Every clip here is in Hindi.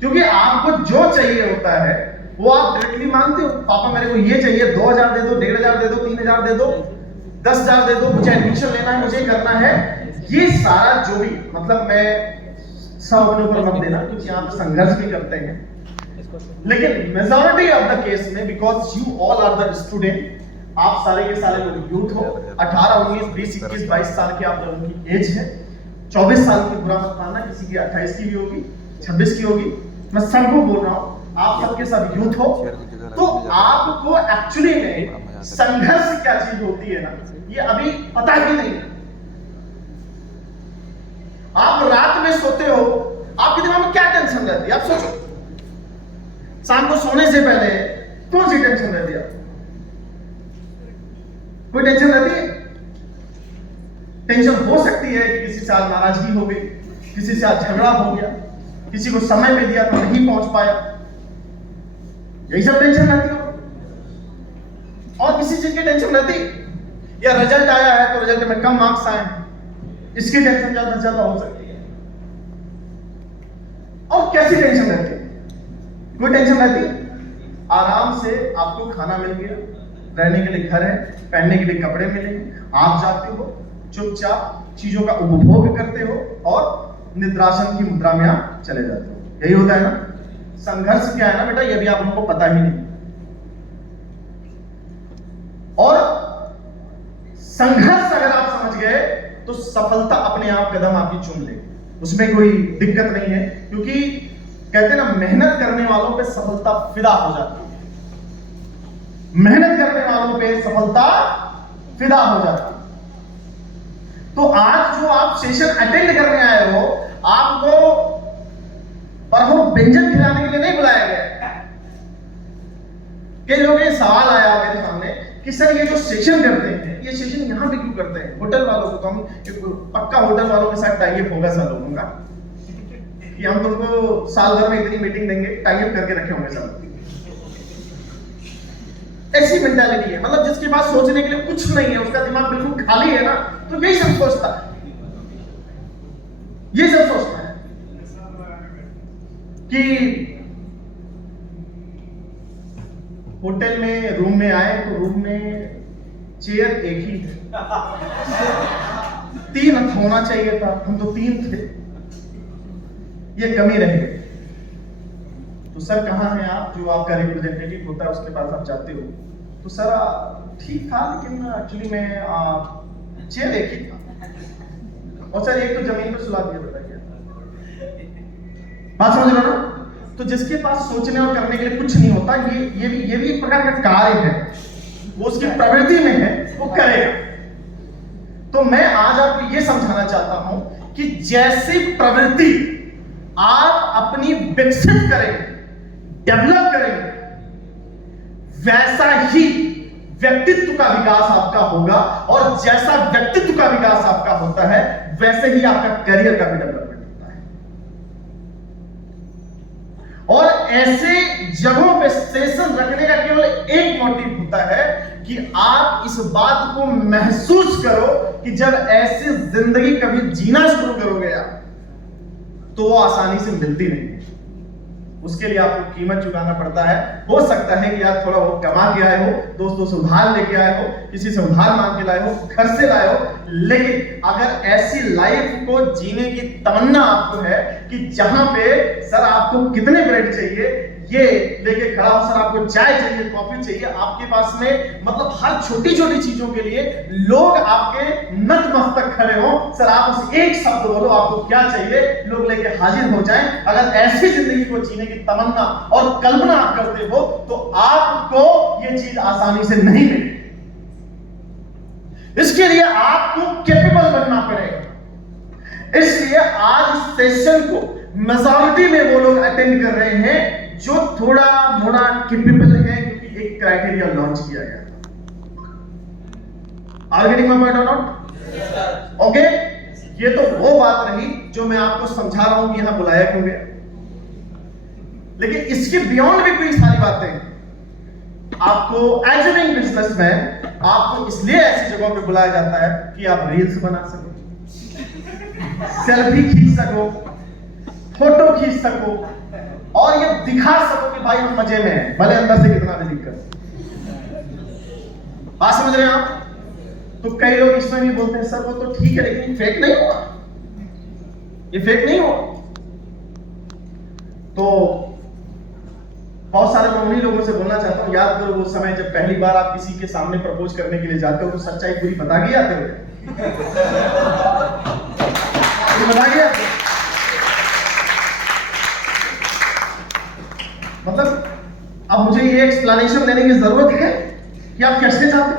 क्योंकि आपको जो चाहिए होता है वो आप डायरेक्टली मांगते हो, पापा मेरे को ये चाहिए, 2000 दे दो, 1500 दे दो, 3000 दे दो, 10,000 दे दो, मुझे एडमिशन लेना है, मुझे करना है। ये सारा जो भी मतलब मैं सब अपने ऊपर मत देना, क्योंकि यहाँ पे संघर्ष भी करते हैं, लेकिन मेजॉरिटी ऑफ द केस में because you all are the student, आप सारे के सारे लोग यूथ हो, 18, 19, 20, 21, 22 साल के आप लोगों की एज है। 24 साल की बुरा मत मानना, किसी की 28 की भी होगी, 26 की होगी, मैं सबको बोल रहा हूँ, आप सबके सब यूथ हो। तो आपको एक्चुअली में संघर्ष क्या चीज होती है ना, ये अभी पता ही नहीं है। आप रात में सोते हो, आपके दिमाग में क्या टेंशन रहती है, आप सोचो। शाम को सोने से पहले कौन सी टेंशन रहती है? कोई टेंशन रहती है? टेंशन हो सकती है कि किसी से आज नाराजगी हो गई, किसी से आज झगड़ा हो गया, किसी को समय पे दिया तो नहीं पहुंच पाया, यही सब टेंशन रहती हो। और किसी चीज की टेंशन रहती, या रिजल्ट आया है तो रिजल्ट में कम मार्क्स आए, इसकी टेंशन ज्यादा हो सकती है। और कैसी टेंशन रहती है? कोई टेंशन रहती, आराम से आपको खाना मिल गया, रहने के लिए घर है, पहनने के लिए कपड़े मिले, आप जाते हो चुपचाप चीजों का उपभोग करते हो और निद्रासन की मुद्रा में आप चले जाते हो, यही होता है ना। संघर्ष क्या है ना बेटा, ये भी आप लोगों को पता ही नहीं। और संघर्ष अगर आप समझ गए तो सफलता अपने आप कदम आपकी चुन ले, उसमें कोई दिक्कत नहीं है। क्योंकि कहते हैं ना, मेहनत करने वालों पे सफलता फिदा हो जाती है, मेहनत करने वालों पे सफलता फिदा हो जाती है। तो आज जो आप सेशन अटेंड करने आए हो, आपको परहों व्यंजन खिलाने के लिए नहीं बुलाया गया। कई लोगों के सवाल आया मेरे सामने कि सर ये जो सेशन करते हैं, ये सेशन यहाँ पे क्यों करते हैं? होटल वालों को तो हम पक्का होटल वालों के साथ टाई अप होगा सब लोगों का कि हम तुमको साल भर में इतनी मीटिंग देंगे, टाई अप करके रखे होंगे सब। ऐसी मेंटालिटी है, मतलब जिसके पास सोचने के लिए कुछ नहीं है, उसका दिमाग बिल्कुल खाली है ना, तो यही सब सोचता है, ये सब सोचता है कि होटल में रूम में आए तो रूम में चेयर एक ही है, 3 होना चाहिए था, हम तो 3 थे, ये कमी रह गई। तो सर कहाँ हैं आप? जो आपका रिप्रेजेंटेटिव होता है उसके पास आप जाते हो, तो सर ठीक था लेकिन एक्चुअली मैं चेयर एक ही था, और सर एक तो जमीन पे सुला दिया था। बात समझ रहे हो ना? तो जिसके पास सोचने और करने के लिए कुछ नहीं होता, ये भी एक प्रकार का कार्य है, वो उसकी प्रवृत्ति में है, वो करेगा। तो मैं आज आपको ये समझाना चाहता हूं कि जैसी प्रवृत्ति आप अपनी विकसित करेंगे, डेवलप करेंगे, वैसा ही व्यक्तित्व का विकास आपका होगा, और जैसा व्यक्तित्व का विकास आपका होता है वैसे ही आपका करियर का भी डेवलपमेंट होता है। और ऐसे जगहों पे सेशन रखने का केवल एक मोटिव होता है कि आप इस बात को महसूस करो कि जब ऐसी जिंदगी कभी जीना शुरू करोगे आप, तो वो आसानी से मिलती नहीं, उसके लिए आपको कीमत चुकाना पड़ता है। हो सकता है कि आप थोड़ा बहुत कमा के आए हो, दोस्तों से उधार लेके आए हो, किसी से उधार मांग के लाए हो, घर से लाए हो, लेकिन अगर ऐसी लाइफ को जीने की तमन्ना आपको है कि जहां पे सर आपको कितने ब्रेड चाहिए ये लेके खड़ा हो, सर आपको चाय चाहिए, कॉफी चाहिए, आपके पास में मतलब हर छोटी छोटी चीजों के लिए लोग आपके नतमस्तक खड़े हो, सर आप उस एक शब्द बोलो आपको क्या चाहिए, लोग लेके हाजिर हो जाएं। अगर ऐसी जिंदगी को जीने की तमन्ना और कल्पना आप करते हो तो आपको ये चीज आसानी से नहीं मिलेगी। इसके लिए आपको कैपेबल बनना पड़ेगा। इसलिए आज इस सेशन को मेजॉरिटी में वो लोग अटेंड कर रहे हैं जो थोड़ा मोड़ा कैपेबल है, क्योंकि एक क्राइटेरिया लॉन्च किया गया था। Are getting my point or not? Okay, ये तो वो बात रही जो मैं आपको समझा रहा हूं कि यहां बुलाया क्यों गया, लेकिन इसके बियॉन्ड भी कोई सारी बातें आपको एज ए बिजनेसमैन आपको इसलिए ऐसी जगहों पे बुलाया जाता है कि आप रील्स बना सको, सेल्फी खींच सको, फोटो खींच सको, और ये दिखा सको कि भाई हम मजे में हैं, भले अंदर से कितना भी दिक्कत। बात समझ रहे हैं आप? तो कई लोग इसमें भी बोलते हैं सर वो तो ठीक है लेकिन फेक नहीं हुआ, ये फेक नहीं हुआ। तो बहुत सारे मैं उन्हीं लोगों से बोलना चाहता हूं, याद करो वो समय जब पहली बार आप किसी के सामने प्रपोज करने के लिए जाते हो तो सच्चाई पूरी बता के आते हो, बता के आते हो। मतलब अब मुझे ये एक्सप्लेनेशन देने की जरूरत है कि आप कैसे जाते?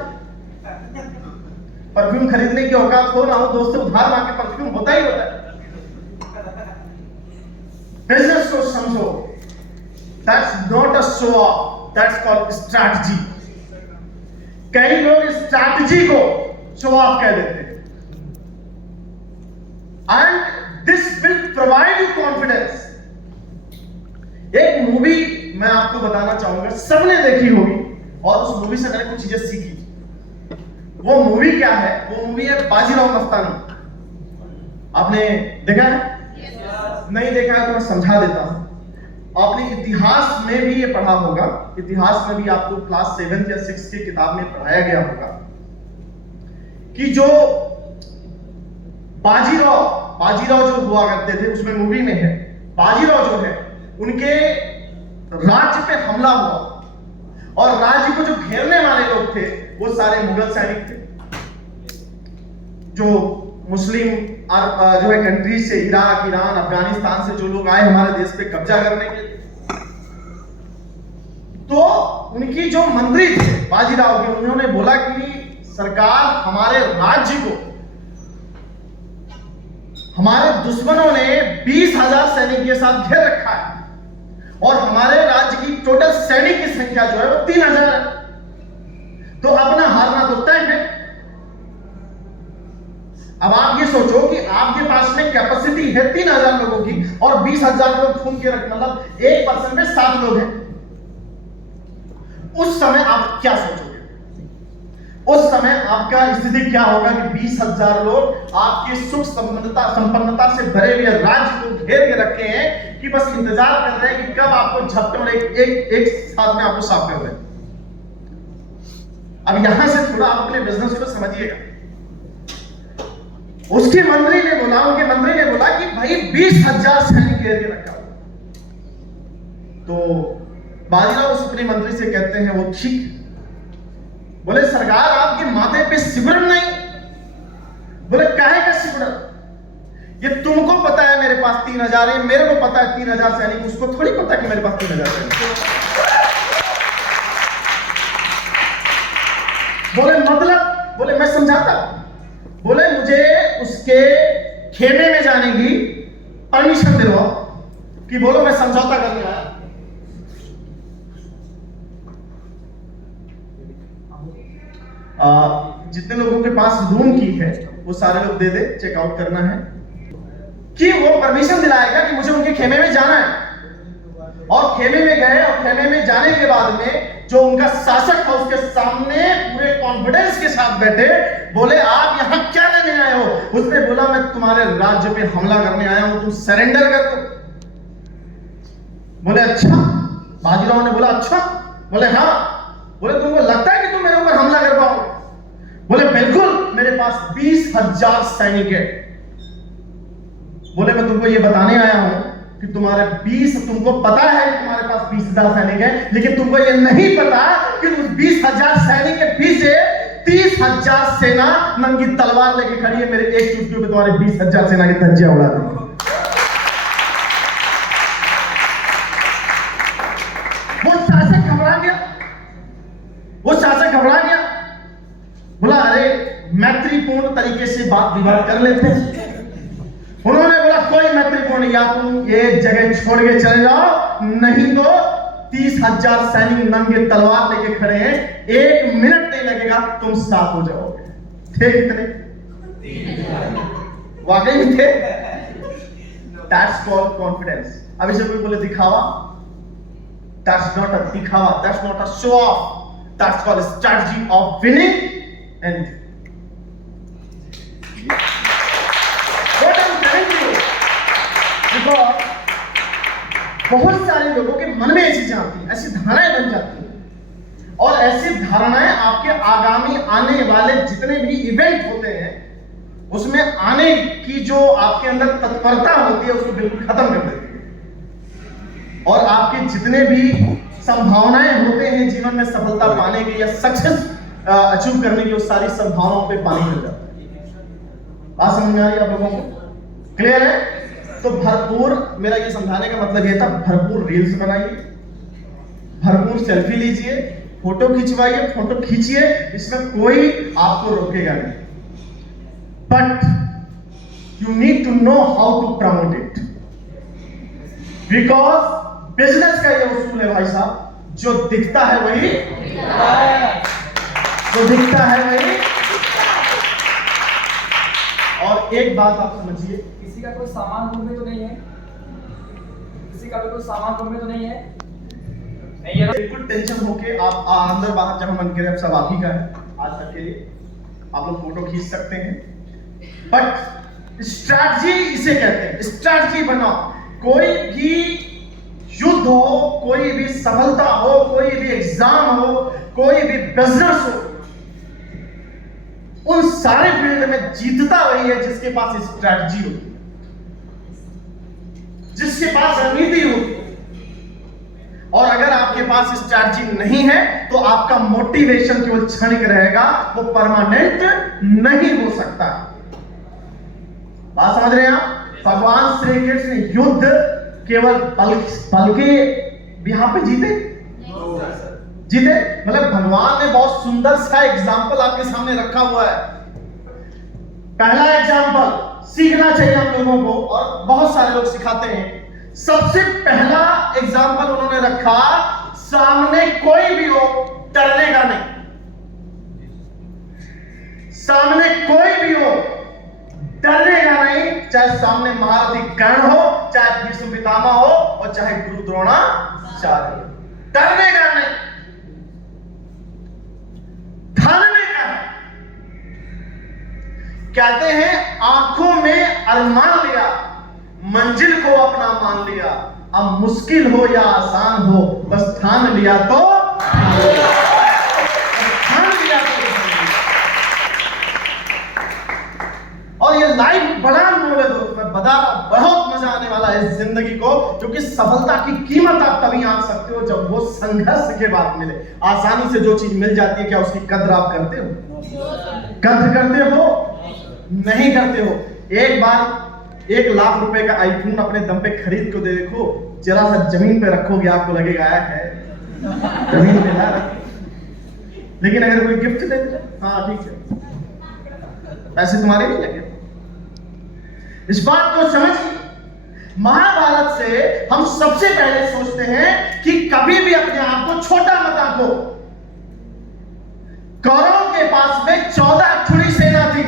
परफ्यूम खरीदने की औकात हो ना हो, दोस्त से उधार मांग के परफ्यूम होता ही होता है। बिजनेस को समझो, that's not a show off, that's called strategy. कई लोग स्ट्रैटेजी को शो ऑफ कह देते हैं, and this will provide you confidence. एक मूवी मैं आपको बताना चाहूंगा, सबने देखी होगी और उस मूवी से मैंने कुछ चीजें सीखी। वो मूवी क्या है? वो मूवी है बाजीराव मस्तानी। आपने देखा है? नहीं देखा है तो मैं समझा देता हूं। आपने इतिहास में भी ये पढ़ा होगा, इतिहास में भी आपको क्लास 7 या 6 की किताब में पढ़ाया गया होगा कि जो बाजीराव जो हुआ करते थे, उसमें मूवी में है बाजीराव जो है उनके राज्य पे हमला हुआ और राज्य को जो घेरने वाले लोग थे वो सारे मुगल सैनिक थे, जो मुस्लिम जो है कंट्रीज से, इराक, ईरान, अफगानिस्तान से जो लोग आए हमारे देश पे कब्जा करने के लिए। तो उनकी जो मंत्री थे बाजीराव के, उन्होंने बोला कि सरकार हमारे राज्य को हमारे दुश्मनों ने 20,000 सैनिक के साथ घेर रखा है और हमारे राज्य की टोटल सैनिक की संख्या जो है वो 3,000 है, तो अपना हारना तो तय है। अब आप ये सोचो कि आपके पास में कैपेसिटी है 3,000 लोगों की और 20,000 लोग खून के रख, मतलब 1% में 7 लोग हैं। उस समय आप क्या सोचोगे? उस समय आपका स्थिति क्या होगा कि 20,000 लोग आपके सुख संपन्नता से भरे हुए राज्य को घेर के रखे हैं कि बस इंतजार कर रहे हैं कि कब आपको झपटे में एक साथ में आपको साफ कर दें। अब यहां से थोड़ा आप अपने बिजनेस को समझिएगा। उसके मंत्री ने बोला, उनके मंत्री ने बोला कि भाई 20,000 सैनिक घेर के रखा। तो बाजीराव उस अपने मंत्री से कहते हैं वो ठीक। बोले सरकार आपके माथे पे सिमरन नहीं? बोले काहे का सिमरन? ये तुमको पता है मेरे पास 3,000 है, मेरे को पता है 3,000 सैनिक, उसको थोड़ी पता कि मेरे पास 3,000 सैनिक। बोले मतलब? बोले मैं समझाता। बोले मुझे उसके खेमे में जाने की परमिशन दिलवाओ कि बोलो मैं समझौता करने आया। जितने लोगों के पास रूम की है वो सारे लोग दे दे, चेकआउट करना है, कि वो परमिशन दिलाएगा कि मुझे उनके खेमे में जाना है। और खेमे में गए और खेमे में जाने के बाद में जो उनका शासक था उसके सामने पूरे कॉन्फिडेंस के साथ बैठे, बोले आप यहां क्या लेने आए हो? उसने बोला मैं तुम्हारे राज्य पे हमला करने आया हूं, तुम सरेंडर कर दो। बोले अच्छा? बाजीराव ने बोला अच्छा? बोले हाँ। बोले तुमको लगता है कि तुम मेरे ऊपर हमला कर पाओगे? बोले बिल्कुल, मेरे पास 20,000 सैनिक है। बोले मैं तुमको ये बताने आया हूं कि तुमको पता है कि तुम्हारे पास 20,000 सैनिक है, लेकिन तुमको ये नहीं पता कि उस 20,000 सैनिक के पीछे 30,000 सेना नंगी तलवार लेके खड़ी है। मेरे एक चुटकी पे तुम्हारे 20,000 सेना की धज्जियां उड़ा दी। वो शासक घबरा गया, बोला अरे मैत्रीपूर्ण तरीके से बात विवाद कर लेते हैं। उन्होंने बोला कोई मैत्रीपूर्ण, या तुम ये जगह छोड़ के चले जाओ, नहीं तो 30,000 सैनिक नंगे तलवार लेके खड़े हैं, 1 मिनट नहीं लगेगा, तुम साफ हो जाओगे। थे कितने? वाकई में थे। That's called confidence। अब इसे कोई बोले दिखावा, that's not a दिखावा, that's not a show off, that's called a strategy of winning anything। What I'm telling you, because बहुत सारे लोगों के मन में ऐसी चीजें आती हैं, ऐसी धारणाएं बन जाती हैं, और ऐसी धारणाएं आपके आगामी आने वाले जितने भी इवेंट होते हैं उसमें आने की जो आपके अंदर तत्परता होती है उसको बिल्कुल खत्म कर देती है, और आपके जितने भी संभावनाएं होते हैं जीवन में सफलता पाने की या सक्सेस अचीव करने की, उस सारी संभावनाओं पे पानी मिल जाता है। बात समझ में आ रही है आप लोगों को? क्लियर है? तो भरपूर, मेरा ये समझाने का मतलब ये था, भरपूर रील्स बनाइए, भरपूर सेल्फी लीजिए, फोटो खिंचवाइए, फोटो खींचिए, इसमें कोई आपको रोकेगा नहीं, but you need to know how to promote it, because business का ये उसूल है भाई साहब, जो दिखता है वही, जो दिखता है वही। और एक बात आप समझिए, किसी का कोई सामान रूम में तो नहीं है, किसी का भी कोई सामान रूम में तो नहीं है, नहीं है। बिल्कुल टेंशन होके आप अंदर बाहर जहां मन करे सब आप ही का है। आज तक के लिए आप लोग फोटो खींच सकते हैं, बट स्ट्रैटेजी इसे कहते हैं, स्ट्रैटेजी बनाओ। कोई भी युद्ध हो, कोई भी सफलता हो, कोई भी एग्जाम हो, कोई भी बिजनेस हो, उन सारे फील्ड में जीतता वही है जिसके पास स्ट्रैटेजी होती है, जिसके पास रणनीति होती है। और अगर आपके पास स्ट्रैटेजी नहीं है तो आपका मोटिवेशन केवल क्षणिक रहेगा, वो परमानेंट नहीं हो सकता। बात समझ रहे हैं आप? भगवान श्री कृष्ण युद्ध केवल बल के यहां पे जीते, मतलब भगवान ने बहुत सुंदर सा एग्जाम्पल आपके सामने रखा हुआ है। पहला एग्जाम्पल सीखना चाहिए हम लोगों को, और बहुत सारे लोग सिखाते हैं। सबसे पहला एग्जाम्पल उन्होंने रखा, सामने कोई भी हो डरने का नहीं, सामने कोई भी हो डरने का नहीं, चाहे सामने महारथी कर्ण हो, चाहे भीष्म पितामह हो, और चाहे गुरु द्रोणाचार्य हो, डरने का नहीं, ढलने का है। कहते हैं आंखों में अरमान लिया, मंजिल को अपना मान लिया, अब मुश्किल हो या आसान हो बस ठान लिया तो और ये लाइफ बड़ा अनमोल है दोस्त, मैं बता रहा हूं, बहुत मजा आने वाला है इस जिंदगी को, क्योंकि सफलता की कीमत आप तभी आंक सकते हो जब वो संघर्ष के बाद मिले। आसानी से जो चीज मिल जाती है, क्या उसकी कद्र आप करते हो? कद्र करते हो? नहीं करते हो। एक बार 1 लाख रुपए का आईफोन अपने दम पे खरीद को देखो, जरा सा जमीन पे रखोगे आपको लगेगा है जमीन पे ना रखी। लेकिन अगर कोई गिफ्ट दे दे, हाँ ठीक है, पैसे तुम्हारे नहीं लगे। इस बात को समझिए, महाभारत से हम सबसे पहले सोचते हैं कि कभी भी अपने आप को छोटा मत आंको। कौरवों के पास में 14 अक्षुणी सेना थी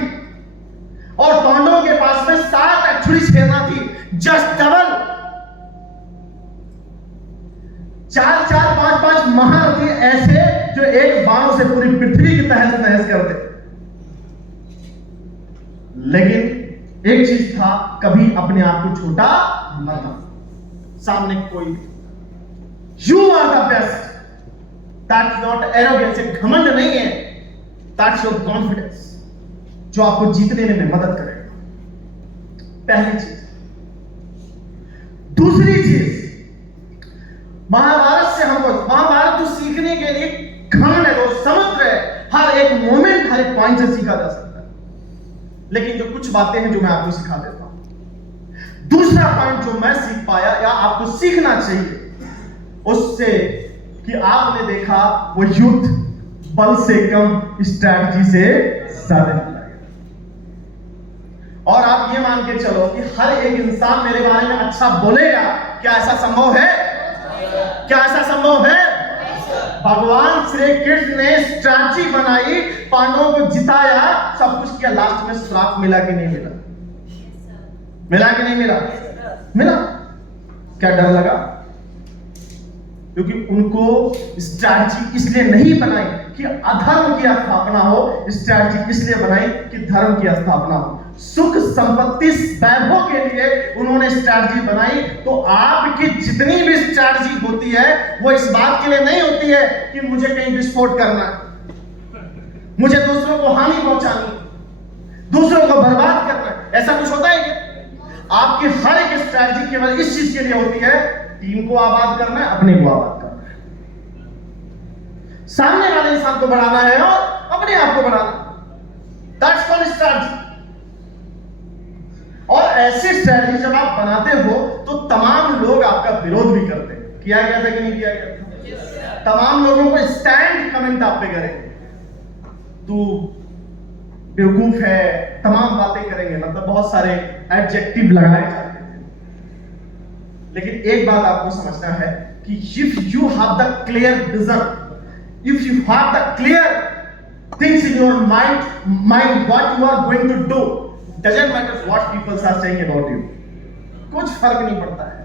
और पांडवों के पास में 7 अक्षुणी सेना थी, जस्ट डबल। 4-4, 5-5 महारथी ऐसे जो एक बाणों से पूरी पृथ्वी की तहस नहस करते। लेकिन एक चीज था, कभी अपने आप को छोटा मत मानो। सामने कोई, you are the best, that's not arrogance, घमंड नहीं है, दैट्स योर कॉन्फिडेंस, जो आपको जीतने में मदद करेगा। पहली चीज। दूसरी चीज, महाभारत से हमको, महाभारत तो सीखने के लिए घमंड है, वो समुद्र है, हर एक मोमेंट, हर एक पॉइंट से सीखा जा सकता है। लेकिन जो कुछ बातें हैं जो मैं आपको सिखा देता हूं। दूसरा पॉइंट जो मैं सीख पाया या आपको सीखना चाहिए उससे, कि आपने देखा वो युद्ध बल से कम स्ट्रैटेजी से ज्यादा लड़ा गया। और आप ये मान के चलो कि हर एक इंसान मेरे बारे में अच्छा बोलेगा, क्या ऐसा संभव है? क्या ऐसा संभव है? भगवान श्री कृष्ण ने स्ट्रैटेजी बनाई, पांडवों को जिताया, सब कुछ किया, लास्ट में श्राप मिला कि नहीं मिला? मिला कि नहीं मिला? मिला। क्या डर लगा? क्योंकि उनको स्ट्रैटेजी इसलिए नहीं बनाई कि अधर्म की स्थापना हो, स्ट्रैटेजी इसलिए बनाई कि धर्म की स्थापना हो। सुख संपत्ति वैभव के लिए उन्होंने स्ट्रैटेजी बनाई। तो आपकी जितनी भी स्ट्रैटेजी होती है वो इस बात के लिए नहीं होती है कि मुझे कहीं विस्फोट करना है, मुझे दूसरों को हानि पहुंचानी, दूसरों को बर्बाद करना है। ऐसा कुछ होता है क्या? आपकी हर एक स्ट्रैटेजी केवल इस चीज के लिए होती है, टीम को आबाद करना है, अपने को आबाद करना है, सामने वाले इंसान को बढ़ाना है और अपने आप को बढ़ाना। That's called strategy. और ऐसी स्ट्रैटेजी जब आप बनाते हो तो तमाम लोग आपका विरोध भी करते हैं। किया गया था कि नहीं किया गया था? तमाम लोगों को स्टैंड कमेंट आप पे करेंगे, तू बेवकूफ है, तमाम बातें करेंगे, मतलब बहुत सारे एडजेक्टिव लगाए जाते हैं। लेकिन एक बात आपको समझना है कि if you have the clear vision, if you have the clear things in your mind what you are going to do, doesn't matter what peoples are saying about you, कुछ फर्क नहीं पड़ता है।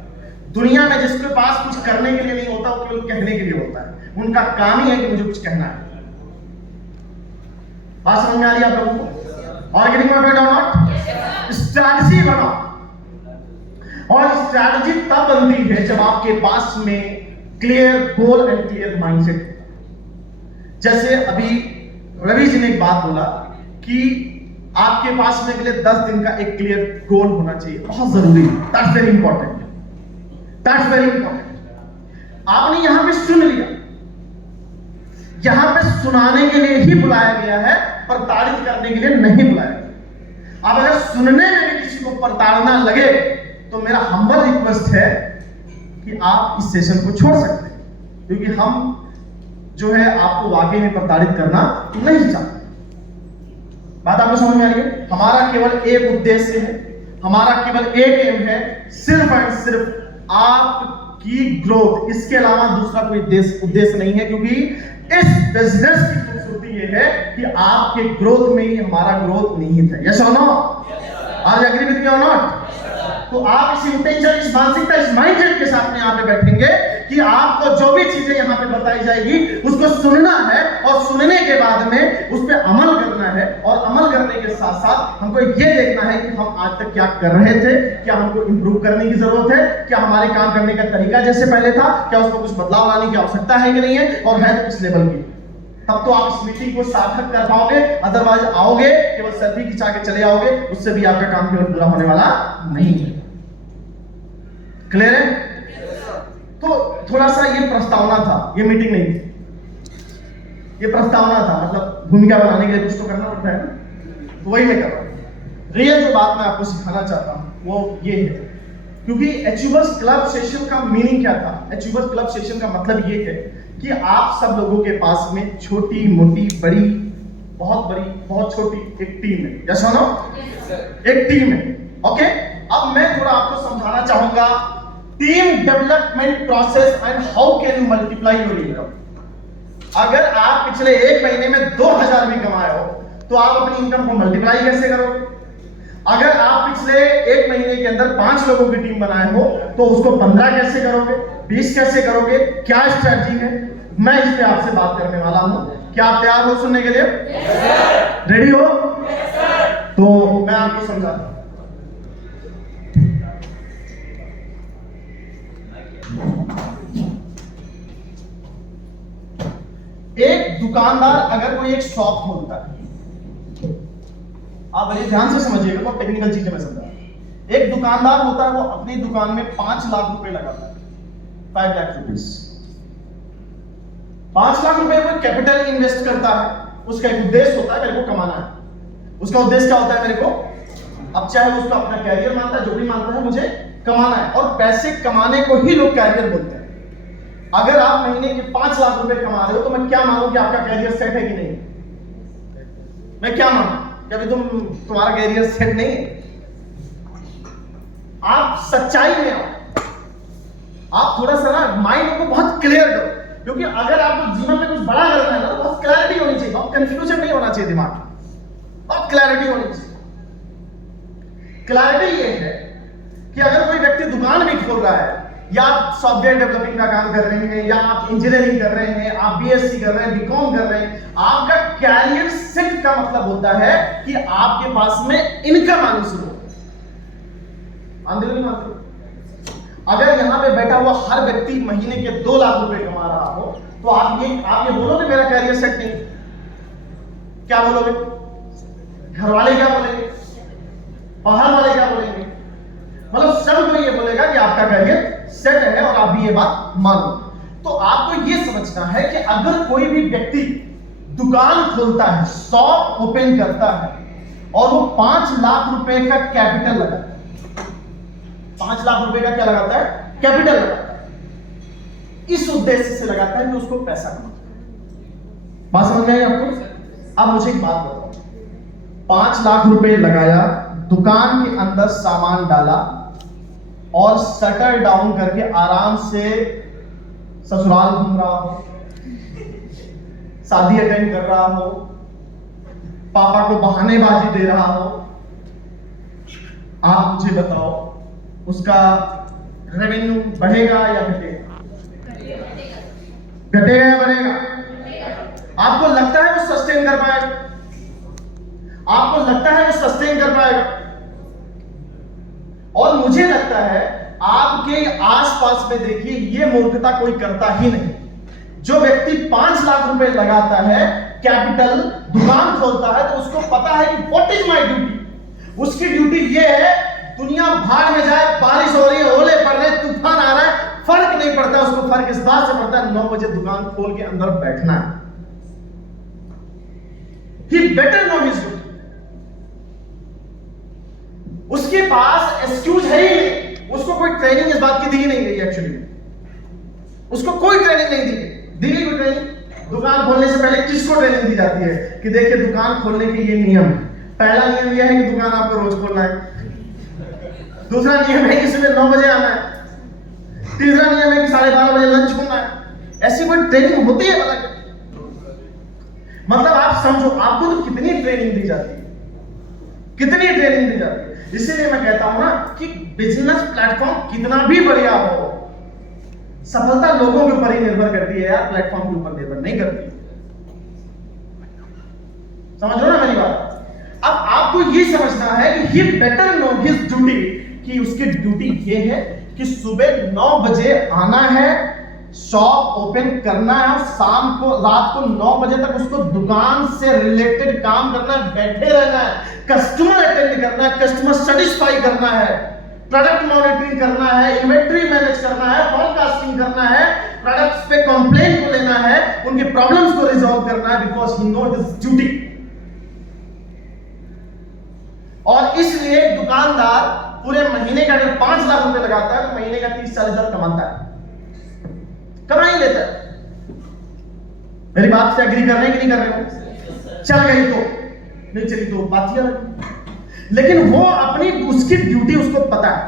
दुनिया में जिसके पास कुछ करने के लिए नहीं होता, वो केवल कहने के लिए होता है। उनका काम ही है कि मुझे कुछ कहना है। बात समझ में आ रही है आप लोगों को? और getting my point or not? Strategy बनाओ। और स्ट्रैटेजी तब बनती है जब आपके पास में clear goal and clear mindset. जैसे अभी रवि जी ने एक बात बोला कि आपके पास में अगले 10 दिन का एक क्लियर गोल होना चाहिए, बहुत जरूरी है। That's very important, that's very important. आपने यहां पे सुन लिया, यहां पे सुनाने के लिए ही बुलाया गया है, प्रताड़ित करने के लिए नहीं बुलाया गया। अब अगर सुनने में भी किसी को प्रताड़ना लगे तो मेरा हम्बल रिक्वेस्ट है कि आप इस सेशन को छोड़ सकते हैं, क्योंकि हम जो है आपको वाकई में प्रताड़ित करना नहीं चाहते। बात आपको समझ में आ रही है? हमारा केवल एक उद्देश्य है, हमारा केवल एक एम है, सिर्फ एंड सिर्फ आपकी ग्रोथ। इसके अलावा दूसरा कोई उद्देश्य नहीं है, क्योंकि इस बिजनेस की खूबसूरती ये है कि आपके ग्रोथ में ही हमारा ग्रोथ निहित है। यस और no? Are you agree with me और नॉट? तो आप इस इंटेंशन, इस मानसिकता, इस माइंडसेट के साथ में यहाँ पे बैठेंगे कि आपको जो भी चीजें यहाँ पे बताई जाएगी उसको सुनना है, और सुनने के बाद में उस पर अमल करना है। और अमल करने के साथ साथ हमको ये देखना है कि हम आज तक क्या कर रहे थे, क्या हमको इंप्रूव करने की जरूरत है, क्या हमारे काम करने का तरीका जैसे पहले था, क्या उसमें कुछ बदलाव लाने की आवश्यकता है कि नहीं है, और है तो किस लेवल की। तब तो आप इस मीटिंग को सार्थक कर पाओगे। अदरवाइज आओगे केवल सेल्फी खिंचा के चले आओगे, उससे भी आपका काम केवल पूरा होने वाला नहीं है। क्लियर है? तो थोड़ा सा ये प्रस्तावना था, ये मीटिंग नहीं थी, ये प्रस्तावना था। मतलब भूमिका बनाने के लिए कुछ तो करना पड़ता है ना, तो वही मैं कर रहा हूं। रियल जो बात मैं आपको सिखाना चाहता हूं वो ये है, क्योंकि अचीवर्स क्लब सेशन का मीनिंग क्या था? अचीवर्स क्लब सेशन का मतलब ये है कि आप सब लोगों के पास में छोटी मोटी बड़ी, बहुत छोटी एक टीम है। यस और नो? एक टीम है। ओके, अब मैं थोड़ा आपको समझाना चाहूंगा team development process and how can you multiply your income. अगर आप पिछले एक महीने में 2000 भी कमाए हो तो आप अपनी इनकम को मल्टीप्लाई कैसे करोगे? अगर आप पिछले एक महीने के अंदर 5 लोगों की टीम बनाए हो तो उसको 15 कैसे करोगे, 20 कैसे करोगे, क्या स्ट्रैटेजी है? मैं इस पे आपसे बात करने वाला हूं। क्या आप तैयार हो सुनने के लिए? रेडी हो? तो मैं आपको समझाता हूं। एक दुकानदार अगर कोई एक शॉप खोलता है, आप बड़े ध्यान से समझिएगा, बहुत टेक्निकल चीजें मैं समझा। एक दुकानदार होता है, वो अपनी दुकान में 5 लाख रुपए लगाता है, 5 लाख रुपीस। 5 लाख रुपए वो कैपिटल इन्वेस्ट करता है। उसका एक उद्देश्य होता है, मेरे को कमाना है। उसका उद्देश्य क्या होता है? मेरे को, अब चाहे वो उसका अपना कैरियर मानता है, जो भी मानता है, मुझे कमाना है। और पैसे कमाने को ही लोग कैरियर बोलते हैं। अगर आप महीने के 5 लाख रुपए कमा रहे हो तो मैं क्या मानूं कि आपका कैरियर सेट है कि नहीं? मैं क्या मानूं कि अभी तुम्हारा कैरियर सेट नहीं है? आप सच्चाई में आओ, आप थोड़ा सा ना माइंड को बहुत क्लियर करो, क्योंकि अगर आपको जीवन में कुछ बड़ा करना है ना तो बहुत क्लैरिटी होनी चाहिए, बहुत कंफ्यूजन नहीं होना चाहिए दिमाग में, बहुत क्लैरिटी होनी चाहिए। क्लैरिटी ये है कि अगर कोई व्यक्ति दुकान भी खोल रहा है या आप सॉफ्टवेयर डेवलपिंग का काम कर रहे हैं, या आप इंजीनियरिंग कर रहे हैं, आप बीएससी कर रहे हैं, बीकॉम कर रहे हैं, आपका कैरियर सेट का मतलब होता है कि आपके पास में इनकम आनी शुरू हो। मानते हो नहीं मानते? अगर यहां पे बैठा हुआ हर व्यक्ति महीने के 2 लाख रुपए कमा रहा हो, तो आप ये बोलोगे मेरा कैरियर सेट नहीं? क्या बोलोगे? घर वाले क्या बोलेंगे? बाहर वाले क्या बोलेंगे? मतलब सब कोई ये बोलेगा कि आपका कैरियर सेट है और आप भी ये बात मानो। तो आपको ये समझना है कि अगर कोई भी व्यक्ति दुकान खोलता है, शॉप ओपन करता है और वो 5 लाख रुपए का कैपिटल लगाता है, 5 लाख रुपए का क्या लगाता है? कैपिटल लगाता है। इस उद्देश्य से लगाता है कि उसको पैसा कमाना। बात समझ में आई आपको? अब मुझे एक बात बताओ, 5 लाख रुपए लगाया, दुकान के अंदर सामान डाला और शटर डाउन करके आराम से ससुराल घूम रहा हो, शादी अटेंड कर रहा हो, पापा को बहानेबाजी दे रहा हो, आप मुझे बताओ उसका रेवेन्यू बढ़ेगा या घटेगा? घटेगा या बढ़ेगा? आपको लगता है वो सस्टेन कर पाएगा? आपको लगता है वो सस्टेन कर पाएगा? और मुझे लगता है आपके आसपास में देखिए ये मूर्खता कोई करता ही नहीं। जो व्यक्ति 5 लाख रुपए लगाता है कैपिटल, दुकान खोलता है, तो उसको पता है कि व्हाट इज माय ड्यूटी। उसकी ड्यूटी ये है, दुनिया भाड़ में जाए, बारिश हो रही है, ओले पड़ रहे, तूफान आ रहा है, फर्क नहीं पड़ता उसको। फर्क इस बात से पड़ता है 9 बजे दुकान खोल के अंदर बैठना है। ही बेटर नो हिज ड्यूटी। उसके पास एक्सक्यूज है ही नहीं। उसको कोई ट्रेनिंग इस बात की दी नहीं गई। एक्चुअली उसको कोई ट्रेनिंग नहीं दी गई कोई ट्रेनिंग। दुकान खोलने से पहले किसको ट्रेनिंग दी जाती है कि देखिए दुकान खोलने के ये नियम है। पहला नियम यह है कि दुकान आपको रोज खोलना है। दूसरा नियम है कि सुबह 9 बजे आना है। तीसरा नियम है कि 12:30 बजे लंच होना है। ऐसी कोई ट्रेनिंग होती है? मतलब आप समझो, आपको तो कितनी ट्रेनिंग दी जाती है, कितनी ट्रेनिंग दी जाती है। इसीलिए मैं कहता हूं ना कि बिजनेस प्लेटफॉर्म कितना भी बढ़िया हो, सफलता लोगों के ऊपर ही निर्भर करती है यार, प्लेटफॉर्म के ऊपर निर्भर नहीं करती। समझ लो ना मेरी बात। अब आपको ये समझना है कि ही बेटर नो हिज ड्यूटी, कि उसकी ड्यूटी ये है कि सुबह 9 बजे आना है, शॉप ओपन करना है, और शाम को रात को 9 बजे तक उसको दुकान से रिलेटेड काम करना है, बैठे रहना है, कस्टमर अटेंड करना है, कस्टमर सेटिस्फाई करना है, प्रोडक्ट मॉनिटरिंग करना है, इन्वेंटरी मैनेज करना है, फोरकास्टिंग करना है, प्रोडक्ट्स पे कंप्लेंट को लेना है, उनके प्रॉब्लम्स को रिजॉल्व करना है, because he know his duty. और इसलिए दुकानदार पूरे महीने का अगर 5 लाख रुपए लगाता है तो महीने का 30-40 हजार कमाता है, कमा ही लेता है। मेरी बात से एग्री कर रहे हैं कि नहीं कर रहे हो? चल गई तो नहीं चली तो बात ही अलग। लेकिन वो अपनी उसकी ड्यूटी उसको पता है।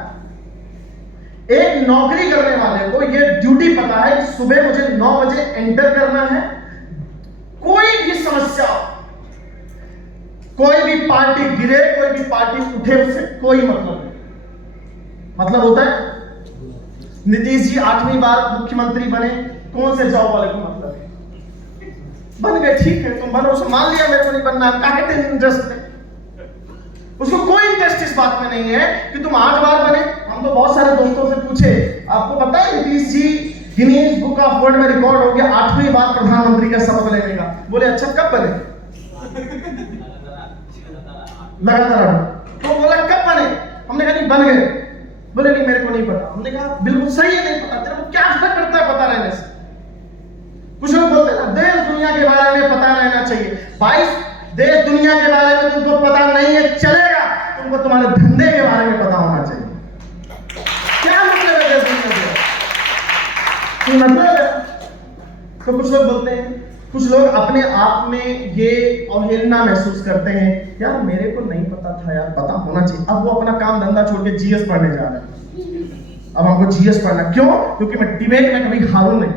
एक नौकरी करने वाले को ये ड्यूटी पता है कि सुबह मुझे 9 बजे एंटर करना है। कोई भी समस्या, कोई भी पार्टी गिरे, कोई भी पार्टी उठे, उससे कोई मतलब नहीं। मतलब होता है नीतीश जी 8वीं बार मुख्यमंत्री बने, कौन से जॉब वाले को मतलब है? बन गए, ठीक है तुम बनो, उसको मान लिया मेरे को नहीं बनना, काहे इंटरेस्ट में? उसको कोई इंटरेस्ट इस बात में नहीं है कि तुम 8 बार बने। हम तो बहुत सारे दोस्तों से पूछे, आपको पता है Nitish ji Guinness book of world में रिकॉर्ड हो गया 8वीं बार प्रधानमंत्री का शपथ लेने का। बोले अच्छा कब बने? लगातार। तो बोला कब बने? हमने कहा नहीं बन गए। बोले नहीं मेरे को नहीं पता। हमने कहा बिल्कुल सही है, नहीं पता, तेरे को क्या फर्क पड़ता है पता रहने से? कुछ लोग बोलते हैं ना देश दुनिया के बारे में पता रहना चाहिए। भाई देश दुनिया के बारे में तुमको पता नहीं है चलेगा, तुमको तुम्हारे धंधे के बारे में पता होना चाहिए। क्या मतलब है देश दुनिया के? मतलब है। तो कुछ लोग बोलते हैं, कुछ लोग अपने आप में ये अवहेलना महसूस करते हैं, यार मेरे को नहीं पता था यार, पता होना चाहिए। अब वो अपना काम धंधा छोड़ के जीएस पढ़ने जा रहे हैं। अब हमको जीएस पढ़ना, क्यों? क्योंकि मैं डिबेट में कभी हारूं नहीं।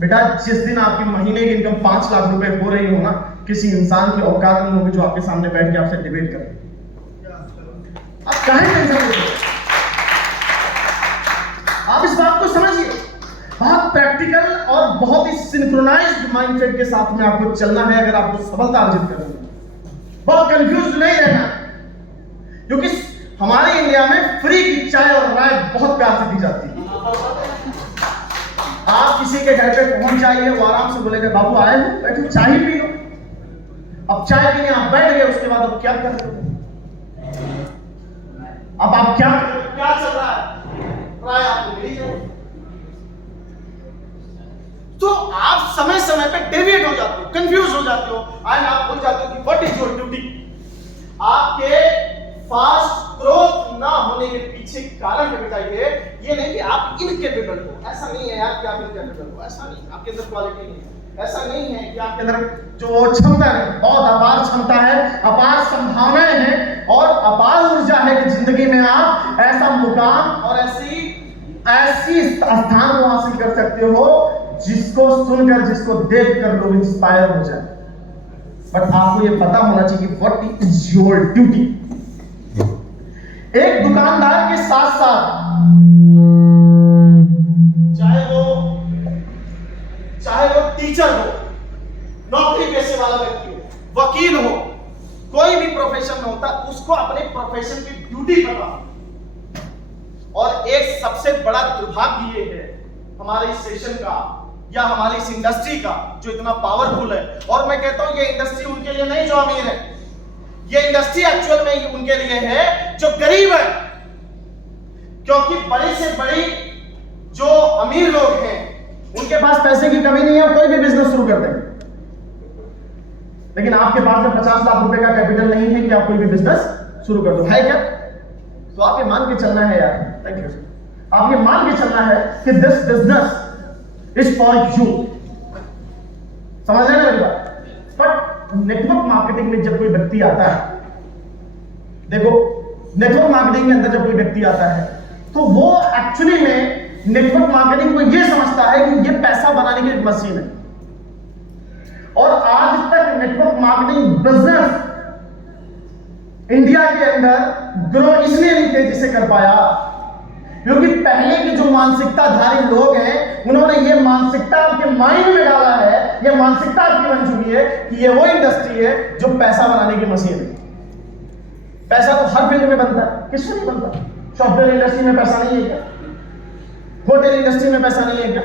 बेटा जिस दिन आपकी महीने की इनकम 5 लाख रुपए हो रही हो ना, किसी इंसान की औकात नहीं होगी जो आपके सामने बैठ के आपसे डिबेट करे। आप काहे टेंशन लेते हो? समझिए, बहुत प्रैक्टिकल और बहुत ही सिंक्रोनाइज्ड माइंडसेट के साथ में आपको चलना है अगर आपको सफलता अर्जित करनी है। बहुत कंफ्यूज नहीं रहना, क्योंकि हमारे इंडिया में फ्री की चाय और राय बहुत प्यार से दी जाती है। आप किसी के घर पे पहुंच जाइए, वो आराम से बोलेगा बाबू आए हो, बैठो चाय ही पी लो। अब चाय पीने आप बैठ गए, उसके बाद अब क्या कर रहे हो? अब आप क्या चल रहा है? राय आपको मिली जाए तो आप समय समय पे डेविएट हो जाते हो, कंफ्यूज हो जाते हो, एंड आप भूल जाते हो कि व्हाट इज योर ड्यूटी। आपके फास्ट ग्रोथ ना होने के पीछे कारण बताइए, ये नहीं कि आप इनकेपेबल हो, ऐसा नहीं है यार कि आप इनकेपेबल हो, ऐसा नहीं, आपके अंदर क्वालिटी नहीं है, ऐसा नहीं है कि आपके अंदर जो क्षमता नहीं, बहुत अपार क्षमता है, अपार संभावनाएं हैं और अपार ऊर्जा है कि जिंदगी में आप ऐसा मुकाम और ऐसी स्थान को हासिल कर सकते हो जिसको सुनकर, जिसको देखकर लोग इंस्पायर हो जाए। बट आपको ये पता होना चाहिए कि व्हाट इज योर ड्यूटी। एक दुकानदार के साथ साथ चाहे वो टीचर हो, नौकरी पेशे वाला व्यक्ति हो, वकील हो, कोई भी प्रोफेशन में होता है, उसको अपने प्रोफेशन की ड्यूटी पता हो। और एक सबसे बड़ा दुर्भाग्य ये है हमारे इस सेशन का या हमारी इस इंडस्ट्री का जो इतना पावरफुल है, और मैं कहता हूं ये इंडस्ट्री उनके लिए नहीं जो अमीर है, ये इंडस्ट्री एक्चुअल में उनके लिए है जो गरीब है। क्योंकि बड़ी से बड़ी जो अमीर लोग हैं उनके पास पैसे की कमी नहीं है, कोई भी बिजनेस शुरू कर देंगे, लेकिन आपके पास में 50 लाख रुपए का कैपिटल नहीं है कि आप कोई भी बिजनेस शुरू कर दो, है क्या? तो आप ये मान के चलना है यार, थैंक यू, आप ये मान के चलना है कि this business is for you. समझ रहे हैं मेरी बात? बट नेटवर्क मार्केटिंग में जब कोई व्यक्ति आता है, देखो नेटवर्क मार्केटिंग के अंदर जब कोई व्यक्ति आता है तो वो एक्चुअली में नेटवर्क मार्केटिंग को ये समझता है कि ये पैसा बनाने की एक मशीन है। और आज तक नेटवर्क मार्केटिंग बिजनेस इंडिया के अंदर ग्रो इसलिए नहीं तेजी से कर पाया क्योंकि पहले के जो मानसिकताधारी लोग हैं उन्होंने ये मानसिकता आपके माइंड में डाला है, ये मानसिकता आपकी बन चुकी है कि ये वो इंडस्ट्री है जो पैसा बनाने की मशीन है। पैसा तो हर फील्ड में बनता है, किसमें नहीं बनता? सॉफ्टवेयर इंडस्ट्री में पैसा नहीं है क्या? होटल इंडस्ट्री में पैसा नहीं है क्या?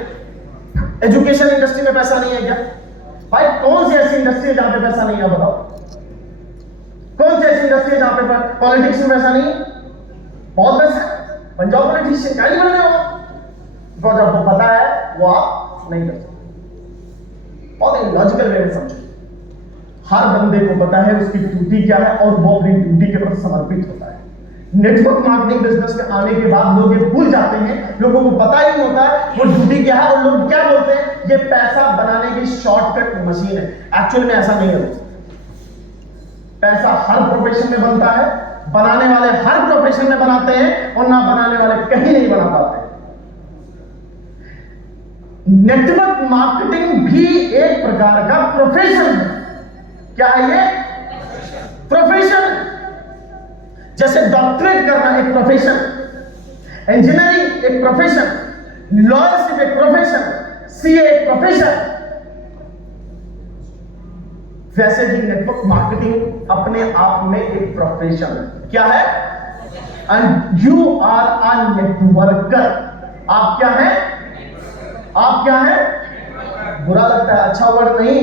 एजुकेशन इंडस्ट्री में पैसा नहीं है क्या? भाई कौन सी ऐसी इंडस्ट्री है जहां पे पैसा नहीं है? बताओ कौन सी ऐसी इंडस्ट्री है जहां पे पॉलिटिक्स में पैसा नहीं है? बहुत पैसा है, बन जाओ पॉलिटिशियन, क्या नहीं बन जाओ, बिकॉज आपको पता है वो आप नहीं कर सकते। बहुत लॉजिकल वे में समझो, हर बंदे को पता है उसकी ड्यूटी क्या है और वो अपनी ड्यूटी के प्रति समर्पित होता है। नेटवर्क मार्केटिंग बिजनेस में आने के बाद लोग ये भूल जाते हैं, लोगों को पता ही नहीं होता है वो ड्यूटी क्या है, और लोग क्या बोलते हैं ये पैसा बनाने की शॉर्टकट मशीन है। एक्चुअल में ऐसा नहीं है। पैसा हर प्रोफेशन में बनता है, बनाने वाले हर प्रोफेशन में बनाते हैं और ना बनाने वाले कहीं नहीं बना पाते। नेटवर्क मार्केटिंग भी एक प्रकार का प्रोफेशन है। क्या है ये? प्रोफेशन। जैसे डॉक्टरेट करना एक प्रोफेशन, इंजीनियरिंग एक प्रोफेशन, लॉयरशिप एक प्रोफेशन, सीए एक प्रोफेशन, वैसे ही नेटवर्क मार्केटिंग अपने आप में एक प्रोफेशन है। क्या है? And you are a networker. आप क्या है? आप क्या है? बुरा लगता है, अच्छा वर्ड नहीं,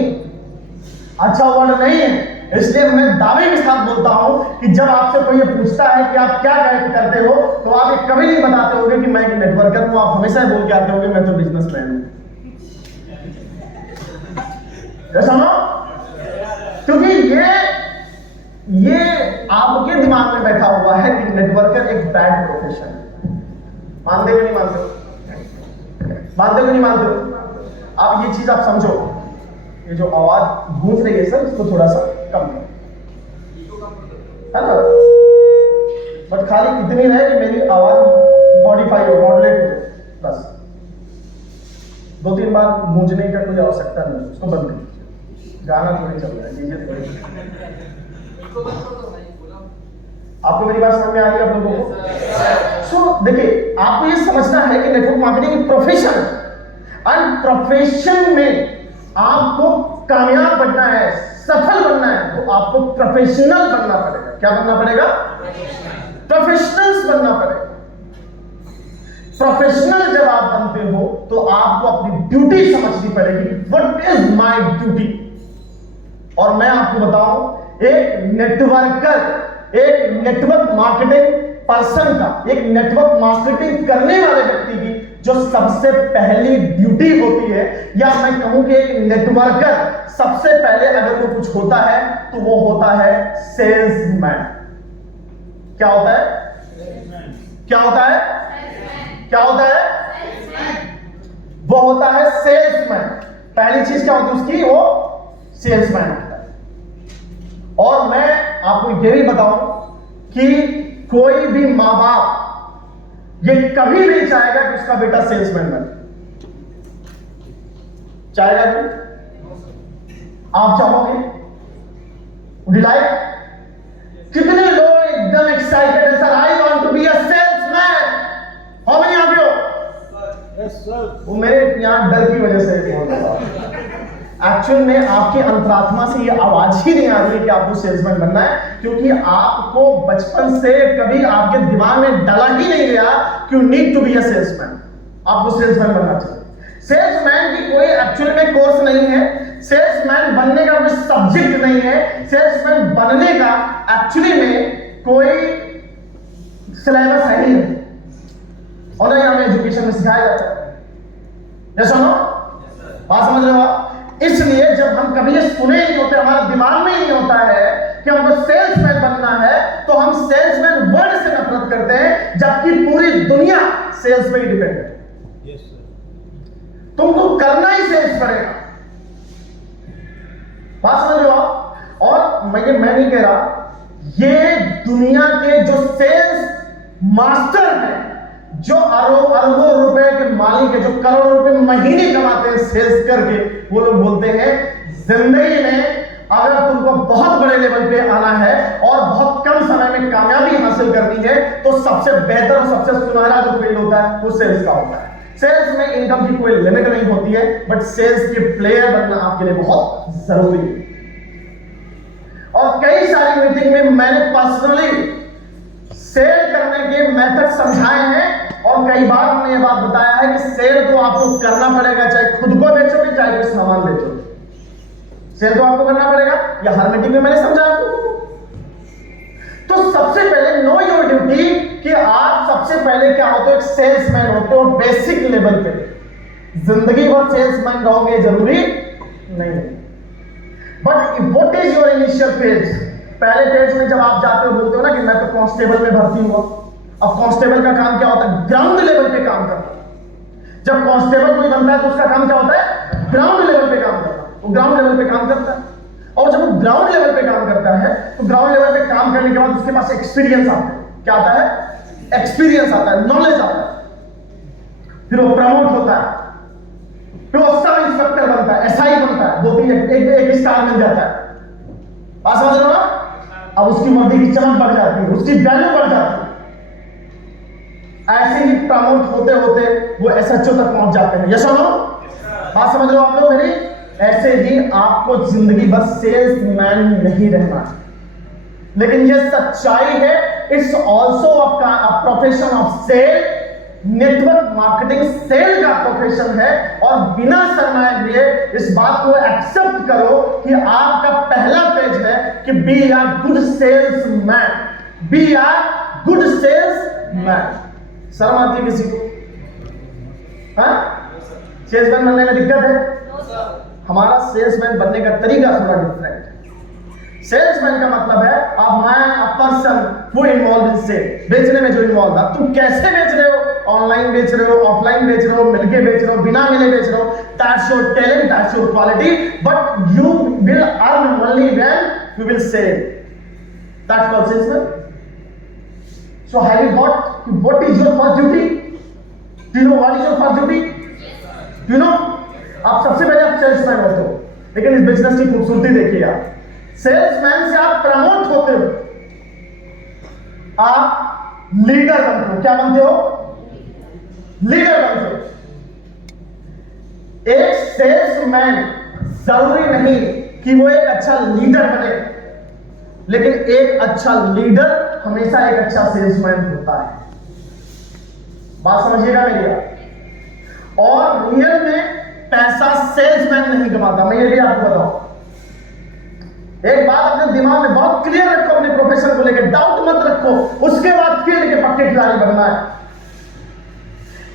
अच्छा वर्ड नहीं है, इसलिए मैं दावे के साथ बोलता हूं कि जब आपसे कोई ये पूछता है कि आप क्या करते हो तो आप ये कभी नहीं बताते होगे कि मैं एक नेटवर्कर हूं, आप हमेशा बोल के आते होगे मैं तो बिजनेसमैन हूं। समझो, क्योंकि ये आपके दिमाग में बैठा हुआ है कि नेटवर्कर एक बैड प्रोफेशन है। मानते हो नहीं मानते हो? मानते हो नहीं मानते हो? आप ये चीज आप समझो, ये जो आवाज गूंज रही है सर इसको थोड़ा सा कम है ना, बट खाली इतनी रहे कि मेरी आवाज मॉडिफाई हो, मॉडुलेट हो जाए, बस। 2-3 बार गूंजने का कोई आवश्यकता नहीं, उसको बंद कर। गाना थोड़ी चल रहा है, डीजे थोड़ी। आपको मेरी बात समझ में आ रही है आप लोगों को? सो देखिए, आपको ये समझना है कि नेटवर्क मार्केटिंग एक प्रोफेशन है और प्रोफेशन में आपको कामयाब बनना है, सफल बनना है, तो आपको प्रोफेशनल बनना पड़ेगा। क्या बनना पड़ेगा? प्रोफेशनल्स बनना पड़ेगा। प्रोफेशनल जब आप बनते हो तो आपको अपनी ड्यूटी समझनी पड़ेगी। What is my duty? और मैं आपको बताऊं, एक नेटवर्कर, एक नेटवर्क मार्केटिंग पर्सन का, एक नेटवर्क मार्केटिंग करने वाले व्यक्ति की जो सबसे पहली ड्यूटी होती है, या मैं कहूं कि एक नेटवर्कर सबसे पहले अगर वो कुछ होता है तो वो होता है सेल्समैन। क्या होता है? क्या होता है? क्या होता है? वो होता है सेल्समैन। पहली चीज क्या होती है उसकी? वो सेल्समैन होता है। और मैं आपको यह भी बताऊं कि कोई भी मां बाप ये कभी नहीं चाहेगा कि उसका बेटा सेल्समैन बने। चाहेगा कि? आप चाहोगे? Would you like? कितने लोग एकदम एक्साइटेड है, sir I want to be a salesman. How many of you? Yes sir. वो मेरे यहां डर की वजह से बोल रहा हूं। एक्चुअल में आपके अंतरात्मा से ये आवाज ही नहीं आ रही है कि आपको सेल्समैन बनना है, क्योंकि आपको बचपन से कभी आपके दिमाग में डाला ही नहीं गया कि you need to be a salesman. आपको सेल्समैन बनना चाहिए। सेल्समैन की कोई एक्चुअल में कोर्स नहीं है, सेल्समैन बनने का कोई सब्जेक्ट नहीं है, सेल्समैन बनने का एक्चुअली में कोई सिलेबस है ही नहीं, और नहीं हमें एजुकेशन में सिखाया जाता है। यस और नो? बात समझ रहे हो आप? इसलिए जब हम कभी ये सुने नहीं होते, हमारे दिमाग में ही नहीं होता है कि हमको सेल्समैन बनना है, तो हम सेल्समैन वर्ड से नफरत करते हैं, जबकि पूरी दुनिया सेल्स पे ही डिपेंड है। yes, तुमको करना ही सेल्स पड़ेगा। बात समझ रहे हो आप? और मैं नहीं कह रहा, ये दुनिया के जो सेल्स मास्टर हैं, जो अरबों रुपए के मालिक है, जो करोड़ों रुपए महीने कमाते हैं सेल्स करके, वो लोग बोलते हैं जिंदगी में अगर तुमको बहुत बड़े लेवल पे आना है और बहुत कम समय में कामयाबी हासिल करनी है, तो सबसे बेहतर और सबसे सुनहरा जो फील्ड होता है वो सेल्स का होता है। सेल्स में इनकम की कोई लिमिट नहीं होती है, बट सेल्स के प्लेयर बनना आपके लिए बहुत जरूरी है। और कई सारी मीटिंग में मैंने पर्सनली सेल करने के मेथड समझाए हैं, और कई बार हमने ये बात बताया है कि सेल तो आपको करना पड़ेगा, चाहे खुद को बेचोगे चाहे कोई सामान बेचोगे, सेल तो आपको करना पड़ेगा। या हर मीटिंग में मैंने समझाया आपको। तो सबसे पहले नो योर ड्यूटी, कि आप सबसे पहले क्या होते हो? एक सेल्समैन होते हो बेसिक लेवल पे। जिंदगी भर सेल्समैन रहोगे जरूरी नहीं, but what is your initial phase? पहले फेज में जब आप जाते हो, बोलते हो ना कि मैं तो कांस्टेबल में भर्ती हुआ। अब कांस्टेबल का काम क्या होता है? ग्राउंड लेवल पे काम करना। जब कांस्टेबल कोई बनता है तो उसका काम क्या होता है? ग्राउंड लेवल पे काम करना। वो ग्राउंड लेवल पे काम करता है, और जब वो ग्राउंड लेवल पे काम करता है तो ग्राउंड लेवल पे काम करने के बाद उसके पास एक्सपीरियंस आता है। क्या आता है? एक्सपीरियंस आता है, नॉलेज आता है। फिर वो प्रमोट होता है, फिर वो सब इंस्पेक्टर बनता है, एसआई बनता है, 2-3 एक स्टार मिल जाता है। बात समझ रहे हो? अब उसकी वर्दी की चमक बढ़ जाती है, उसकी वैल्यू बढ़ जाती है। ऐसे ही प्रमोट होते होते वो एसएचओ तक पहुंच जाते हैं। यस और नो? बात समझ रहे हो आप लोग मेरी? ऐसे ही आपको जिंदगी भर सेल्समैन नहीं रहना, लेकिन ये सच्चाई है। It's also a profession of sale. Network marketing sale का प्रोफेशन है, और बिना शर्माए हुए इस बात को एक्सेप्ट करो कि आपका पहला पेज है कि be a good salesman. Be a good salesman. शर्म आती है किसी को? हाँ, सेल्समैन बनने में दिक्कत है? हमारा सेल्समैन बनने का तरीका थोड़ा डिफरेंट है। सेल्समैन का मतलब है a man, a person who involve in sale. बेचने में जो इन्वॉल्व है। तुम कैसे बेच रहे हो? ऑनलाइन बेच रहे हो, ऑफलाइन बेच रहे हो, मिलके बेच रहे हो, बिना मिले बेच रहे हो, that's your talent, that's your quality, but you will earn only when you will sell. That's called salesman. So have you got what is your first duty? Do you know what is your first duty? Do you know? आप सबसे पहले आप सेल्समैन होते हो, लेकिन इस बिजनेस की खूबसूरती देखिए आप, सेल्समैन से आप प्रमोट होते हो। आप लीडर बनते हो। क्या बनते हो? लीडर बनते हो। एक सेल्समैन जरूरी नहीं कि वो एक अच्छा लीडर बने, लेकिन एक अच्छा लीडर हमेशा एक अच्छा सेल्समैन होता है। बात समझिएगा मेरी। और रियल में पैसा सेल्समैन नहीं कमाता। मैं ये भी आपको बताऊं, एक बात अपने दिमाग में बहुत क्लियर रखो, अपने प्रोफेशन को लेकर डाउट मत रखो, उसके बाद फील्ड के पक्के खिलाड़ी बनना है।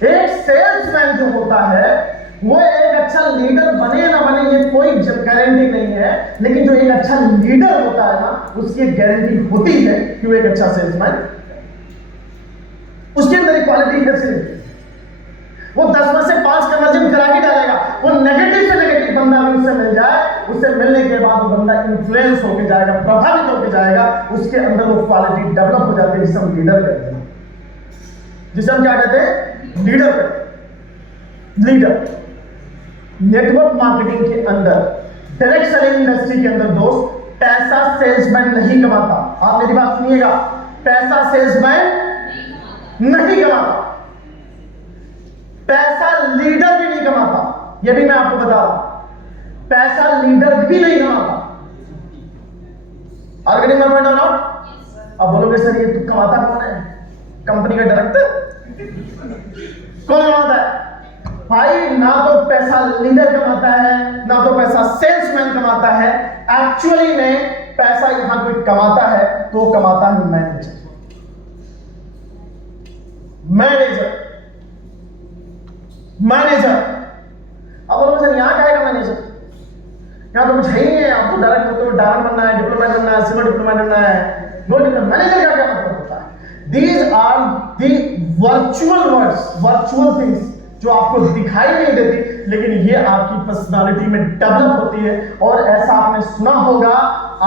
एक सेल्समैन जो होता है वो एक अच्छा लीडर बने ना बने ये कोई गारंटी नहीं है, लेकिन जो एक अच्छा लीडर होता है ना उसकी एक गारंटी होती है कि वो एक अच्छा सेल्समैन, उसके अंदर एक क्वालिटी है। वो 10 में से 5 कन्वर्जन करा ही डालेगा। वो नेगेटिव से नेगेटिव बंदा भी उससे मिल जाए, उससे मिलने के बाद वो बंदा इन्फ्लुएंस होके जाएगा, प्रभावित होके जाएगा, उसके अंदर वो क्वालिटी डेवलप हो जाती है जिसे हम लीडर कहते हैं। जिसे हम क्या कहते हैं? लीडर कहते हैं। लीडर नेटवर्क मार्केटिंग के अंदर, डायरेक्ट सेलिंग इंडस्ट्री के अंदर दोस्त, पैसा सेल्समैन नहीं कमाता। आप मेरी बात सुनिएगा, पैसा सेल्समैन नहीं कमाता, पैसा लीडर भी नहीं कमाता। यह भी मैं आपको बता रहा हूं, पैसा लीडर भी नहीं कमाता। Are getting my point or not? अब बोलोगे सर ये तू कमाता कौन है? कंपनी का डायरेक्टर कौन कमाता है? भाई ना तो पैसा लीडर कमाता है, ना तो पैसा सेल्समैन कमाता है। एक्चुअली में पैसा यहां कोई कमाता है तो कमाता है मैनेजर। मैनेजर मैनेजर अब बोलो सर यहां क्या है मैनेजर? यहां तो कुछ है ही नहीं है। आपको डायरेक्ट होते हो, डायरेक्ट बनना है, डिप्लोमेट बनना है, सिविल डिप्लोमेट बनना है, नो डिप्लोमेट। मैनेजर का क्या मतलब होता है? These are the virtual words, virtual things जो आपको दिखाई नहीं देती, लेकिन ये आपकी पर्सनालिटी में डेवलप होती है। और ऐसा आपने सुना होगा,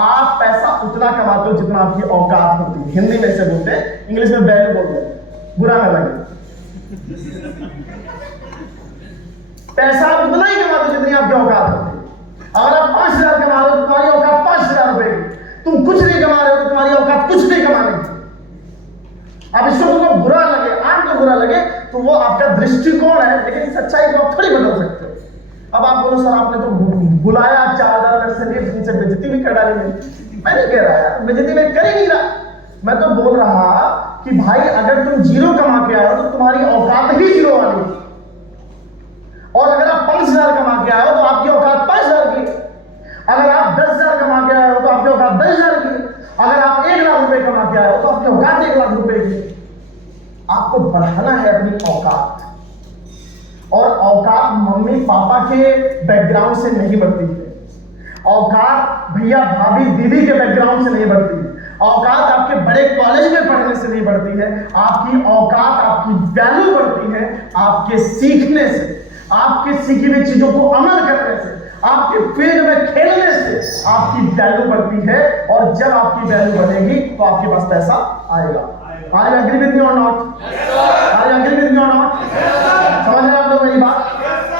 आप पैसा उतना कमाते हो जितना आपकी औकात होती है। हिंदी में से बोलते हैं, इंग्लिश में वैल्यू बोलते हैं, बुरा ना लगे। पैसा आप उतना ही कमाते हो जितनी आपकी औकात होती है। अगर आप 5,000 कमा रहे हो तो तुम्हारी औकात 5,000 रुपए की। तुम कुछ नहीं कमा रहे हो तो तुम्हारी औकात कुछ नहीं कमाने की। अब इसको तुमको बुरा लगे, आपको बुरा लगे, तो वो आपका दृष्टिकोण है, लेकिन सच्चाई को आप थोड़ी बदल सकते हो। अब आप बोलो सर आपने तो बुलाया 4,000 मेरे से लिए, तुमसे बेइज्जती भी कर डाली। मैं नहीं कह रहा यार, बेइज्जती मैं कर ही नहीं रहा। मैं तो बोल रहा कि भाई अगर तुम 0 कमा के आए हो तो तुम्हारी औकात ही 0 वाली, और अगर आप 5,000 कमा के आए हो तो आपकी औकात 5,000 की। अगर आप 10,000 कमा के आए हो तो आपकी औकात 10,000 की। अगर आप 1,00,000 रुपए कमा के आए हो तो आपकी औकात 1,00,000 रुपए की। आपको बढ़ाना है अपनी औकात, और औकात मम्मी पापा के बैकग्राउंड से नहीं बढ़ती है। औकात भैया भाभी दीदी के बैकग्राउंड से नहीं बढ़ती है। औकात आपके बड़े कॉलेज में पढ़ने से नहीं बढ़ती है। आपकी औकात, आपकी वैल्यू बढ़ती है आपके सीखने से, आपके सीखी हुई चीजों को अमल करने से, आपके फील्ड में खेलने से आपकी वैल्यू बढ़ती है। और जब आपकी वैल्यू बढ़ेगी तो आपके पास पैसा आएगा। Are you agree with me or not? Are you agree with me or not? समझ रहे हैं आप लोग मेरी बात?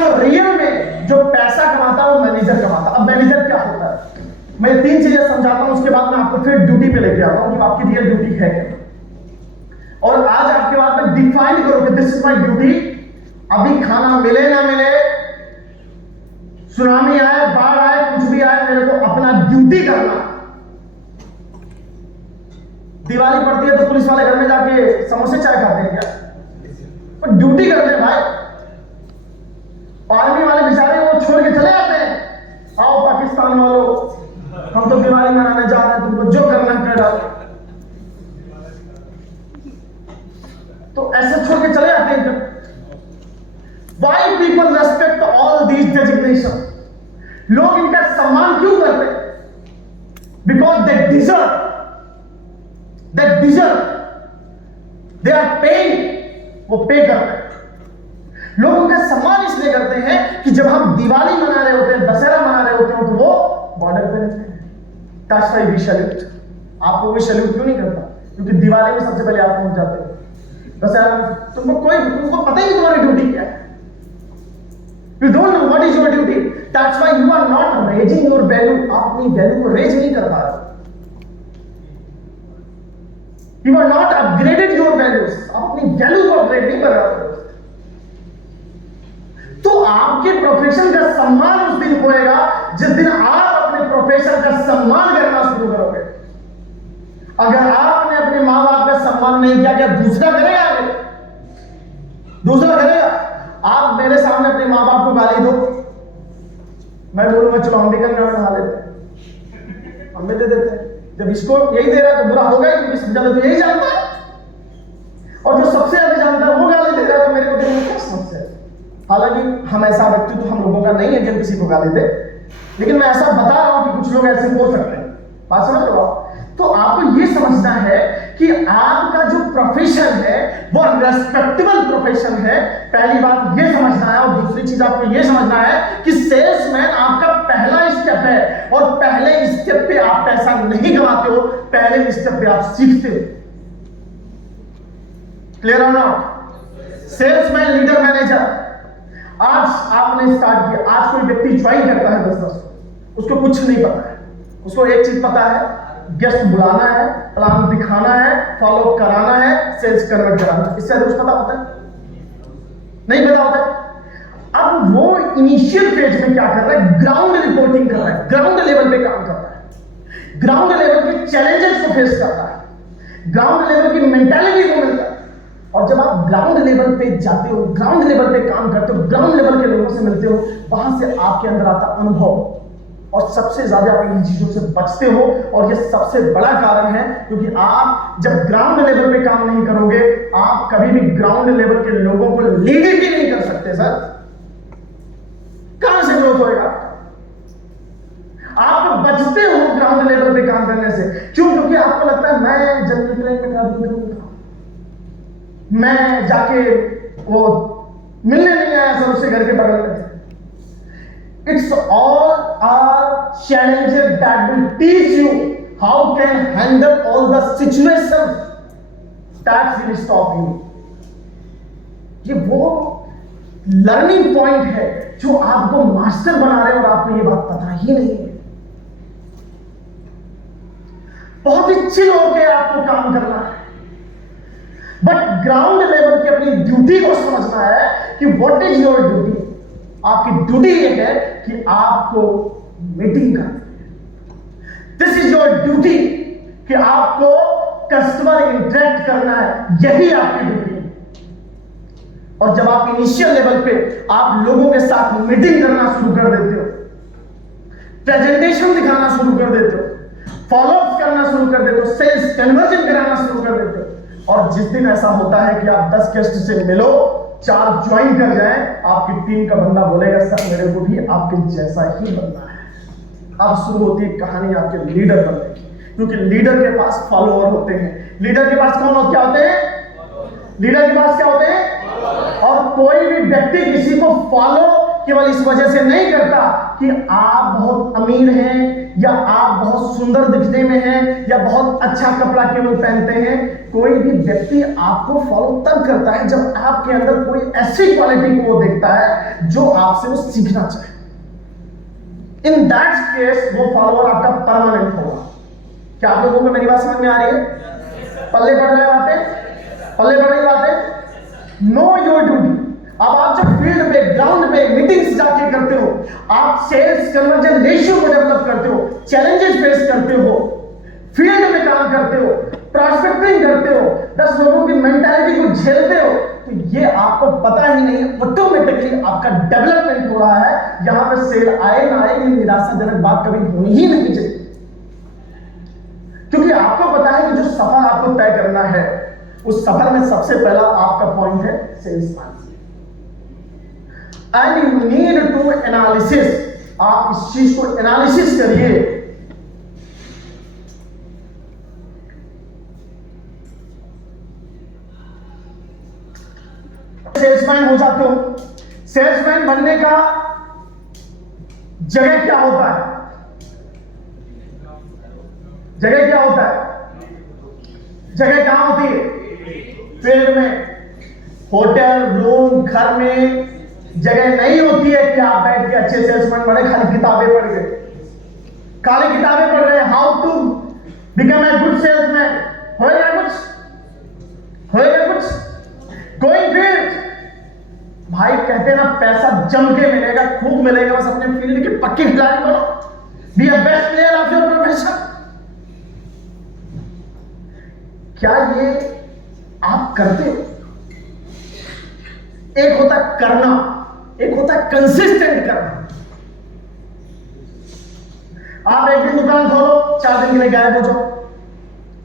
तो रियल में जो पैसा कमाता है वो मैनेजर कमाता है। अब मैनेजर क्या होता है, मैं 3 चीजें समझाता हूं, उसके बाद मैं आपको फिर ड्यूटी पे लेके आता हूं कि आपकी रियल ड्यूटी है क्या। और आज आपके बाद में डिफाइन करो कि दिस इज माय ड्यूटी। अभी खाना मिले ना मिले, सुनामी आए, बाढ़ आए, कुछ भी आए, मेरे को अपना ड्यूटी करना। दिवाली पड़ती है तो पुलिस वाले घर में जाके समोसे चाय खाते हैं क्या? तो ड्यूटी करते हैं भाई। आर्मी वाले बेचारे वो छोड़ के चले जाते हैं, आओ पाकिस्तान वालों हम तो दिवाली मनाने जा रहे हैं, तुमको जो करना कर डालो। तो ऐसे छोड़ के चले जाते हैं। Why people respect all these designations? लोग इनका सम्मान क्यों करते हैं? Because they deserve. They deserve. They are paying. वो पे करते हैं। लोग उनका सम्मान इसलिए करते हैं कि जब हम दिवाली मना रहे होते हैं, दशहरा मना रहे होते हैं, तो वो बॉर्डर पे रहते हैं। That's why we salute. आपको कोई सैल्यूट क्यों नहीं करता? क्योंकि दिवाली में सबसे पहले आप पहुंच जाते हैं। दशहरा में तुमको पता ही नहीं तुम्हारी ड्यूटी क्या है। You don't know what is your duty. That's why you are not raising your value. आप अपनी वैल्यू को रेज नहीं कर पा रहे। You are not upgraded your values, आप अपनी वैल्यू को अपग्रेड नहीं कर रहे। तो आपके प्रोफेशन का सम्मान उस दिन होएगा जिस दिन आप अपने प्रोफेशन का सम्मान करना शुरू करोगे। अगर आपने अपने मां बाप का सम्मान नहीं किया, क्या दूसरा करेगा? आगे दूसरा करेगा? आप मेरे सामने अपने मां बाप को गाली दो, मैं बोलूंगा चलो हम भी गंगा में नहा लेते हैं, हम भी दे देते हैं। जब इसको यही दे रहा है तो बुरा होगा ही, क्योंकि सबसे ज्यादा तो यही जानता है, और जो सबसे ज्यादा जानता है वो गाली दे रहा है, तो मेरे को देने में क्या समस्या है? हालांकि हम ऐसा व्यक्ति तो हम लोगों का नहीं है कि हम किसी को गाली दे, लेकिन मैं ऐसा बता रहा हूं कि कुछ लोग ऐसे हो सकते हैं। बात समझ रहे हो? तो आपको ये समझना है कि आपका जो प्रोफेशन है वो रेस्पेक्टेबल प्रोफेशन है, पहली बात ये समझना है। और दूसरी चीज आपको ये समझना है कि सेल्समैन आपका पहला स्टेप है, और पहले स्टेप पे आप पैसा नहीं कमाते हो, पहले स्टेप पे आप सीखते हो। क्लियर और नॉट? सेल्समैन, लीडर, मैनेजर, आज आपने स्टार्ट किया, आज कोई व्यक्ति ज्वाइन करता है बिजनेस, उसको कुछ नहीं पता है, उसको एक चीज पता है, गेस्ट बुलाना है, प्लान दिखाना है, फॉलो कराना है, सेल्स कन्वर्ट कराना है। इससे कुछ पता होता है? नहीं पता होता है। अब वो इनिशियल फेज में क्या कर रहा है? ग्राउंड रिपोर्टिंग कर रहा है, ग्राउंड लेवल पे काम कर रहा है, ग्राउंड लेवल के चैलेंजेस को फेस करता है, ग्राउंड लेवल की मेंटालिटी को मिलता है। और जब आप ग्राउंड लेवल पे जाते हो, ग्राउंड लेवल पे काम करते हो, ग्राउंड लेवल के लोगों से मिलते हो, वहां से आपके अंदर आता अनुभव, और सबसे ज्यादा आप इन चीजों से बचते हो। और ये सबसे बड़ा कारण है, क्योंकि आप जब ग्राउंड लेवल पे काम नहीं करोगे, आप कभी भी ग्राउंड लेवल के लोगों को लीड ही नहीं कर सकते। सर कहां से ग्रोथ होएगा? आप बचते हो ग्राउंड लेवल पे काम करने से। क्यों? क्योंकि आपको लगता है मैं जनरल क्लाइंट में ट्रैवल करूंगा, मैं जाके वो मिलने नहीं आया सर उससे घर के बगल में। It's all our challenges that will teach you how can handle all the situations that will stop you. ये वो लर्निंग पॉइंट है जो आपको मास्टर बना रहे हैं, और आपको ये बात पता ही नहीं है। बहुत ही चिल होकर आपको काम करना है, बट ग्राउंड लेवल की अपनी ड्यूटी को समझना है कि व्हाट इज योर ड्यूटी। आपकी ड्यूटी ये है कि आपको मीटिंग करनी है। दिस इज योर ड्यूटी कि आपको कस्टमर इंटरेक्ट करना है, यही आपकी ड्यूटी है। और जब आप इनिशियल लेवल पे आप लोगों के साथ मीटिंग करना शुरू कर देते हो, प्रेजेंटेशन दिखाना शुरू कर देते हो, फॉलोअप करना शुरू कर देते हो, सेल्स कन्वर्जन कराना शुरू कर देते हो, और जिस दिन ऐसा होता है कि आप 10 गेस्ट से मिलो, 4 ज्वाइन कर जाए, आपकी टीम का बंदा बोलेगा सर मेरे को भी आपके जैसा ही बनना है। अब शुरू होती है कहानी आपके लीडर बनने की, क्योंकि लीडर के पास फॉलोअर होते हैं। लीडर के पास कौन क्या होते हैं? लीडर के पास क्या होते हैं? और कोई भी व्यक्ति किसी को फॉलो केवल इस वजह से नहीं करता कि आप बहुत अमीर हैं, या आप बहुत सुंदर दिखने में हैं, या बहुत अच्छा कपड़ा केवल पहनते हैं। कोई भी व्यक्ति आपको फॉलो तब करता है जब आपके अंदर कोई ऐसी क्वालिटी को वो देखता है जो आपसे वो सीखना चाहे। इन दैट केस वो फॉलोअर आपका परमानेंट होगा। क्या आप लोगों को मेरी बात समझ में आ रही है? पल्ले पड़ रहे बातें? पल्ले पड़ रही बातें? Know your duty. अब आप जब फील्ड पे, ग्राउंड पे मीटिंग्स जाके करते हो, आप सेल्स कन्वर्जन रेशियो को डेवलप करते हो, चैलेंजेस फेस करते हो, फील्ड में काम करते हो, प्रॉस्पेक्टिंग करते हो, 10 लोगों की मेंटालिटी को झेलते हो, तो ये आपको पता ही नहीं, ऑटोमेटिकली आपका डेवलपमेंट हो रहा है। यहां पे सेल आए ना आए, ये निराशाजनक बात कभी होनी ही नहीं चाहिए, क्योंकि आपको पता है कि जो सफर आपको तय करना है, उस सफर में सबसे पहला आपका पॉइंट है salesman. And you need to analysis. आप इस चीज को एनालिसिस करिए। सेल्समैन हो जाते हो, सेल्समैन बनने का जगह क्या होता है? जगह क्या होता है? जगह कहां होती है? फील्ड में, होटल, रूम, घर में जगह नहीं होती है कि आप बैठ के अच्छे सेल्समैन बने, खाली किताबें पढ़ गए, खाली किताबें पढ़ रहे, how to become a good salesman, हो रहा है कुछ? होएगा कुछ? गोइंग फील्ड, भाई कहते हैं ना पैसा जम के मिलेगा, खूब मिलेगा, बस अपने फील्ड के पक्के खिलाड़ी बनो, be a best player of your profession. क्या ये आप करते हो? एक होता है करना, एक होता है कंसिस्टेंट करना। आप एक दिन दुकान खोलो, 4 दिन के लिए गायब हो जाओ,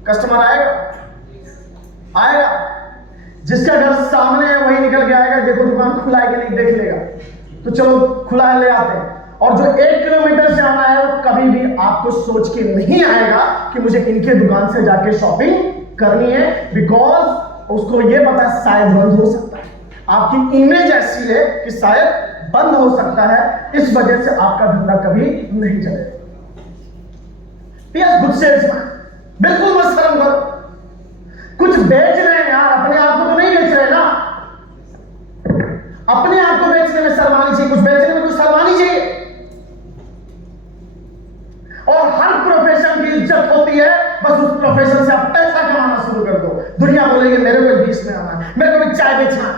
कस्टमर आएगा? आएगा। जिसका घर सामने है वही निकल के आएगा, देखो दुकान खुला है कि नहीं, देख लेगा, तो चलो खुला है ले आते हैं। और जो 1 किलोमीटर से आना है वो कभी भी आपको सोच के नहीं आएगा कि मुझे इनके दुकान से जाके शॉपिंग करनी है, बिकॉज उसको ये पता है शायद बंद हो सकता है। आपकी इमेज ऐसी है कि शायद बंद हो सकता है, इस वजह से आपका धंधा कभी नहीं चलेगा। गुड सेल्समैन, बिल्कुल मत शर्म करो, कुछ बेच रहे हैं यार, अपने आप को तो नहीं बेच रहे ना। अपने आप को बेचने में शर्मानी चाहिए, कुछ बेचने में कुछ शर्मानी चाहिए। और हर प्रोफेशन की इज्जत होती है, बस उस प्रोफेशन से आप पैसा कमाना शुरू कर दो। दुनिया बोलेगी मेरे को बीच में आना है, मेरे को भी चाय बेचना है,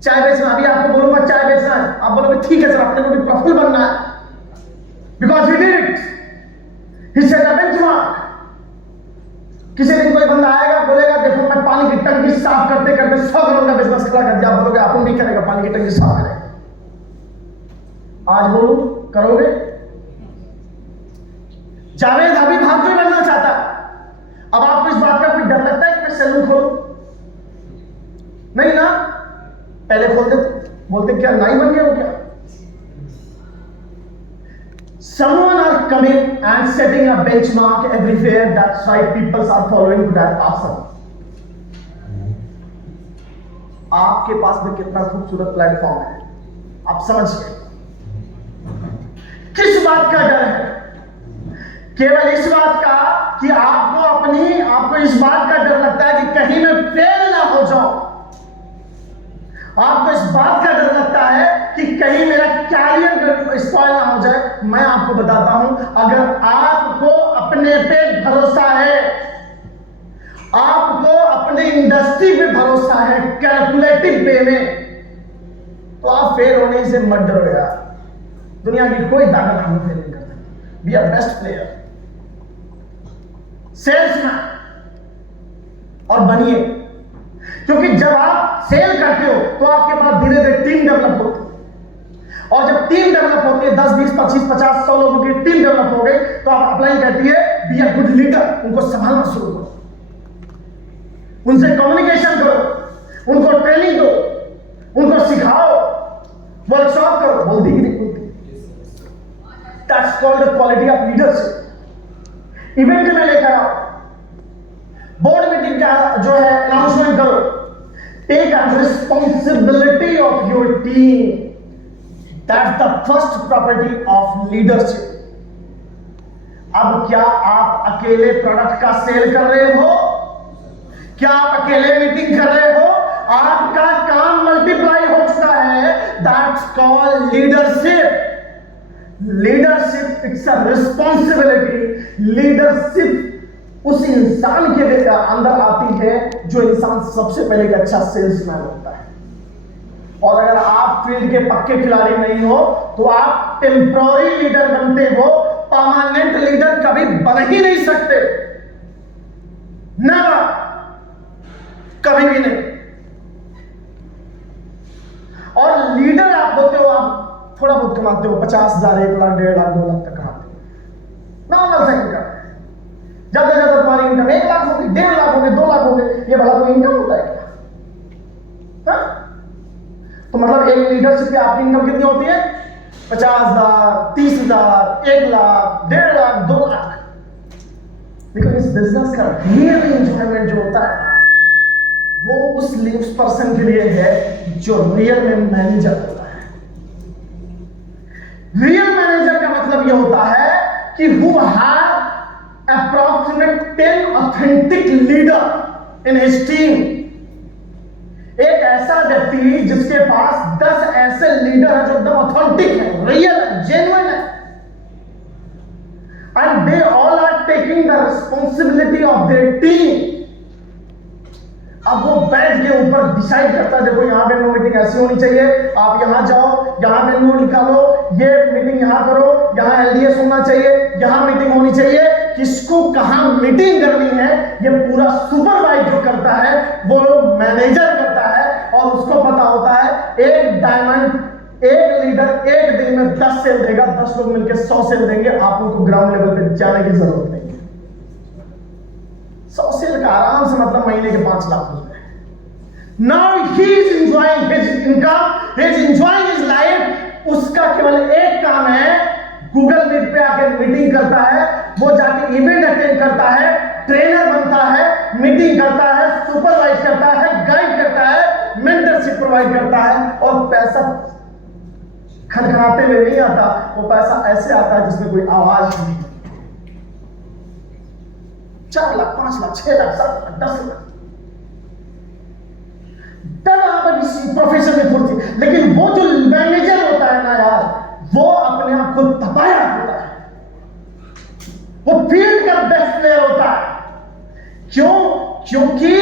चाय बेचना। अभी आपको बोलूंगा चाय बेचना है, आप बोलोगे ठीक है सर, अपने को भी प्रफुल्ल बनना है, because we did it, he set a benchmark. किसी दिन कोई बंदा आएगा बोलेगा देखो मैं पानी की टंकी साफ करते करते 100 करोड़ का बिजनेस खड़ा कर दिया, आप बोलोगे अपन नहीं करेगा, पानी की टंकी साफ करेगा। आज बोलूं करोगे? जावेद अभी भाग कोई बनना चाहता है, अब आपको इस बात का कोई डर लगता है कि मैं सैलून खोलूं? नहीं ना, पहले खोल देते, बोलते क्या नहीं बन गया हो क्या? Someone are coming and setting a benchmark everywhere. That's why people are following to that person. आपके पास में कितना खूबसूरत प्लेटफॉर्म है, आप समझिए। किस बात का डर है? केवल इस बात का कि आपको इस बात का डर लगता है कि कहीं मैं फेल ना हो जाऊं। आपको इस बात का डर लगता है कि कहीं मेरा कैरियर स्पॉइल ना हो जाए। मैं आपको बताता हूं, अगर आपको अपने पे भरोसा है, आपको अपने इंडस्ट्री पे भरोसा है कैलकुलेटिव वे में, तो आप फेल होने से मत डरो यार। दुनिया की कोई ताकत हमें फेल नहीं कर सकती। Be a best player, salesman और बनिए, क्योंकि जब आप सेल करते हो तो आपके पास धीरे धीरे टीम डेवलप होती है, और जब टीम डेवलप होती है 10, 20, 25, 50, 100 लोगों की टीम डेवलप हो गई, तो आप अपलाइन कहती है बी अ गुड लीडर, उनको संभालना शुरू करो, उनसे कम्युनिकेशन करो, उनको ट्रेनिंग दो, उनको सिखाओ, वर्कशॉप करो। बोलती कि नहीं बोलती? That's called the quality of leadership. Event में लेकर आओ, बोर्ड मीटिंग का जो है अनाउंसमेंट करो, take a responsibility of your team. That's the first property of leadership. अब क्या आप अकेले प्रोडक्ट का सेल कर रहे हो? क्या आप अकेले मीटिंग कर रहे हो? आपका काम मल्टीप्लाई हो चुका है। That's called leadership. Leadership it's a responsibility. Leadership उस इंसान के अंदर आती है जो इंसान सबसे पहले एक अच्छा सेल्समैन होता है। और अगर आप फील्ड के पक्के खिलाड़ी नहीं हो तो आप टेम्पररी लीडर बनते हो, परमानेंट लीडर कभी बन ही नहीं सकते। नेवर, कभी भी नहीं। और लीडर आप होते हो, आप थोड़ा बहुत कमाते हो, 50,000, 1 लाख, 1.5 लाख, 2 लाख तक कमाते हो, नॉर्मल सा इनकम। ज्यादा ज्यादा तुम्हारी इनकम 1 लाख होगी, 1.5 लाख होगी, 2 लाख होगी, ये भला कोई इनकम होता है क्या? तो मतलब एक लीडरशिप पे आपकी इनकम कितनी होती है? 50,000, 30,000, 1 लाख, 1.5 लाख, 2 लाख। लेकिन इस बिजनेस का रियल एंजॉयमेंट जो होता है वो उस पर्सन के लिए है जो रियल में मैनेजर होता है। रियल मैनेजर का मतलब यह होता है कि who have approximate 10 authentic leader in his team। एक ऐसा व्यक्ति जिसके पास 10 ऐसे लीडर हैं जो एकदम ऑथेंटिक है, रियल है, जेन्युइन है, and they all are taking the responsibility of their team। अब वो बैठ के ऊपर डिसाइड करता है, देखो यहाँ पे नो मीटिंग ऐसी होनी चाहिए, आप यहाँ जाओ, यहाँ पे नो निकालो, ये मीटिंग यहाँ करो, यहाँ एलडीएस होना चाहिए, यहाँ मीटिंग होनी चाहिए, किसको कहाँ मीटिंग करनी है ये पूरा सुपरवाइज जो करता है वो मैनेजर करता है। और उसको पता होता है एक डायमंड एक लीडर एक दिन में 10 सेल देगा, 10 लोग मिलकर 100 सेल देंगे, आप उनको ग्राउंड लेवल पे जाने की जरूरत नहीं है। 100 सेल का आराम से मतलब महीने के 5 लाख रुपए। Now he is enjoying his income, he is enjoying his life. उसका केवल एक काम है, गूगल मीट पे आकर मीटिंग करता है, वो जाके इवेंट अटेंड करता है, ट्रेनर बनता है, मीटिंग करता है, सुपरवाइज करता है, गाइड करता है, मेंटरशिप प्रोवाइड करता है। और पैसा खनखनाते हुए नहीं आता, वो पैसा ऐसे आता है जिसमें कोई आवाज नहीं। 4 लाख 5 लाख 6 लाख 7 लाख 10 लाख, तब आप प्रोफेशन में फुर्ती। लेकिन वो जो मैनेजर होता है ना यार, वो अपने आप को तपाया होता है, वो फील्ड का बेस्ट प्लेयर होता है। क्यों? क्योंकि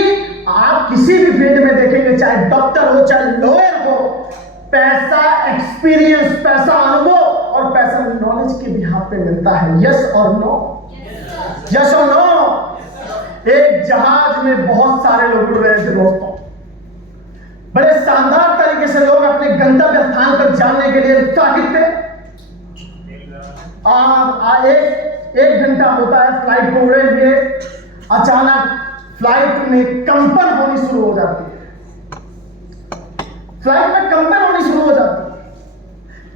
आप किसी भी फील्ड में देखेंगे, चाहे डॉक्टर हो चाहे लॉयर हो, पैसा एक्सपीरियंस, पैसा अनुभव और पैसा नॉलेज के भी हाथ पे मिलता है। यस और नो? यस और नो? एक जहाज में बहुत सारे लोग उड़ रहे थे दोस्तों, बड़े शानदार तरीके से लोग अपने गंतव्य स्थान पर जाने के लिए उत्साहित थे। एक घंटा होता है फ्लाइट को उड़े हुए, अचानक फ्लाइट में कंपन होनी शुरू हो जाती है, फ्लाइट में कंपन होनी शुरू हो जाती है।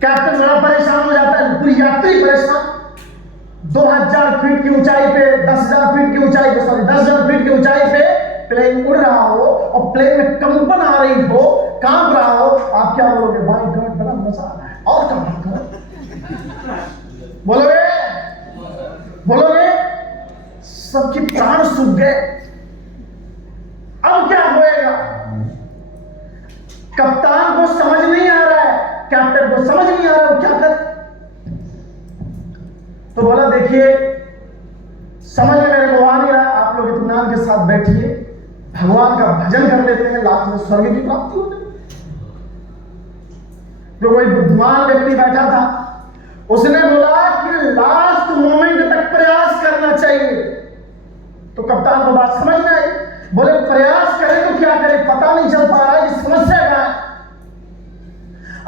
कैप्टन बड़ा परेशान हो जाता है, पूरी यात्री परेशान। 2000 फीट की ऊंचाई पे, 10,000 फीट की ऊंचाई पे, सॉरी 10,000 फीट की ऊंचाई पे प्लेन उड़ रहा हो और प्लेन में कंपन आ रही हो, कांप रहा हो, आप क्या बोलोगे? भाई गॉड बड़ा मजा आ रहा है, और कंपन करो। बोलोगे? बोलोगे? सबके प्राण सूख गए। अब क्या होएगा? कप्तान को समझ नहीं आ रहा है, कैप्टन को समझ नहीं आ रहा है, वो क्या कर। तो बोला देखिए समझ में मेरे को आ नहीं रहा, आप लोग इत्मीनान के साथ बैठिए, भगवान का भजन कर लेते हैं, लास्ट में स्वर्ग की प्राप्ति हो जाए। जो कोई बुद्धिमान व्यक्ति बैठा था, उसने बोला कि लास्ट मोमेंट तक प्रयास करना चाहिए। तो कप्तान को बात समझ में आई, बोले प्रयास करें तो क्या करें, पता नहीं चल पा रहा है कि समस्या क्या है।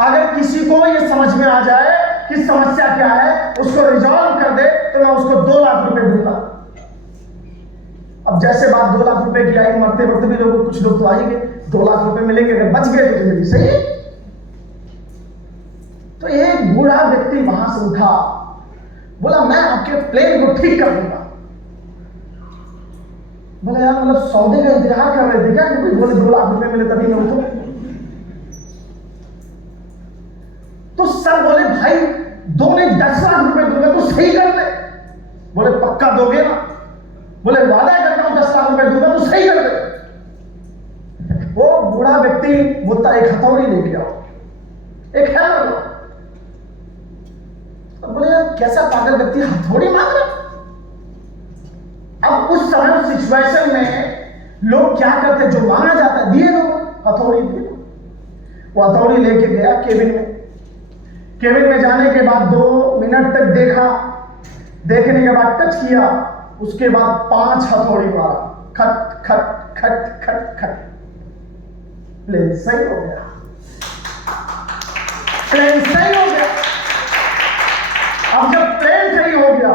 अगर किसी को ये समझ में आ जाए कि समस्या क्या है, उसको रिजॉल्व कर दे, तो मैं उसको 2 लाख रुपए दूंगा। अब जैसे बात 2 लाख रुपए की आई, मरते मरते भी लोगों, कुछ लोग तो आ ही गए, 2 लाख रुपए मिलेंगे, अगर बच गए तो जिंदगी सही है। तो एक बूढ़ा व्यक्ति वहां से उठा, बोला मैं आपके प्लेन को ठीक कर दूंगा। बोले यार मतलब सौदे का इंतजार कर रहे थे क्या? कि बोले 2 लाख रुपए मिले तभी मैं उठूं। तो सर बोले भाई 2 नहीं 10 लाख रुपए दूंगा तो सही कर ले। बोले पक्का दोगे ना? बोले वादा करता हूं 10 लाख रुपए दूंगा तो सही कर ले। वो बूढ़ा व्यक्ति बोलता एक हथौड़ी लेके आओ, एक हैमर लो। तो बोले यार कैसा पागल व्यक्ति हथौड़ी मांग रहा। अब उस समय उस सिचुएशन में लोग क्या करते, जो मांगा जाता है दिए लोग, हथौड़ी दिए। वो हथौड़ी लेके गया केबिन में। केबिन में जाने के बाद 2 मिनट तक देखा, देखने के बाद टच किया, उसके बाद 5 हथौड़ी मारा, खट खट खट खट खट, प्लेन सही हो गया, प्लेन सही हो गया। अब जब प्लेन सही हो गया,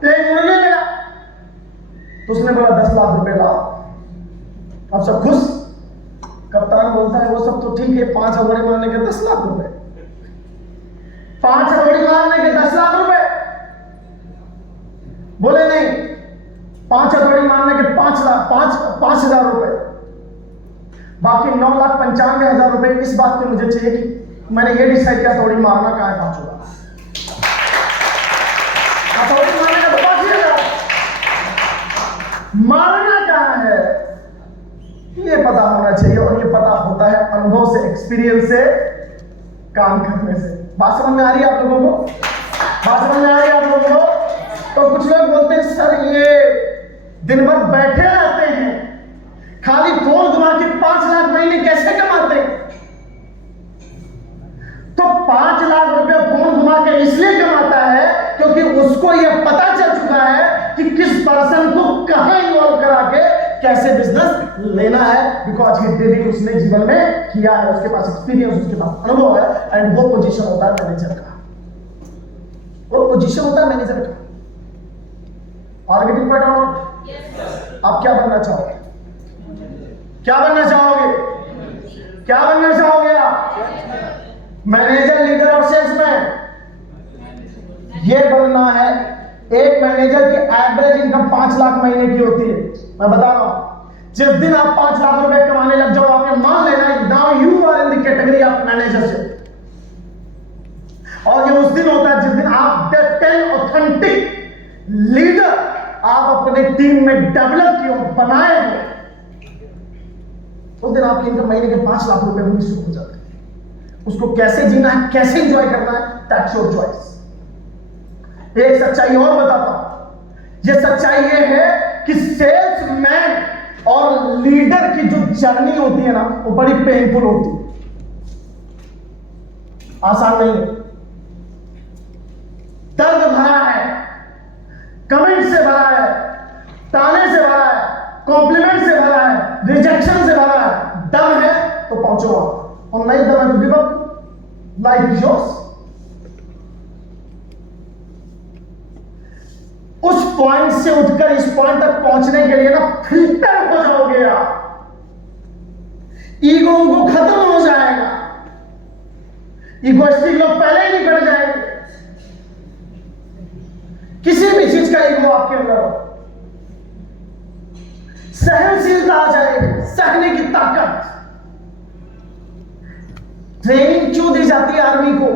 प्लेन उड़ने लगा, तो उसने बोला 10 लाख रुपए लाओ। अब सब खुश। कप्तान बोलता है वो सब तो ठीक है, 5 हथौड़ी मारने के 10 लाख रुपए, 5 हथौड़ी मारने के 10 लाख रुपए। बोले नहीं, 5 हथौड़ी मारने के 5,000 रुपए, बाकी 9,95,000 रुपए। इस बात पे मुझे चाहिए कि मैंने ये डिसाइड किया हथौड़ी मारना कहाँ है 5 होगा, हथौड़ी मारने का तो 5,000, मारना कहाँ है ये पता होना चाहिए। और ये पता होता है अनुभव से, एक्सपीरियंस से, काम करने से। बात समझ में आ रही है आप लोगों को? बात समझ में आ रही है आप लोगों को? तो कुछ लोग बोलते हैं सर ये दिन भर बैठे रहते हैं, खाली फोन घुमा के 5 लाख महीने कैसे कमाते? तो 5 लाख रुपए फोन घुमा के इसलिए कमाता है क्योंकि उसको यह पता चल चुका है कि किस पर्सन को कहां इन्वॉल्व करा के कैसे बिजनेस लेना है, बिकॉज ये डेली उसने जीवन में किया है, उसके पास एक्सपीरियंस, उसके पास अनुभव है, एंड वो पोजीशन होता है मैनेजर का। वो पोजीशन होता है मैनेजर का। और गेटिंग पॉइंट आउट? आप क्या बनना चाहोगे? क्या बनना चाहोगे? क्या बनना चाहोगे आप? मैनेजर, लीडर और सेल्समैन? ये बनना है। एक मैनेजर की एवरेज इनकम 5 लाख महीने की होती है। मैं बता रहा हूं, जिस दिन आप 5 लाख रुपए कमाने लग जाओ, आपने मान लेना now you are in the category of managership. और ये उस दिन होता है जिस दिन आप 10 ऑथेंटिक लीडर आप अपने टीम में डेवलप किए हो, बनाए हो, उस दिन आपकी इनकम महीने के 5 लाख रुपए होनी शुरू हो जाते हैं। उसको कैसे जीना है, कैसे एंजॉय करना है, दैट्स योर चॉइस। एक सच्चाई और बताता हूं। ये सच्चाई ये है कि सेल्समैन और लीडर की जो जर्नी होती है ना, वो बड़ी पेनफुल होती है, आसान नहीं है। दर्द भरा है, कमेंट से भरा है, ताने से भरा है, कॉम्प्लीमेंट से भरा है, रिजेक्शन से भरा है। दम है तो पहुंचो आप, और नहीं दम है तो give up. Life is yours. उस पॉइंट से उठकर इस पॉइंट तक पहुंचने के लिए ना फिल्टर हो जाओगे आप। ईगो को खत्म हो जाएगा। ईगोइस्टिक लोग पहले ही निकल जाएंगे। किसी भी चीज का ईगो आपके अंदर हो, सहनशीलता आ जाएगी, सहने की ताकत। ट्रेनिंग क्यों दी जाती है आर्मी को?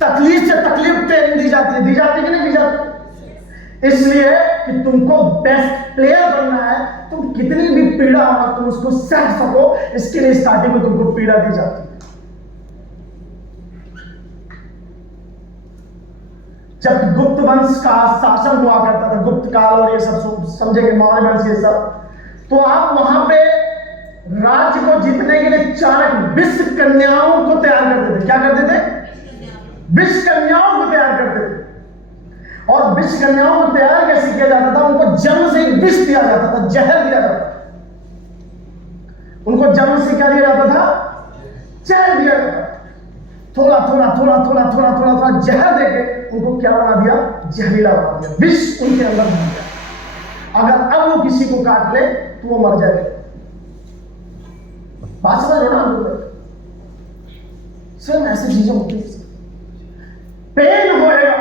तकलीफ से तकलीफ ट्रेनिंग दी जाती है, दी जाती है कि नहीं दी जाती? इसलिए कि तुमको बेस्ट प्लेयर बनना है। तुम कितनी भी पीड़ा हो तुम उसको सह सको, इसके लिए स्टार्टिंग में तुमको पीड़ा दी जाती है। जब गुप्त वंश का शासन हुआ करता था, गुप्त काल और ये सब समझेंगे, मौर्य वंश ये सब, तो आप वहां पे राज्य को जीतने के लिए चाणक्य 20 कन्याओं को तैयार करते थे। क्या करते थे? 20 कन्याओं को तैयार करते थे। और 20 कन्याओं को तैयार कैसे किया जाता था? उनको जन्म से ही विष दिया जाता था, जहर दिया जाता था। उनको जन्म से क्या दिया जाता था? जहर दिया जाता था। थोड़ा थोड़ा थोड़ा थोड़ा थोड़ा थोड़ा थोड़ा जहर देके उनको क्या बना दिया? जहरीला बना दिया, विष उनके अंदर बन गया। अगर अब वो किसी को काट ले तो वो मर जाएगा। बात समझ लो ना? सिर्फ ऐसी चीजें होती है। पेन होएगा,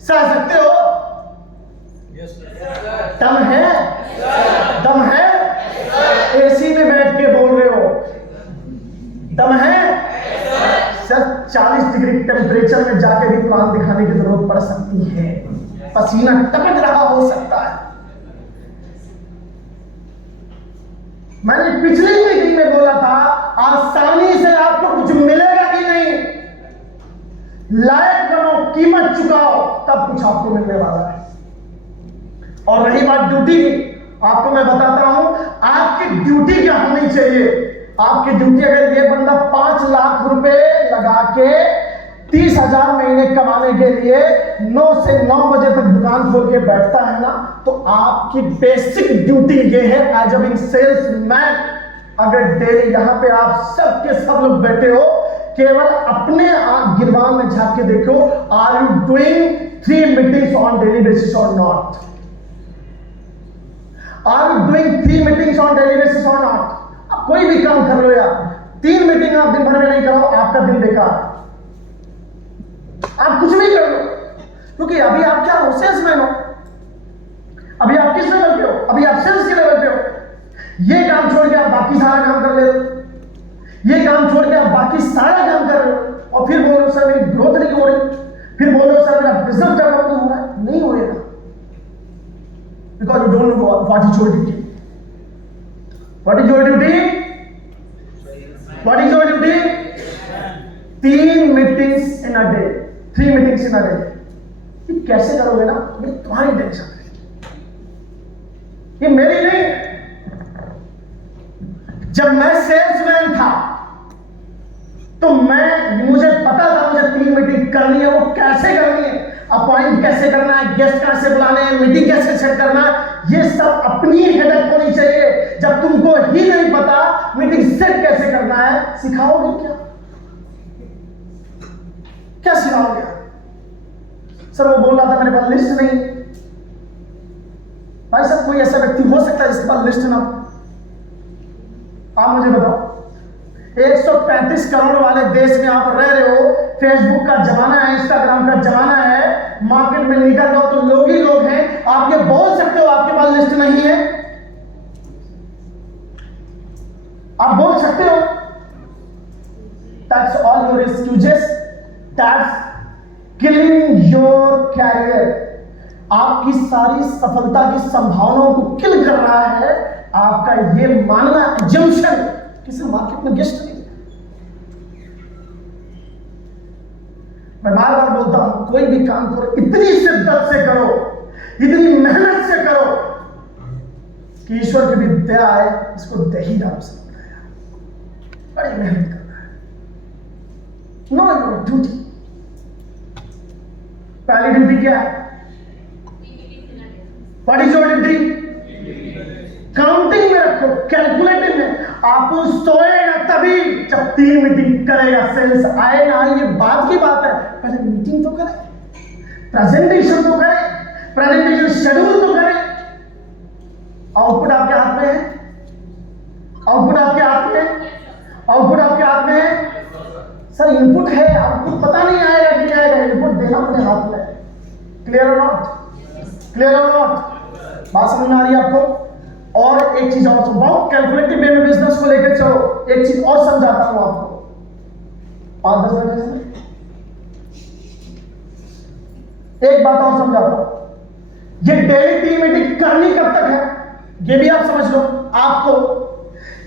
सह सकते हो? दम है? दम है? एसी में बैठ के बोल रहे हो, दम है? सिर्फ 40 डिग्री टेम्परेचर में जाके भी प्लान दिखाने की जरूरत पड़ सकती है। पसीना टपक रहा हो सकता है। मैंने पिछली मीटिंग में बोला था, आसानी से आपको कुछ मिलेगा ही नहीं। लायक बनो, कीमत चुकाओ, तब कुछ आपको मिलने वाला है। और रही बात ड्यूटी की, आपको मैं बताता हूं आपकी ड्यूटी क्या होनी चाहिए। आपकी ड्यूटी, अगर ये बंदा 5 लाख रुपए लगा के 30,000 महीने कमाने के लिए 9 से 9 बजे तक दुकान खोल के बैठता है ना, तो आपकी बेसिक ड्यूटी ये है एज अ बिंग सेल्समैन। अगर डेली यहां पे आप सब के सब लोग बैठे हो, केवल अपने गिरबान में झांक के देखो, are you doing 3 meetings on daily basis or not? Are you doing 3 meetings on daily basis or not? आप कोई भी काम कर रहे हो यार, 3 मीटिंग आप दिन भर में नहीं करो, आपका दिन बेकार। आप कुछ भी कर लो, क्योंकि अभी आप क्या हो? सेल्समैन हो। अभी आप किस लेवल पे हो? अभी आप सेल्स के लेवल पे हो। ये काम छोड़ के आप बाकी सारा काम कर ले, ये काम छोड़ के आप बाकी सारा काम कर रहे हो, और फिर बोल रहे हो सर मेरी ग्रोथ नहीं हो रही, फिर बोल रहे हो सर मेरा बिजनेस डेवलप नहीं हो रहा है। नहीं होएगा, because you don't know what is your duty. What is your duty? What is your duty? 3 meetings in a day, 3 meetings in a day. ये कैसे करोगे ना? ये तुम्हारी टेंशन है, ये मेरी नहीं। जब मैं सेल्समैन था तो मुझे पता था मुझे 3 मीटिंग करनी है। वो कैसे करनी है, अपॉइंट कैसे करना है, गेस्ट कैसे बुलाने हैं, मीटिंग कैसे सेट करना है, ये सब अपनी हेडेक होनी चाहिए। जब तुमको ही नहीं पता मीटिंग सेट कैसे करना है, सिखाओगे क्या? क्या सिखाओगे? सर वो बोल रहा था मेरे पास लिस्ट नहीं। भाई साहब कोई ऐसा व्यक्ति हो सकता है जिसके पास लिस्ट ना हो? आप मुझे बताओ, 135 करोड़ वाले देश में आप रह रहे हो, फेसबुक का जमाना है, इंस्टाग्राम का जमाना है, मार्केट में निकल जाओ तो लोग ही लोग हैं। आप ये बोल सकते हो आपके पास लिस्ट नहीं है? आप बोल सकते हो? That's all your excuses. That's killing your career. आपकी सारी सफलता की संभावनाओं को किल कर रहा है आपका ये मानना, assumption किसी मार्केट में गेस्ट नहीं। मैं बार बार बोलता हूं, कोई भी काम करो इतनी शिद्दत से करो, इतनी मेहनत से करो कि ईश्वर की भी दया आए। इसको दही राम से बनाया, बड़ी मेहनत करना है। Know your duty. पहली ड्यूटी क्या है? What is your duty? Counting में रखो, कैलकुलेटिंग में। आप सोएगा तभी जब 3 मीटिंग करेगा, सेल्स आएगा। ये बात की बात है, पहले मीटिंग तो करें, प्रेजेंटेशन तो करें, प्रेजेंटेशन शेड्यूल तो करें। आउटपुट आपके हाथ में है, आउटपुट आपके हाथ में है, आउटपुट आपके हाथ में है। सर इनपुट है, आउटपुट पता नहीं आएगा कि आएगा, इनपुट देना अपने हाथ में। क्लियर और नॉट? क्लियर और नॉट? बात समझ में आ रही है आपको? और एक चीज और, बहुत कैलकुलेटिव वे में बिजनेस को लेकर चलो। एक चीज और समझाता हूं आपको, 5-10 मिनट में एक बात और समझाता हूं। ये डेली 3 मीटिंग करनी कब तक है, ये भी आप समझ लो। आपको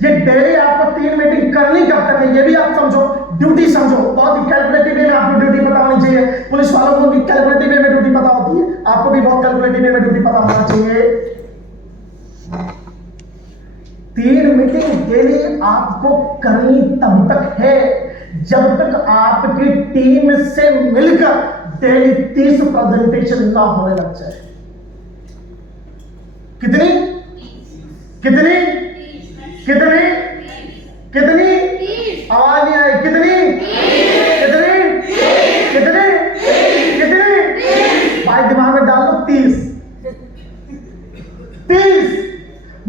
ये डेली आपको 3 मीटिंग करनी कब तक है, ये भी आप समझो। ड्यूटी समझो, बहुत ही कैलकुलेटिव वे में आपको ड्यूटी पता होनी चाहिए। पुलिस वालों को भी कैलकुलेटिव वे में ड्यूटी पता होती है, आपको भी बहुत कैलकुलेटिव वे में ड्यूटी पता होना चाहिए। 3 मीटिंग डेली आपको करनी तब तक है जब तक आपकी टीम से मिलकर डेली 30 प्रेजेंटेशन ना होने लग जाए। कितनी कितनी कितनी कितनी? आवाज नहीं आई। कितनी कितनी कितनी कितनी? भाई दिमाग में डाल लो, 30।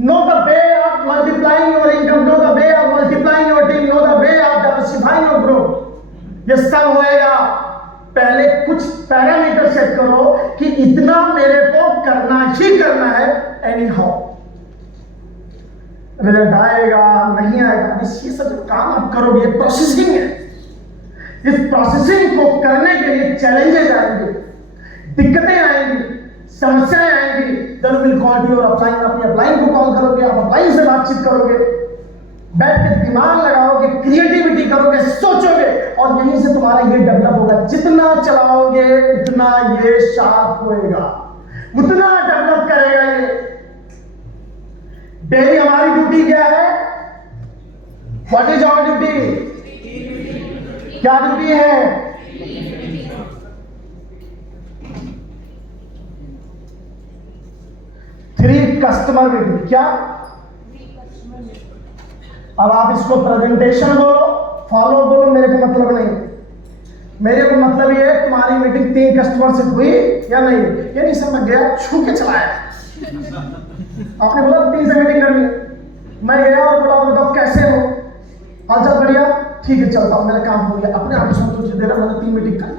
Know the way of multiplying your income, know the way of multiplying your team, know the way of diversifying your growth। ये सब होएगा। पहले कुछ पैरामीटर सेट करो कि इतना मेरे को करना ही करना है, एनी हाउ। रिजल्ट आएगा नहीं आएगा, ये सब काम आप करोगे, ये प्रोसेसिंग है। इस प्रोसेसिंग को करने के लिए चैलेंजेस आएंगे, दिक्कतें आएंगी, समस्याएं आएंगी। Then will call to your upline, अपनी अपलाइन को कॉल करोगे, आप अपलाइन से बातचीत करोगे, बैठ के दिमाग लगाओगे, क्रिएटिविटी करोगे, सोचोगे, और यहीं से तुम्हारा ये डेवलप होगा। जितना चलाओगे उतना ये शार्प होएगा, उतना डेवलप करेगा ये। डेली हमारी ड्यूटी क्या है? What is our duty? क्या ड्यूटी है? Customer meeting. क्या? अब आप इसको प्रेजेंटेशन बोलो, फॉलो बोलो, मेरे को मतलब नहीं। मेरे को मतलब ये है तुम्हारी मीटिंग 3 कस्टमर से हुई या नहीं। ये नहीं सर मैं गया छू के चलाया, आपने बोला 3 से मीटिंग करनी है, मैं गया और बोला बताओ कैसे हो, हालचाल बढ़िया, ठीक है चलता हूं, मेरा काम हो गया। अपने आप संतोष दे रहा, मैंने 3 मीटिंग कर ली।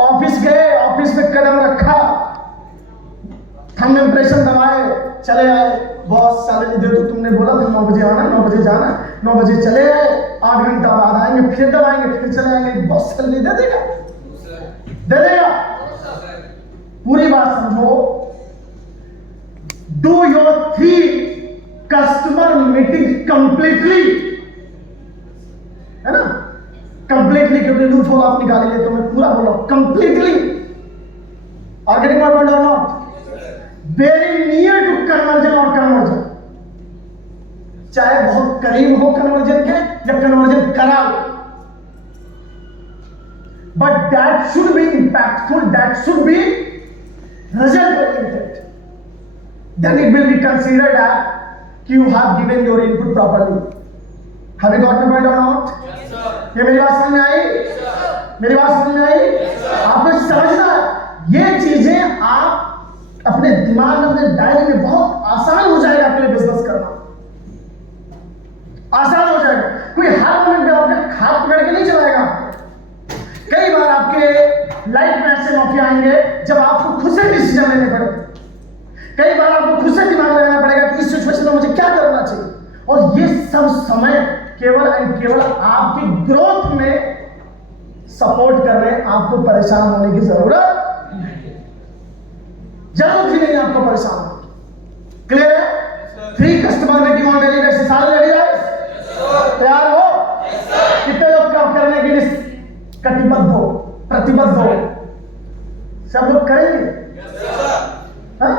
ऑफिस गए, ऑफिस में कदम रखा, थंब इंप्रेशन दबाए, चले आए। बॉस सैलरी दे दो, तुमने बोला था 9 बजे आना, 9 बजे जाना, 9 बजे चले आए, 8 घंटा बाद आएंगे, फिर दबाएंगे, फिर चले आएंगे। बॉस सैलरी दे देगा? दे देगा? पूरी बात समझो। Do your 3 customer meeting completely, है ना? कंप्लीटली, क्योंकि लूप होल आप निकालेंगे तो मैं पूरा बोला completely. Are getting my point or not? Very near to conversion और कन्वर्जन, चाहे बहुत करीब हो कन्वर्जन के या कन्वर्जन करा लो, but that should be impactful, that should be result oriented, then it will be considered that you have given your input properly. Have you got my point or not? Yes sir. ये मेरी बात समझ में आई? Yes sir. मेरी बात समझ में आई? Yes sir. आपको समझना है ये चीजें, आप अपने दिमाग में, अपने डायरी में, बहुत आसान हो जाएगा आपके लिए बिजनेस करना, आसान हो जाएगा। कोई हर मोमेंट में आपका हाथ पकड़ के नहीं चलाएगा। कई बार आपके लाइफ में ऐसे मौके आएंगे जब आपको खुद से डिसीजन लेने पड़े, कई बार आपको खुद से दिमाग लगाना पड़ेगा कि इस सिचुएशन में मुझे क्या करना चाहिए, और ये सब समय केवल एंड केवल आपकी ग्रोथ में सपोर्ट कर रहे हैं। आपको परेशान होने की जरूरत ही नहीं, आपको परेशान होने। क्लियर है? 3 कस्टमर में क्यों डेली बेसिस सारे रेडी है? तैयार हो? कितने लोग काम करने के लिए कटिबद्ध हो, प्रतिबद्ध हो? सब लोग करेंगे? हाँ?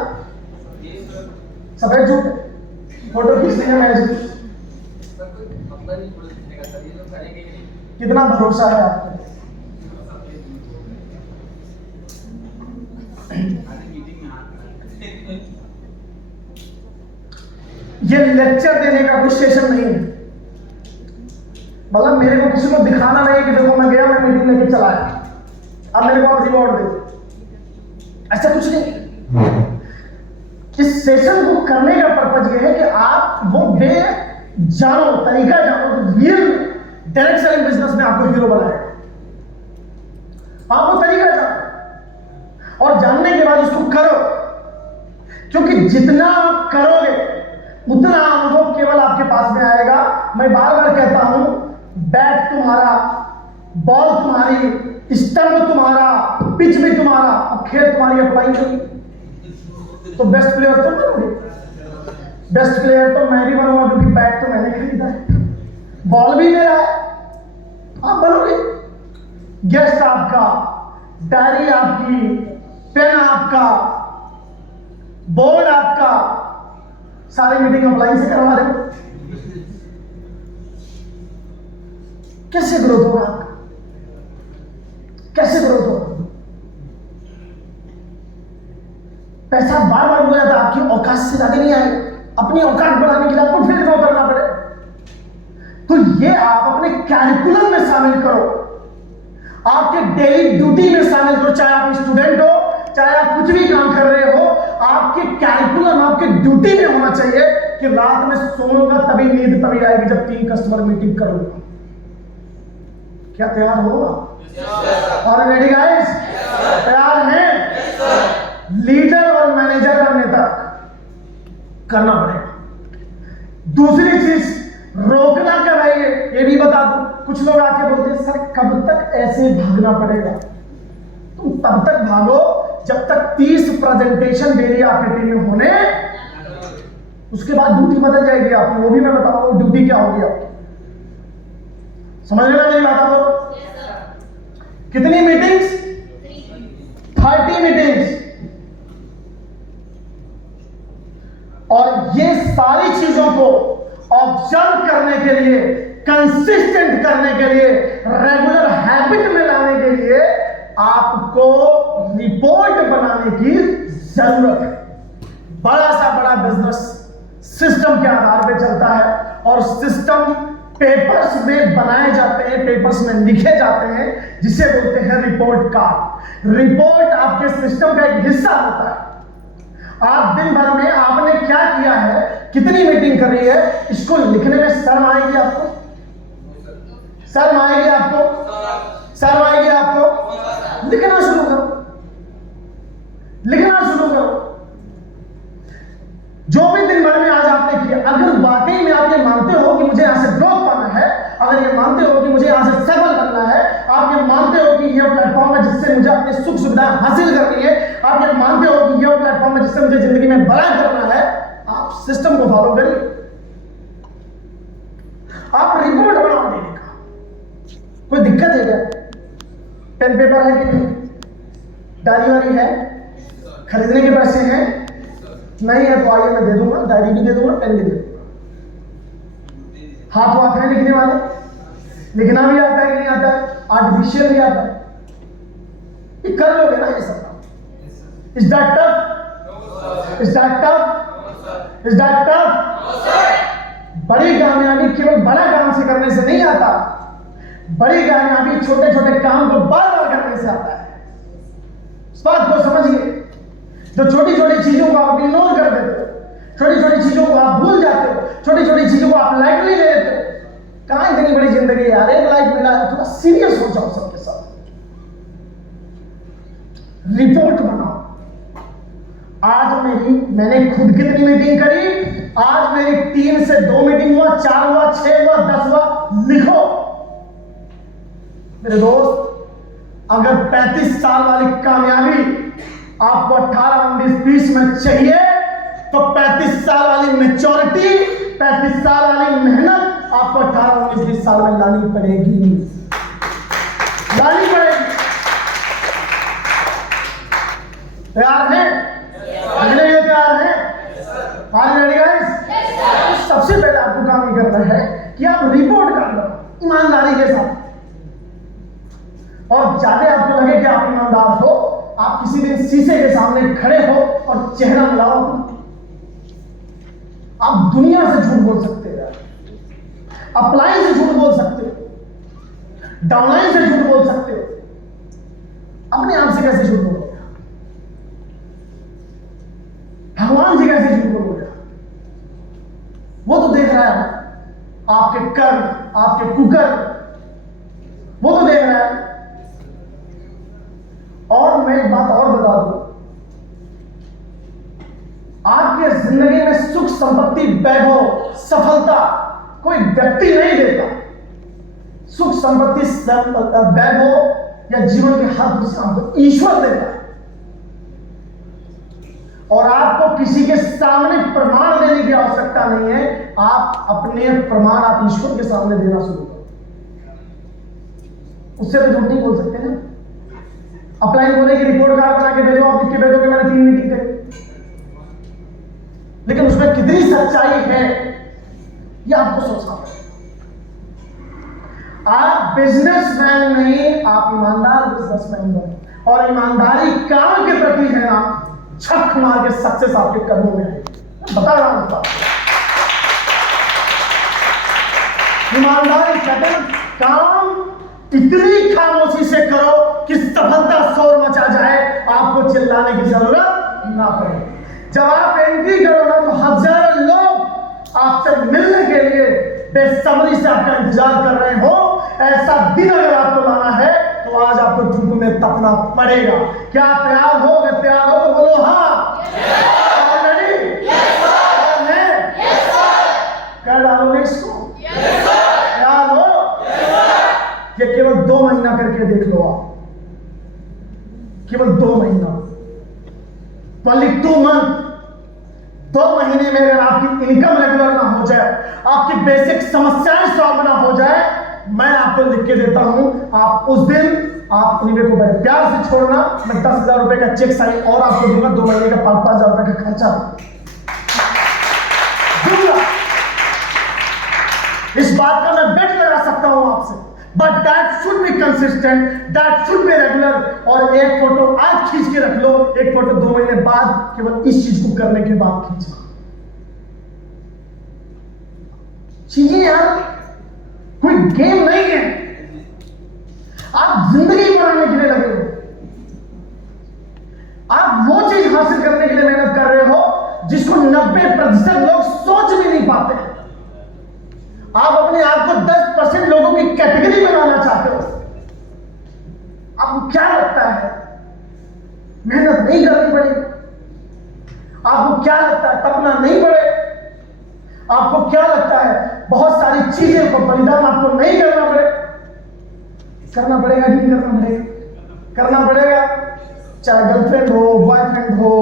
सब एक जुट फोटो खींचने का मैनेज, कितना भरोसा है आप पे? ये लेक्चर देने का कोई सेशन नहीं है, मतलब मेरे को किसी को दिखाना नहीं कि देखो मैं गया, मैं मीटिंग लेके चला आया, अब मेरे को आप रिवॉर्ड दे, ऐसा कुछ नहीं। इस सेशन को करने का पर्पज ये है कि आप वो वे जानो, तरीका जानो, रियल डायरेक्ट सेलिंग बिजनेस में आपको हीरो बनाएगा। आप वो तरीका जानो और जानने के बाद उसको करो, क्योंकि जितना आप करोगे उतना अनुभव केवल आपके पास में आएगा। मैं बार बार कहता हूं, बैट तुम्हारा, बॉल तुम्हारी, स्टंप तुम्हारा, पिच भी तुम्हारा, अब खेल तुम्हारी अप्लाई करोगे तो बेस्ट प्लेयर तुम बनोगे। बेस्ट प्लेयर तो मैं भी बनूंगा, क्योंकि बैट तो मैंने खरीदा है, बॉल भी मेरा है, आप बनोगे। गेस्ट आपका, डायरी आपकी, पेन आपका, बोर्ड आपका, सारी मीटिंग अप्लाई से करवा रहे हो। कैसे ग्रोथ होगा आपका? कैसे ग्रोथ होगा? पैसा बार बार बोला था, आपकी औकात से ज्यादा नहीं आएगा। अपनी औकात बढ़ाने के लिए आपको फील्ड में उतरना पड़े, तो ये आप अपने कैरिकुलम में शामिल करो, आपके डेली ड्यूटी में शामिल करो। चाहे आप स्टूडेंट हो, चाहे आप कुछ भी काम कर रहे हो, आपके कैरिकुलम, आपके ड्यूटी में होना चाहिए कि रात में सोऊंगा तभी नींद तभी आएगी जब 3 कस्टमर मीटिंग करूंगा। क्या तैयार हो? और रेडी गाइस? तैयार हैं? लीडर और मैनेजर का नेता करना पड़ेगा। दूसरी चीज, रोकना कब है ये भी बता दूं। कुछ लोग आके बोलते हैं सर कब तक ऐसे भागना पड़ेगा? तुम तब तक भागो जब तक 30 प्रेजेंटेशन डेली आपके टीम में होने, उसके बाद ड्यूटी बदल जाएगी आपकी, वो भी मैं बताऊंगा ड्यूटी क्या होगी आपकी। समझ में मेरी बात आपको? कितनी मीटिंग्स? 30 मीटिंग्स। और ये सारी चीजों को ऑब्जर्व करने के लिए, कंसिस्टेंट करने के लिए, रेगुलर हैबिट में लाने के लिए आपको रिपोर्ट बनाने की जरूरत है। बड़ा सा बड़ा बिजनेस सिस्टम के आधार पे चलता है, और सिस्टम पेपर्स में बनाए जाते हैं, पेपर्स में लिखे जाते हैं, जिसे बोलते हैं रिपोर्ट कार्ड। रिपोर्ट आपके सिस्टम का एक हिस्सा होता है। आप दिन भर में आपने क्या किया है, कितनी मीटिंग कर रही है, इसको लिखने में शर्म आएगी आपको? शर्म आएगी आपको? शर्म आएगी आपको? लिखना शुरू करो, लिखना शुरू करो। जो भी दिन भर में आज आपने किया, अगर वाकई में आप ये मानते हो कि मुझे यहां से ग्रोथ पाना है, अगर ये मानते हो कि मुझे यहां से सफल बनना है, आप ये मानते हो कि ये प्लेटफॉर्म है जिससे मुझे अपनी सुख सुविधाएं हासिल करनी है, आप ये मानते हो कि ये प्लेटफॉर्म है जिससे मुझे जिंदगी में बड़ा करना है, आप सिस्टम को फॉलो करिए। आप रिपोर्ट बनाओ देने का। कोई दिक्कत है क्या? पेन पेपर है कि नहीं? डायरी वारी है? खरीदने के पैसे हैं? नहीं है तो आइए मैं दे दूंगा, डायरी भी दे दूंगा, पेन भी दे दूंगा। हाथ वाथ है लिखने वाले, लिखना भी आता है कि नहीं आता है, आर्टिफिशियल भी आता है, ये कर लोगे ना ये सब? Is that tough? Is that tough? Is that tough? बड़ी कामयाबी केवल बड़ा काम से करने से नहीं आता, बड़ी कामयाबी छोटे छोटे काम को बार बार करने से आता है। इस बात को समझिए, जो छोटी छोटी चीजों को आप इग्नोर कर देते हो, छोटी छोटी चीजों को आप भूल जाते हो, छोटी छोटी चीजों को आप लाइटली ले लेते हो। कहां इतनी बड़ी जिंदगी यार, एक लाइफ मिला है, थोड़ा सीरियस हो जाओ सबके साथ। रिपोर्ट बनाओ। आज मैंने खुद कितनी मीटिंग करी, आज मेरी 3 से 2 मीटिंग हुआ, 4 हुआ, 6 हुआ, 10 हुआ। लिखो मेरे दोस्त, अगर 35 साल वाली कामयाबी आपको 18, 19, 20 में चाहिए तो 35 साल वाली मैच्योरिटी, 35 साल वाली मेहनत आपको 18, 19, 20 साल में लानी पड़ेगी, लानी पड़ेगी। तैयार हैं? अगले लिए तैयार हैं? Are you ready guys? सबसे पहले आपको काम ये करना है कि आप रिपोर्ट कर लो ईमानदारी के साथ। और ज्यादा आपको लगे कि आप ईमानदार हो, आप किसी दिन शीशे के सामने खड़े हो और चेहरा मिलाओ। आप दुनिया से झूठ बोल सकते हो, अपलाइन से झूठ बोल सकते हो, डाउनलाइन से झूठ बोल सकते हो, अपने आप से कैसे झूठ बोलोगे? भगवान से कैसे झूठ बोलोगे? वो तो देख रहा है आपके कर्म, आपके कुकर्म, वो तो देख रहा है। और मैं एक बात और बता दूं, आपके जिंदगी में सुख, संपत्ति, वैभव, सफलता कोई व्यक्ति नहीं देता। सुख, संपत्ति, वैभव या जीवन के हर दिशा को ईश्वर देता है। और आपको किसी के सामने प्रमाण देने की आवश्यकता नहीं है, आप अपने प्रमाण आप ईश्वर के सामने देना शुरू करो। उससे तो झूठ नहीं बोल सकते ना। अपलाइन बोले कि रिपोर्ट कार्ड बना के भेजो, आप लिख के भेजो कि मैंने 3 मीटिंग करी, लेकिन उसमें कितनी सच्चाई है ये आपको सोचना पड़ेगा। आप बिजनेसमैन नहीं, आप ईमानदार बिजनेसमैन बनो। और ईमानदारी काम के प्रति है ना, छक मार के सक्सेस आपके कदमों में है। बता रहा हूं आपको, ईमानदारी कहते हैं काम इतनी खामोशी से करो कि सफलता शोर मचा जाए, आपको चिल्लाने की जरूरत ना पड़े। जब आप एंट्री करो ना तो हजारों लोग आपसे मिलने के लिए बेसब्री से आपका इंतजार कर रहे हो। ऐसा दिन अगर आपको लाना है तो आज आपको धूप में तपना पड़ेगा। क्या तैयार हो? अगर तैयार हो तो बोलो हाँ। रेडी? कर डालोगे इसको? तैयार हो? ये केवल 2 महीना करके देख लो आप, केवल 2 महीना, ओनली 2 मंथ। 2 महीने में अगर आपकी इनकम रेगुलर ना हो जाए, आपकी बेसिक समस्याएं सॉल्व ना हो जाए, मैं आपको लिख के देता हूं, आप उस दिन आप इन्हीं को बड़े प्यार से छोड़ना। मैं 10,000 रुपए का चेक साइन और आपको दूंगा, 2 महीने का 5,000 रुपए का खर्चा दूंगा। इस बात का मैं बेट लगा सकता हूं आपसे, but that should be consistent, that should be regular. और एक फोटो आज खींच के रख लो, एक फोटो 2 महीने बाद, केवल इस चीज को करने के बाद खींचना। चीजें यार कोई गेम नहीं है, आप जिंदगी बनाने के लिए लगे हो, आप वो चीज हासिल करने के लिए मेहनत कर रहे हो जिसको 90% लोग सोच भी नहीं पाते। आप अपने आप को 10% लोगों की कैटेगरी में लाना चाहते हो। आपको क्या लगता है मेहनत नहीं करनी पड़ेगी? आपको क्या लगता है तपना नहीं पड़े? आपको क्या लगता है बहुत सारी चीजें को बलिदान आपको नहीं करना पड़े? करना पड़ेगा कि नहीं करना पड़ेगा? करना पड़ेगा, चाहे गर्लफ्रेंड हो, बॉयफ्रेंड हो,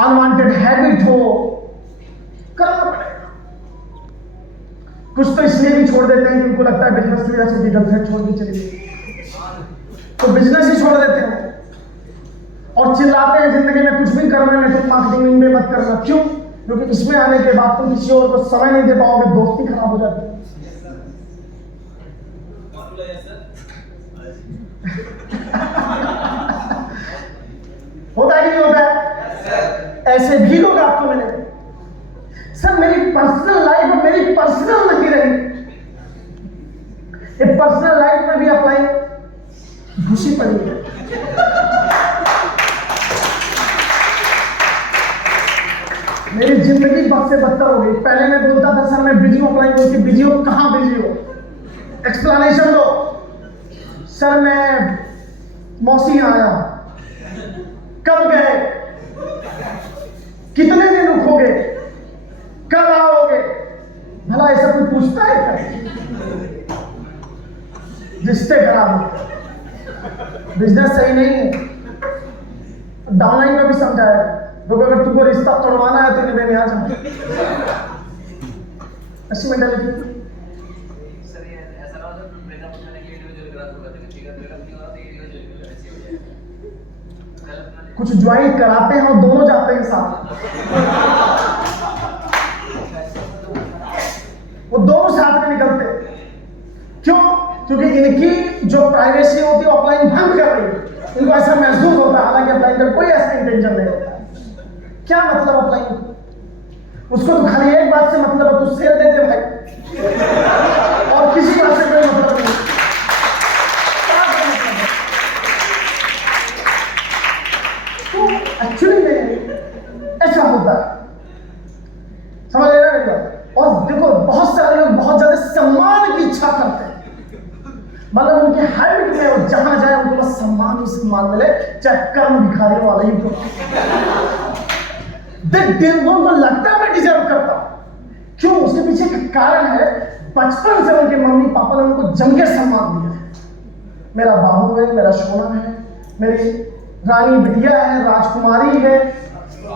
अनवांटेड हैबिट हो, करना पड़ेगा। कुछ तो इसलिए भी छोड़ देते हैं कि उनको लगता है बिजनेस की वजह से गर्लफ्रेंड छोड़ के चली गई, तो बिजनेस ही छोड़ देते हैं। और चिल्लाते हैं जिंदगी में कुछ भी करना है नेटवर्क मार्केटिंग में मत करना। क्यों? क्योंकि इसमें आने के बाद तुम किसी और को समय नहीं दे पाओगे, दोस्ती खराब हो जाती है। होता है कि नहीं होता है? ऐसे भी लोग आपको मिलेंगे। सर मेरी पर्सनल लाइफ मेरी पर्सनल नहीं रही, ये पर्सनल लाइफ में भी अपलाई घुसी पड़ी है। मेरी जिंदगी बद से बदतर हो गई। पहले मैं बोलता था सर मैं बिजी हूं, अपलाई बोलती बिजी हो, कहां बिजी हो, एक्सप्लेनेशन दो। सर मैं मौसी आया, कब गए, कितने दिन रुकोगे, कब आओगे? भला ऐसा कोई पूछता है क्या? रिश्ते खराब, बिजनेस सही नहीं है। डाउनलाइन में भी समझाया, देखो अगर तुमको रिश्ता तोड़वाना है तो निभे में आ जाओ। अच्छी मेंटालिटी। कुछ ज्वाइन कराते हैं और दोनों जाते हैं साथ, वो दोनों साथ में निकलते हैं। क्यों? क्योंकि इनकी जो प्राइवेसी होती है ऑफलाइन भंग कर रही है, इनको ऐसा महसूस होता है, हालांकि ऑफलाइन का कोई ऐसा इंटेंशन नहीं होता। क्या मतलब ऑफलाइन? उसको तो खाली एक बात से मतलब है, तू शेयर दे दे भाई, और किसी बात से कोई मतलब नहीं। तो एक्चुअली में ऐसा होता है, समझ रहे हैं मेरी बात? और देखो बहुत सारे लोग बहुत ज्यादा सम्मान की इच्छा करते हैं, मतलब उनके हैबिट में और जहां जाए उनको बस सम्मान ही सम्मान मिले, चाहे कर्म भिखारियों वाला ही क्यों। उनको लगता है मैं डिजर्व करता हूं। क्यों? उसके पीछे का कारण है, बचपन से उनके मम्मी पापा ने उनको जम के सम्मान दिया है। मेरा बाबू है, मेरा सोना है, मेरी रानी बिटिया है, राजकुमारी है,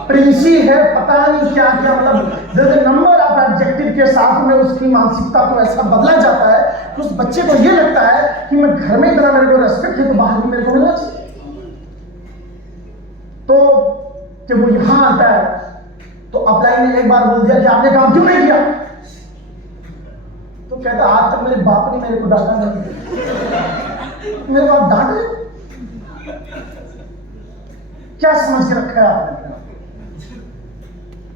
प्रिंसी है, पता नहीं क्या क्या, मतलब जैसे नंबर ऑफ एडजेक्टिव के साथ में उसकी मानसिकता को ऐसा बदला जाता है कि उस बच्चे को ये लगता है कि मैं घर में इतना मेरे को रेस्पेक्ट है तो बाहर भी मेरे को मिलना चाहिए। तो जब वो यहां आता है तो अपलाइन ने एक बार बोल दिया कि आपने काम क्यों नहीं किया, तो कहता आज तक मेरे बाप ने मेरे को डांटा नहीं। मेरे बाप डांट रहे, क्या समझ के रखा है आपने?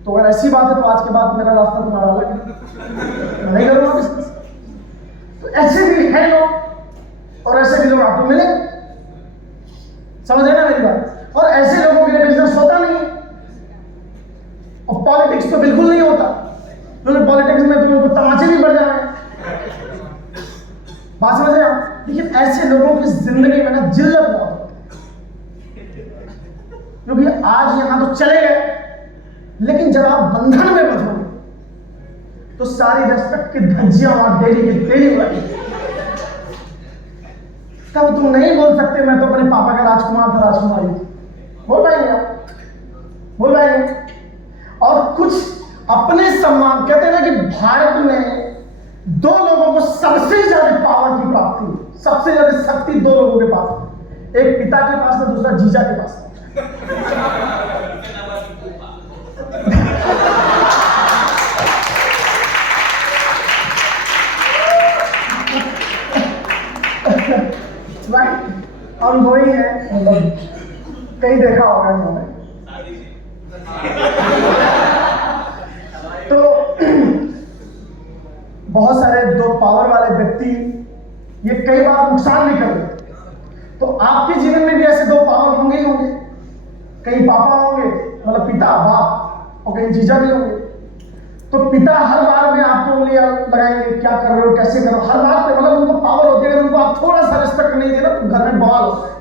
तो अगर ऐसी बात है तो आज के बाद मेरा रास्ता तुम्हारा अलग है, मैं नहीं करूंगा बिजनेस। तो ऐसे भी हैं लोग और ऐसे भी लोग आपको मिले, समझ रहे ना मेरी बात? और ऐसे लोगों के लिए बिजनेस होता नहीं है, और पॉलिटिक्स तो बिल्कुल नहीं होता, क्योंकि पॉलिटिक्स में तो उनको तमाचे भी बढ़ जाए। बात समझ रहे आप? लेकिन ऐसे लोगों की जिंदगी में ना जिल्लत बहुत होती है, क्योंकि आज यहां तो चले गए, लेकिन जब आप बंधन में बंधोगे तो सारी रेस्पेक्ट की धज्जियां वहां डेली की डेली उड़ाएंगी। तब तुम नहीं बोल सकते मैं तो अपने पापा का राजकुमार था, राजकुमारी थी। बोल पाएंगे आप? बोल पाएंगे? और कुछ अपने सम्मान, कहते हैं ना कि भारत में दो लोगों को सबसे ज्यादा पावर की प्राप्ति, सबसे ज्यादा शक्ति दो लोगों के पास, एक पिता के पास में, दूसरा जीजा के पास। अनुभवी है, मतलब कहीं देखा होगा इन्होंने। तो बहुत सारे दो पावर वाले व्यक्ति ये कई बार नुकसान भी कर देते। तो आपके जीवन में भी ऐसे दो पावर होंगे ही होंगे, कहीं पापा होंगे मतलब पिता बाप, और कहीं जीजा भी होंगे। तो पिता हर बार में आपको उंगलियां लगाएंगे, क्या कर रहे हो, कैसे करो, हर बात पे मतलब उनको पावर होती है। अगर उनको आप थोड़ा सा रिस्पेक्ट नहीं देना तो घर में बवाल होता है।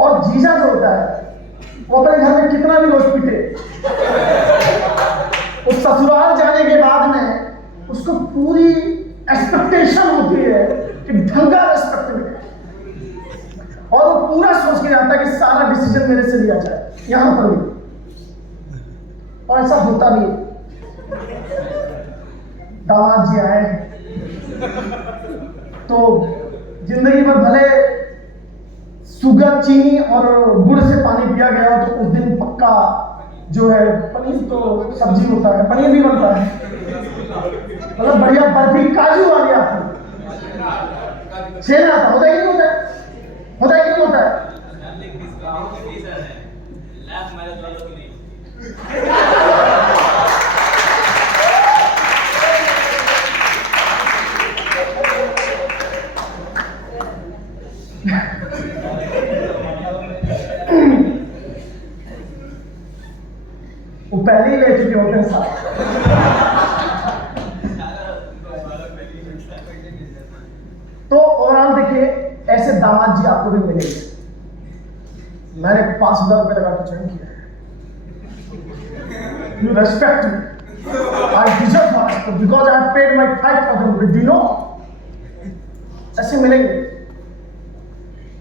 और जीजा जो होता है वो अपने घर में कितना भी रोज पीटे, उस ससुराल जाने के बाद में उसको पूरी एक्सपेक्टेशन होती है कि ढंग का रिस्पेक्ट मिले, और वो पूरा सोच के जाता है कि सारा डिसीजन मेरे से लिया जाए यहां पर भी, और ऐसा होता भी है। दामाद जी आए तो जिंदगी में भले शुगर, चीनी और गुड़ से पानी पिया गया हो तो उस दिन पक्का जो है पनीर तो सब्जी होता है, पनीर भी बनता है, मतलब बढ़िया बर्फी काजू वाली आती है, छेना आता होता है कि नहीं होता है, होता है कि नहीं होता है? वो पहले ही ले चुके होते हैं साथ। तो ओवरऑल देखिए ऐसे दामाद जी आपको भी मिलेंगे। मैंने 5,000 रुपए लगा के ज्वाइन किया है। You respect me, I deserve for respect because I have paid my 5,000 रुपए। यू नो ऐसे मिलेंगे।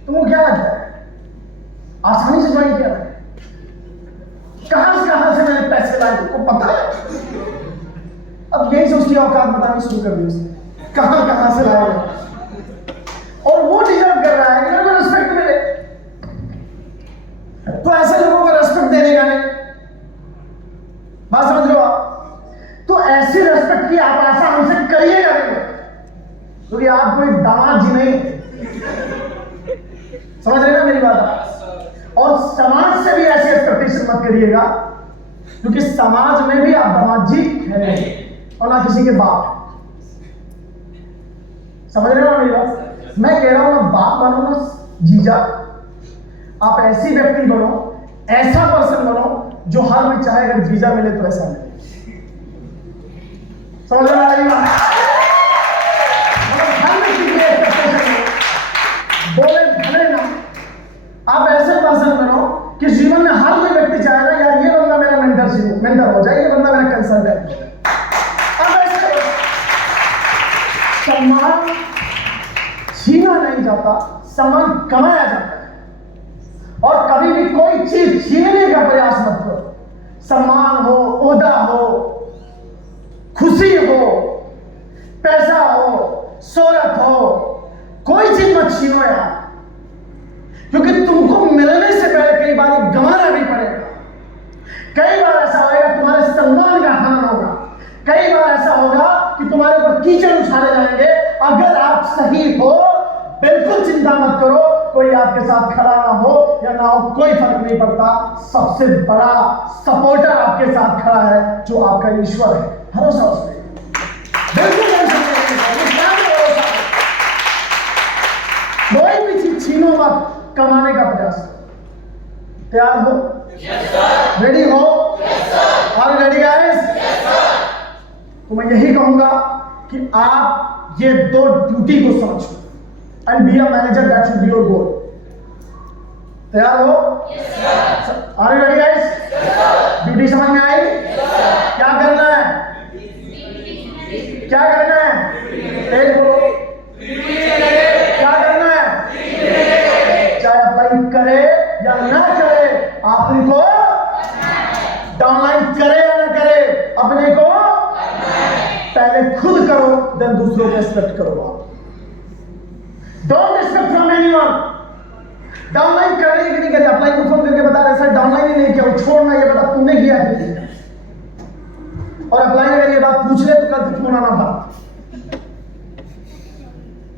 तुमको क्या लगता है आसानी से ज्वाइन किया मैंने? कहां से मैंने पैसे लाए तुमको पता है? अब यही से उसकी औकात बतानी शुरू कर दी उसने, कहां से लाए और वो डिजर्व कर रहा है कि मेरे को रेस्पेक्ट मिले। तो ऐसे लोगों को रेस्पेक्ट देने का नहीं, बात समझ रहे हो आप? तो ऐसी रेस्पेक्ट की आप आशा हमसे करिएगा नहीं, क्योंकि आप कोई दामाद जी नहीं। समझ रहे ना मेरी बात? और समाज से भी ऐसी एक्सपेक्टेशन मत करिएगा, क्योंकि समाज में भी आप दामाद जी है और ना किसी के बाप है। समझ रहे हो मेरी बात? मैं कह रहा हूं ना बाप बनो ना जीजा, आप ऐसी व्यक्ति बनो, ऐसा पर्सन बनो जो हर कोई चाहे अगर जीजा मिले तो ऐसा मिले। समझ रहे हो मेरी बात? हर व्यक्ति की एक्सपेक्टेशन बोले भले ना, आप ऐसे पर्सन बनो कि जीवन में हर कोई व्यक्ति चाहेगा यार ये बंदा मेरा मेंटर हो जाए, ये बंदा मेरा कंसल्टेंट हो जाए। अब ऐसे सम्मान छीना नहीं जाता, सम्मान कमाया जाता है। और कभी भी कोई चीज छीनने का प्रयास मत करो। सम्मान हो, ओहदा हो, खुशी हो, पैसा हो, शोहरत हो, कोई चीज मत छीनो यार, क्योंकि तुमको मिलने से पहले कई बार गंवाना भी पड़ेगा। कई बार ऐसा होगा तुम्हारे सम्मान का हानि होगा, कई बार ऐसा होगा कि तुम्हारे ऊपर कीचड़ उछाले जाएंगे। अगर आप सही हो बिल्कुल चिंता मत करो, कोई आपके साथ खड़ा ना हो या ना हो कोई फर्क नहीं पड़ता। सबसे बड़ा सपोर्टर आपके साथ खड़ा है जो आपका ईश्वर है, भरोसा उस पर। बिल्कुल कोई भी चीज छीनो मत, कमाने का प्रयास करो। तैयार हो? रेडी हो? Are ready guys? तो मैं यही कहूंगा कि आप ये दो ड्यूटी को समझो and be a manager, that should be your goal. तैयार हो? Are you ready guys? Duty समझ में आई? क्या करना है? क्या करना है? तेज बोलो। क्या करना है? चाहे अप्लाई करे या ना करे, आप उनको डाउनलाइन करे या ना करे, अपने को पहले खुद करो, देन दूसरों को एक्सपेक्ट करो। आप don't expect from anyone. Downline करने की नहीं करे, अप्लाई को फोन करके बता रहे सर डाउनलाइन ही नहीं किया, छोड़ना ये बता तुमने किया है। और अप्लाई अगर ये बात पूछ ले तो कल से फोन आना बंद।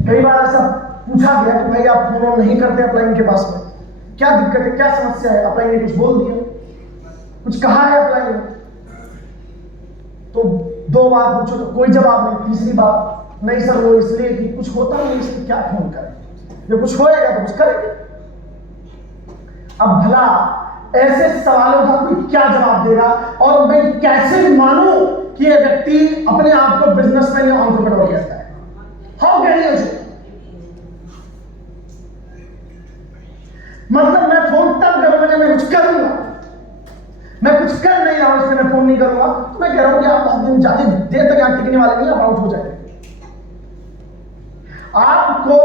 कई बार ऐसा पूछा गया कि भाई आप फोन नहीं करते अप्लाई के पास में, क्या दिक्कत है, क्या समस्या है? अप्लाई ने कुछ बोल दिया, कुछ कहा है अप्लाई ने? तो दो बार पूछो तो कोई जवाब नहीं, तीसरी बात नहीं सर वो इसलिए कि कुछ होता नहीं, इसलिए क्या फोन करें, जब कुछ होएगा तो कुछ करेंगे। अब भला ऐसे सवालों का कोई क्या जवाब देगा? और मैं कैसे मानूं कि ये व्यक्ति अपने आप को बिजनेसमैन या एंटरप्रेन्योर कहता है? How can you? मतलब मैं फोन तब करूंगा जब मैं कुछ करूंगा, मैं कुछ कर नहीं रहा हूं इसलिए मैं फोन नहीं करूंगा। तो मैं कह रहा हूं कि आप बहुत दिन ज्यादा देर तक टिकने वाले नहीं, आप आउट हो जाएंगे। आपको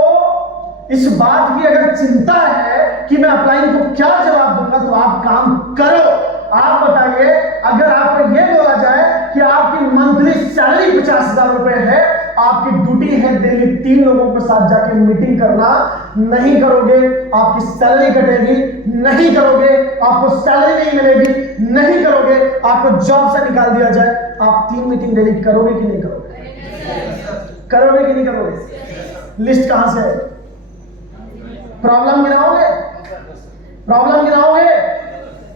इस बात की अगर चिंता है कि मैं अप्लाई को क्या जवाब दूंगा तो आप काम करो। आप बताइए, अगर आपको यह बोला जाए कि आपकी मंथली सैलरी 50,000 रुपए है, आप आपकी ड्यूटी है डेली 3 लोगों के साथ जाके मीटिंग करना। नहीं करोगे आपकी सैलरी कटेगी, नहीं करोगे आपको सैलरी नहीं मिलेगी, नहीं करोगे आपको जॉब से निकाल दिया जाए। आप 3 मीटिंग डेली करोगे कि नहीं करोगे? करोगे कि नहीं करोगे? लिस्ट कहां से है? प्रॉब्लम गिनाओगे? प्रॉब्लम गिनाओगे?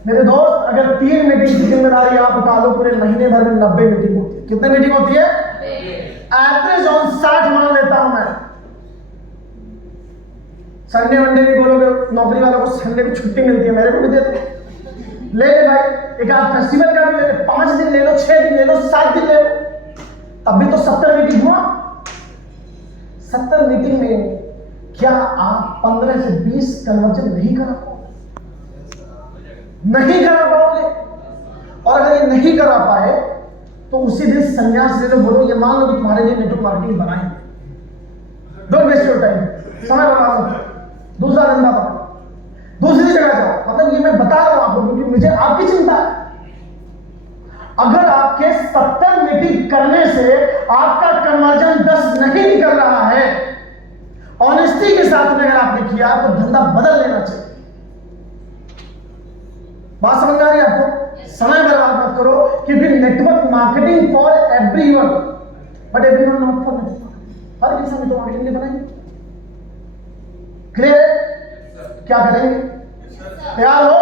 मेरे दोस्त, अगर 3 मीटिंग की जिम्मेदारी आप उठा लो, पूरे महीने भर में 90 मीटिंग होती है। कितने मीटिंग होती है? एवरेज ऑन 60 मान लेता हूं मैं। संडे मंडे भी बोलोगे, नौकरी वालों को संडे की छुट्टी मिलती है, मेरे को भी देते ले भाई, एक आध फेस्टिवल का भी ले लो, 5 दिन ले लो, 6 दिन ले लो, 7 दिन ले लो, तब भी तो 70 मीटिंग हुआ। 70 मीटिंग में क्या आप 15 से 20 कन्वर्जन नहीं करा पाओगे? नहीं करा पाओगे। और अगर ये नहीं करा पाए तो उसी दिन संन्यास ले लो, बोलो ये मान लो कि तुम्हारे लिए नेटवर्क मार्केटिंग बनाएंगे, डोंट वेस्ट योर टाइम, समय बर्बाद मत करो, दूसरा धंधा पकड़ो, दूसरी जगह जाओ। मतलब ये मैं बता रहा हूं आपको क्योंकि मुझे आपकी चिंता है। अगर आपके 70 मीटिंग करने से आपका कन्वर्जन 10 नहीं निकल रहा है, ऑनेस्टी के साथ में अगर आपने किया तो धंधा बदल लेना चाहिए। बात समझ आ रही है आपको? समय बर्बाद मत करो, क्योंकि network marketing for everyone but everyone not for network. हर किसी ने तो मार्केटिंग नहीं बनाई। क्लियर? क्या करेंगे? तैयार हो?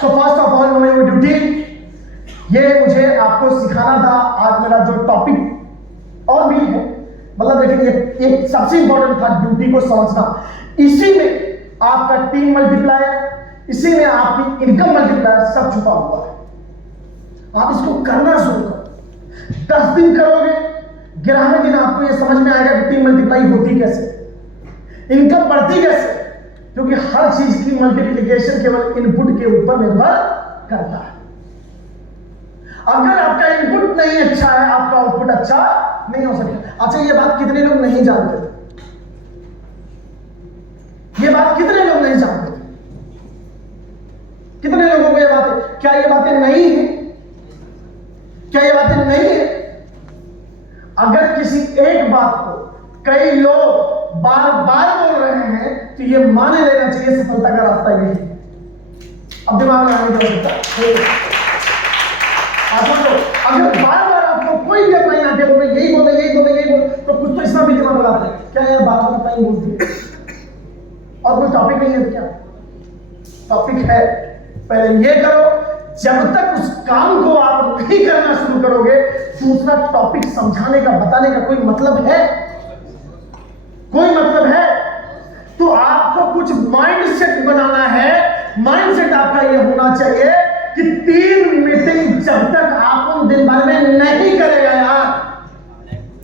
So first of all know your duty. ये मुझे आपको सिखाना था। आज मेरा जो टॉपिक और भी है, मतलब लेकिन ये एक सबसे इंपॉर्टेंट था ड्यूटी को समझना। इसी में आपका टीम मल्टीप्लायर, इसी में आपकी इनकम मल्टीप्लायर सब छुपा हुआ है। आप इसको करना शुरू करो। 10 दिन करोगे, 11वें दिन आपको यह समझ में आएगा कि टीम मल्टीप्लाई होती कैसे, इनकम बढ़ती कैसे, क्योंकि हर चीज की मल्टीप्लिकेशन केवल इनपुट के ऊपर निर्भर करता है। अगर आपका इनपुट नहीं अच्छा है, आपका आउटपुट अच्छा नहीं हो सकता। अच्छा, ये बात कितने लोग नहीं जानते थे? ये बात कितने लोग नहीं जानते थे? कितने लोगों को ये बातें, क्या ये बातें नहीं है? क्या ये बातें नहीं है? अगर किसी एक बात को कई लोग बार बार बोल रहे हैं तो ये माने लेना चाहिए सफलता का रास्ता यही है। अब दिमाग में आने की आवश्यकता अगर बार बार आपको कोई भी अपना आगे बोले यही बोले यही बोले यही बोले, तो कुछ तो इसमें भी दिमाग लगाते हैं, क्या यार बार बार अपना ही बोलती है और कोई टॉपिक नहीं है? क्या टॉपिक है? पहले ये करो। जब तक उस काम को आप नहीं करना शुरू करोगे, दूसरा टॉपिक समझाने का, बताने का कोई मतलब है? कोई मतलब है? तो आपको कुछ माइंडसेट बनाना है। माइंडसेट आपका यह होना चाहिए कि 3 मीटिंग जब तक आप उन दिन भर में नहीं करेगा यार,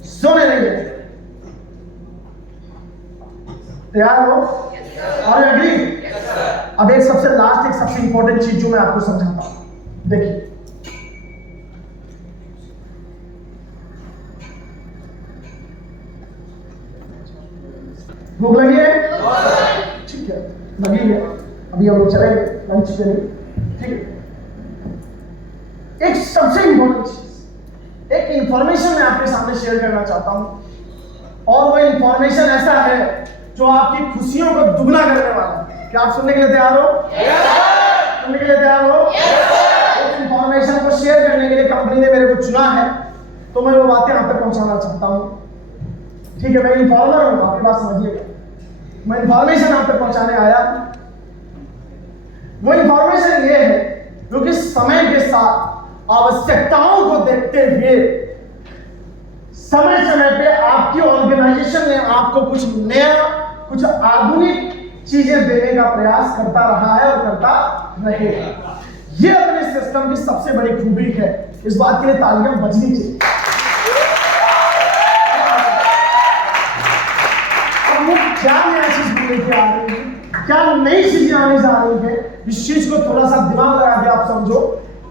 सोने नहीं है। तैयार हो? और अग्री? अब एक सबसे लास्ट, एक सबसे इंपॉर्टेंट चीज जो मैं आपको समझाता हूं, देखिए। भूख लगी है? ठीक है, लगी है। अभी हम लोग चलेंगे लंच के लिए, ठीक है? एक सबसे इंपॉर्टेंट चीज, एक इंफॉर्मेशन मैं आपके सामने शेयर करना चाहता हूं, और वो इंफॉर्मेशन ऐसा है जो आपकी खुशियों को दुगना करने वाला है। क्या आप सुनने के लिए तैयार हो? सुनने के लिए तैयार हो? उस इंफॉर्मेशन को शेयर करने के लिए कंपनी ने मेरे को चुना है, तो मैं वो बातें आप तक पहुंचाना चाहता हूं। ठीक है, मैं इन्फॉर्मर हूं, आपकी बात समझिएगा। मैं इन्फॉर्मेशन आप तक पहुंचाने आया। वो इन्फॉर्मेशन ये है क्योंकि समय के साथ आवश्यकताओं को देखते हुए समय समय पे आपकी ऑर्गेनाइजेशन ने आपको कुछ नया, कुछ आधुनिक चीजें देने का प्रयास करता रहा है और करता रहेगा। ये अपने सिस्टम की सबसे बड़ी खूबी है। इस बात के लिए तालियां बजनी चाहिए। क्या नया चीज लेके आ रही है, क्या नई चीजें आने जा रही है, इस चीज को थोड़ा सा दिमाग लगा के आप समझो।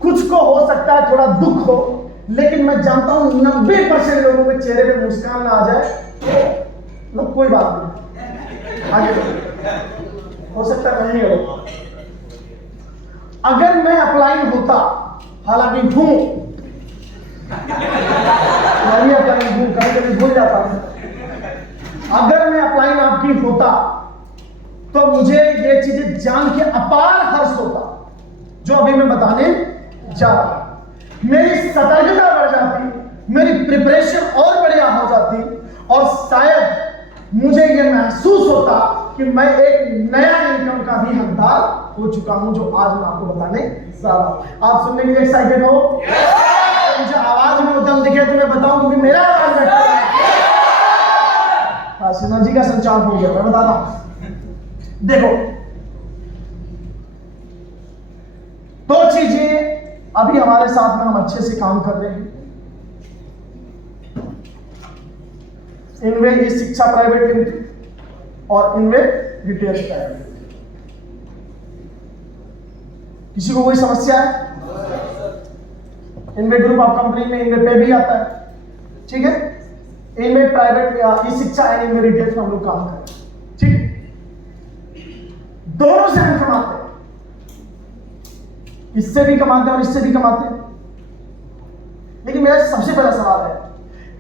कुछ को हो सकता है थोड़ा दुख हो, लेकिन मैं जानता हूं 90% लोगों के चेहरे पे मुस्कान ना आ जाए तो कोई बात नहीं, आगे हो सकता है नहीं हो। अगर मैं अप्लाई होता, हालांकि हूं, कभी कभी भूल जाता हूं। अगर मैं अपलाइन आपकी होता तो मुझे ये चीजें जान के अपार हर्ष होता जो अभी मैं बताने जा रहा हूं। मेरी सतर्कता बढ़ जाती, मेरी प्रिपरेशन और बढ़िया हो जाती, और शायद मुझे ये महसूस होता कि मैं एक नया इनकम का भी हकदार हो चुका हूं, जो आज मैं आपको बताने जा रहा हूं। आप सुनने के लिए एक्साइटेड हो? मुझे आवाज में उद्यम दिखे तो मैं बताऊं, क्योंकि मेरा आवाज में सिनर्जी का संचार हो गया। मैं बताता हूं, देखो दो चीजें अभी हमारे साथ में हम अच्छे से काम कर रहे हैं। इनवे ई शिक्षा प्राइवेट लिमिटेड और इनवे डिटेल्स प्राइवेट लिमिटेड। किसी को कोई समस्या है? इनवे ग्रुप ऑफ कंपनी में इनवे पे भी आता है, ठीक है। इनवे प्राइवेट ई शिक्षा एंड इनवे डिटेल्स में हम लोग काम कर रहे हैं, ठीक। दोनों से हम कमाते हैं, इससे भी कमाते हैं और इससे भी कमाते हैं। लेकिन मेरा सबसे पहला सवाल है,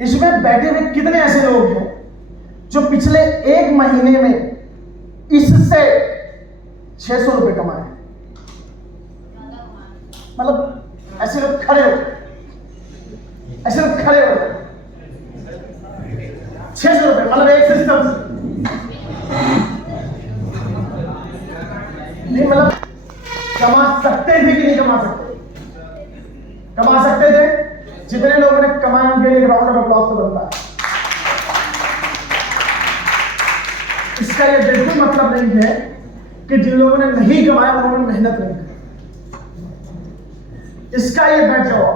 इसमें बैठे हुए कितने ऐसे लोग हैं जो पिछले एक महीने में इससे 600 रुपए कमाए हैं? मतलब ऐसे लोग खड़े हो, ऐसे लोग खड़े हो 600 रुपए, मतलब एक सिस्टम से नहीं, मतलब कमा सकते थे कि नहीं कमा सकते? कमा सकते थे। जितने लोगों ने कमाया उनके लिए राउंड ऑफ अप्लॉज तो बनता है। इसका ये बिल्कुल मतलब नहीं है कि जिन लोगों ने नहीं कमाया उन्होंने मेहनत नहीं की। इसका ये बैठ जाओ,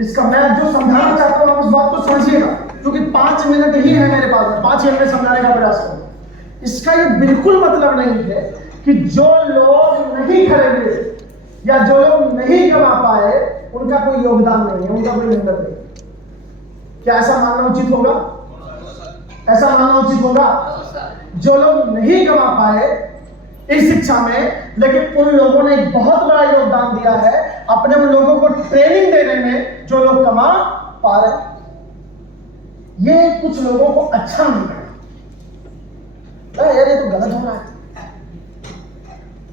इसका मैं जो समझाना चाहता हूं आप उस बात को समझिएगा, क्योंकि 5 मिनट ही है मेरे पास में, 5 मिनट में समझाने का प्रयास करूं। इसका ये बिल्कुल मतलब नहीं है कि जो लोग नहीं खरीदे या जो लोग नहीं कमा पाए उनका कोई योगदान नहीं है, उनका कोई मेहनत नहीं। क्या ऐसा मानना उचित होगा? ऐसा मानना उचित होगा? जो लोग नहीं कमा पाए इस शिक्षा में, लेकिन उन लोगों ने एक बहुत बड़ा योगदान दिया है अपने उन लोगों को ट्रेनिंग देने में जो लोग कमा पा रहे। ये कुछ लोगों को अच्छा नहीं लगा, यार ये तो गलत हो रहा है।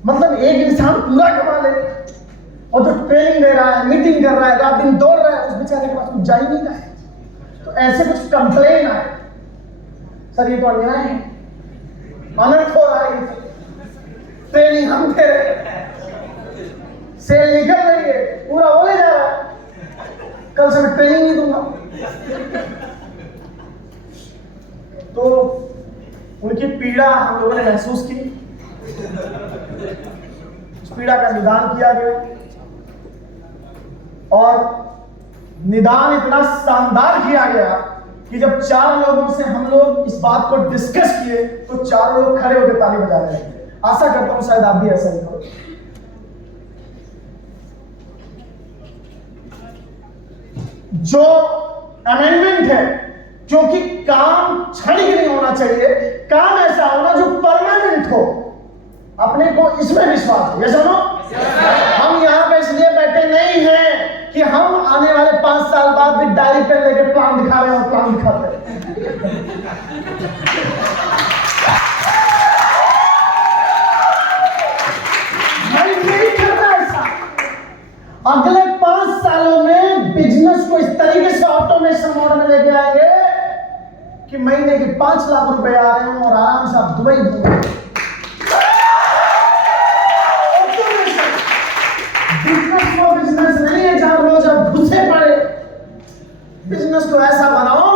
मतलब एक इंसान पूरा कमा ले और जो ट्रेनिंग दे रहा है, मीटिंग कर रहा है, रात दिन दौड़ रहा है, उस बेचारे के पास कुछ जा ही नहीं रहा है। तो ऐसे कुछ कंप्लेन आए, सर ये तो अन्याय है, अनर्थ हो रहा है, ट्रेनिंग हम दे रहे हैं, सेल निकल रही है, पूरा होने जा रहा है, कल से मैं ट्रेनिंग नहीं दूंगा। तो उनकी पीड़ा हम लोगों ने महसूस की, उस पीड़ा का निदान किया गया, और निदान इतना शानदार किया गया कि जब 4 लोगों से हम लोग इस बात को डिस्कस किए तो 4 लोग खड़े होकर ताली बजा रहे थे। आशा करता हूं शायद आप भी ऐसा ही करो। जो अमेंडमेंट है, क्योंकि काम क्षणिक नहीं होना चाहिए, काम ऐसा होना जो परमानेंट हो। अपने को इसमें विश्वास है, ये सुनो, हम यहां पे इसलिए बैठे नहीं हैं कि हम आने वाले 5 साल बाद भी डायरी पेन लेके प्लान दिखा रहे हैं और प्लान दिखाते हैं। नहीं करना ऐसा। अगले 5 सालों में बिजनेस को इस तरीके से ऑटोमेशन मोड में लेके आएंगे कि महीने के 5 लाख रुपए आ रहे हैं और आराम से आप दुबई घूमेंगे। बिजनेस नहीं है जहां रोज आप घुसे पड़े। बिजनेस को ऐसा बनाओ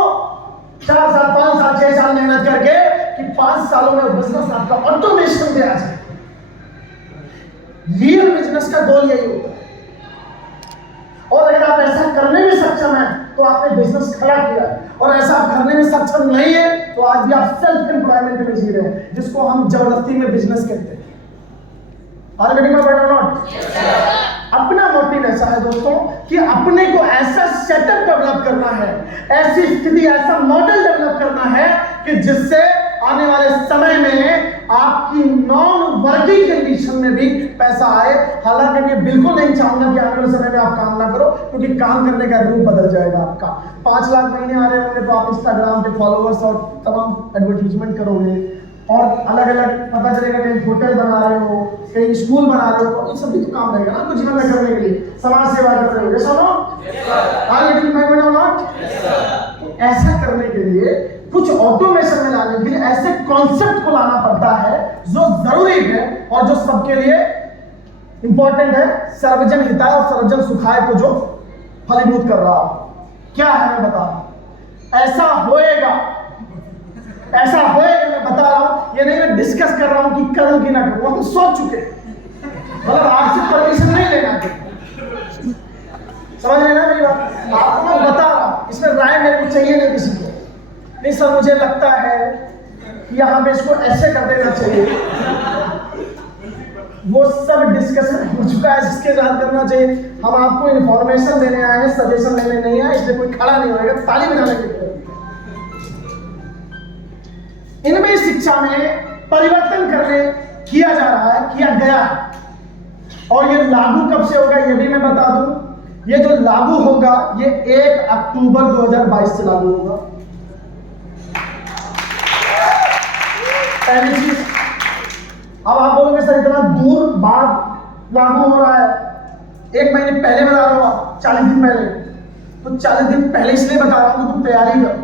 4 साल 5 साल 6 साल मेहनत करके कि 5 सालों में बिजनेस आपका ऑटोमेशन पे आ जाए। रियल बिजनेस का गोल यही होता है, और अगर आप ऐसा करने में सक्षम हैं तो आपने बिजनेस खड़ा किया, और ऐसा आप करने में सक्षम नहीं है तो आज भी आप सेल्फ एम्प्लॉयमेंट में जी रहे हैं, जिसको हम जबरदस्ती में बिजनेस कहते हैं। Are getting my point or not? अपना मोटिव ऐसा है दोस्तों कि अपने को ऐसा सेटअप डेवलप करना है, ऐसी स्थिति, ऐसा मॉडल डेवलप करना है कि जिससे आने वाले समय में आपकी नॉन वर्किंग कंडीशन में भी पैसा आए। हालांकि मैं बिल्कुल नहीं चाहूंगा कि आने वाले समय में आप काम ना करो, क्योंकि काम करने का रूप बदल जाएगा आपका। 5 लाख महीने आ रहे होंगे तो आप इंस्टाग्राम पे फॉलोअर्स और तमाम एडवर्टीजमेंट करोगे, और अलग अलग पता चलेगा कहीं होटल बना रहे हो, कहीं स्कूल बना रहे हो, इन सब भी तो काम रहेगा ना कुछ जीवन में करने के लिए, समाज सेवा कर रहे हो। यस और नो? ऐसा करने के लिए, कुछ ऑटोमेशन में लाने के लिए ऐसे कॉन्सेप्ट को लाना पड़ता है जो जरूरी है और जो सबके लिए इंपॉर्टेंट है। सर्वजन हिताय और सर्वजन सुखाय को जो फलीभूत कर रहा हो। क्या है मैं बता रहा हूं, ऐसा होएगा, ऐसा होएगा, मैं बता रहा हूं। ये नहीं मैं डिस्कस कर रहा हूं कि करूं कि ना करूं, हम सोच चुके हैं, मतलब आपसे परमिशन नहीं लेना है। समझ रहे ना मेरी बात? आपको मैं बता रहा हूं, इसमें राय मेरे को चाहिए नहीं किसी को। नहीं सर मुझे लगता है कि यहाँ पे इसको ऐसे कर देना चाहिए, वो सब डिस्कशन हो चुका है, जिसके साथ करना चाहिए। हम आपको इंफॉर्मेशन देने आए हैं, सजेशन देने नहीं आए, इसलिए कोई खड़ा नहीं होगा ताली बजाने के लिए। इनमें शिक्षा में परिवर्तन करने किया जा रहा है, किया गया है, और ये लागू कब से होगा ये भी मैं बता दूं। ये जो लागू होगा ये 1 अक्टूबर 2022 से लागू होगा। पहली चीज, अब आप बोलोगे सर इतना दूर बाद लागू हो रहा है, 1 महीने पहले बता रहा हूं, 40 दिन पहले, तो 40 दिन पहले इसलिए बता रहा हूं कि तुम तैयारी करो।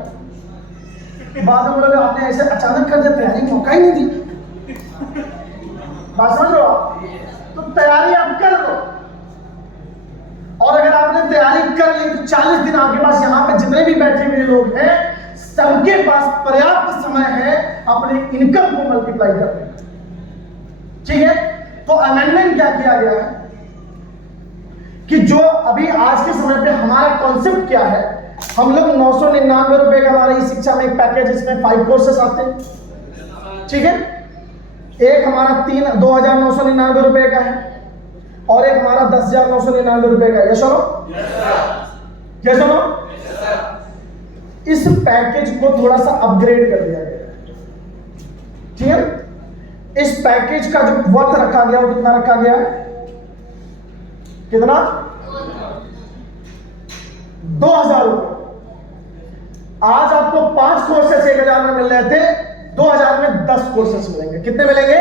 बाद में बोलोगे आपने ऐसे अचानक कर दिया, तैयारी मौका ही नहीं दी। बात समझ लो आप, तो तैयारी आप कर लो, और अगर आपने तैयारी कर ली तो 40 दिन आपके पास, यहाँ पे जितने भी बैठे हुए लोग हैं सबके पास पर्याप्त समय है अपने इनकम को मल्टीप्लाई करने। ठीक है, तो अमेंडमेंट क्या किया गया है कि जो अभी आज के समय पे हमारा कॉन्सेप्ट क्या है, हम लोग 999 रुपए का हमारी शिक्षा में एक पैकेज, इसमें 5 कोर्सेस आते हैं। ठीक है, एक हमारा 2,999 रुपए का है और एक हमारा 10,999 रुपए का। यस और नो? यस और नो? इस पैकेज को थोड़ा सा अपग्रेड कर दिया गया। ठीक है, इस पैकेज का जो वर्थ रखा गया वो कितना रखा गया है? कितना? 2,000 रुपए। आज आपको 5 कोर्सेस 1,000 में मिल रहे थे, 2,000 में 10 कोर्सेस मिलेंगे। कितने मिलेंगे?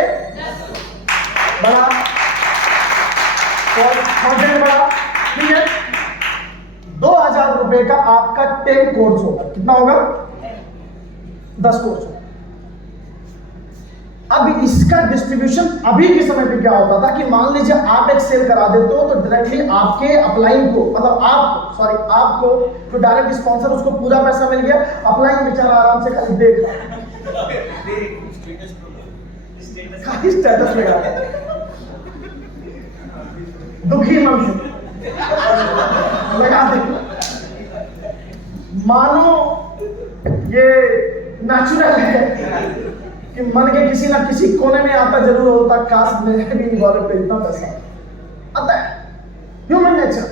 बड़ा कॉन्सेप्ट बड़ा। ठीक है, 2,000 रुपए का आपका 10 कोर्स होगा। कितना होगा? 10 कोर्स होगा। अब इसका डिस्ट्रीब्यूशन अभी के समय पे क्या होता था कि मान लीजिए आप एक सेल करा देते हो तो डायरेक्टली आपके अपलाइन को, मतलब आपको तो डायरेक्ट स्पॉन्सर, उसको पूरा पैसा मिल गया, अपलाइन बेचारा आराम से खाली देख रहा है, स्टेटस लगा दुखी मन से लगा दे। मानो ये नेचुरल है कि मन के किसी ना किसी कोने में आता जरूर होता, काश मेरे भी गौरव पे इतना पैसा आता है, ह्यूमन नेचर।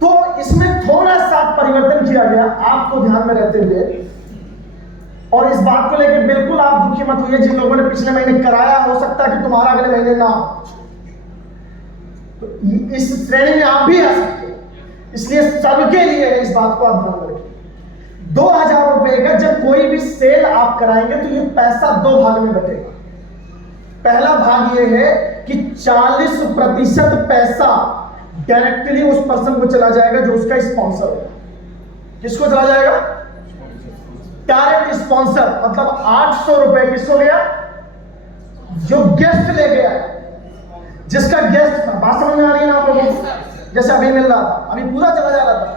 तो इसमें थोड़ा सा परिवर्तन किया गया आपको ध्यान में रहते हुए, और इस बात को लेकर बिल्कुल आप दुखी मत होइए। जिन लोगों ने पिछले महीने कराया, हो सकता है कि तुम्हारा अगले महीने ना हो, तो इस श्रेणी में आप भी आ सकते हो, इसलिए सबके लिए है, इस बात को आप ध्यान रखें। 2,000 रुपए का जब कोई भी सेल आप कराएंगे तो ये पैसा 2 भाग में बटेगा। पहला भाग ये है कि 40% पैसा डायरेक्टली उस पर्सन को चला जाएगा जो उसका स्पॉन्सर है। किसको चला जाएगा? डायरेक्ट स्पॉन्सर, मतलब 800 रुपए किसको गया? जो गेस्ट ले गया, जिसका गेस्ट था। बात समझ में आ रही है ना आप लोगों को? जैसे अभी मिल रहा था, अभी पूरा चला जा रहा था,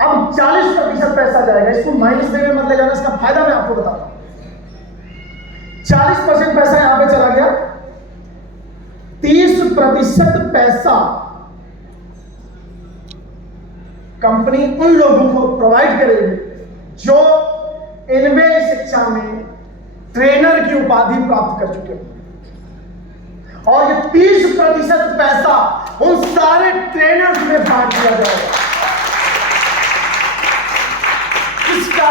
अब 40% पैसा जाएगा। इसको माइनस में मत ले जाना, इसका फायदा मैं आपको बताता हूं। 40% पैसा यहां पे चला गया, 30% पैसा कंपनी उन लोगों को प्रोवाइड करेगी जो इनमें शिक्षा में ट्रेनर की उपाधि प्राप्त कर चुके हैं, और ये 30% पैसा उन सारे ट्रेनर्स में बांट दिया जाएगा। इसका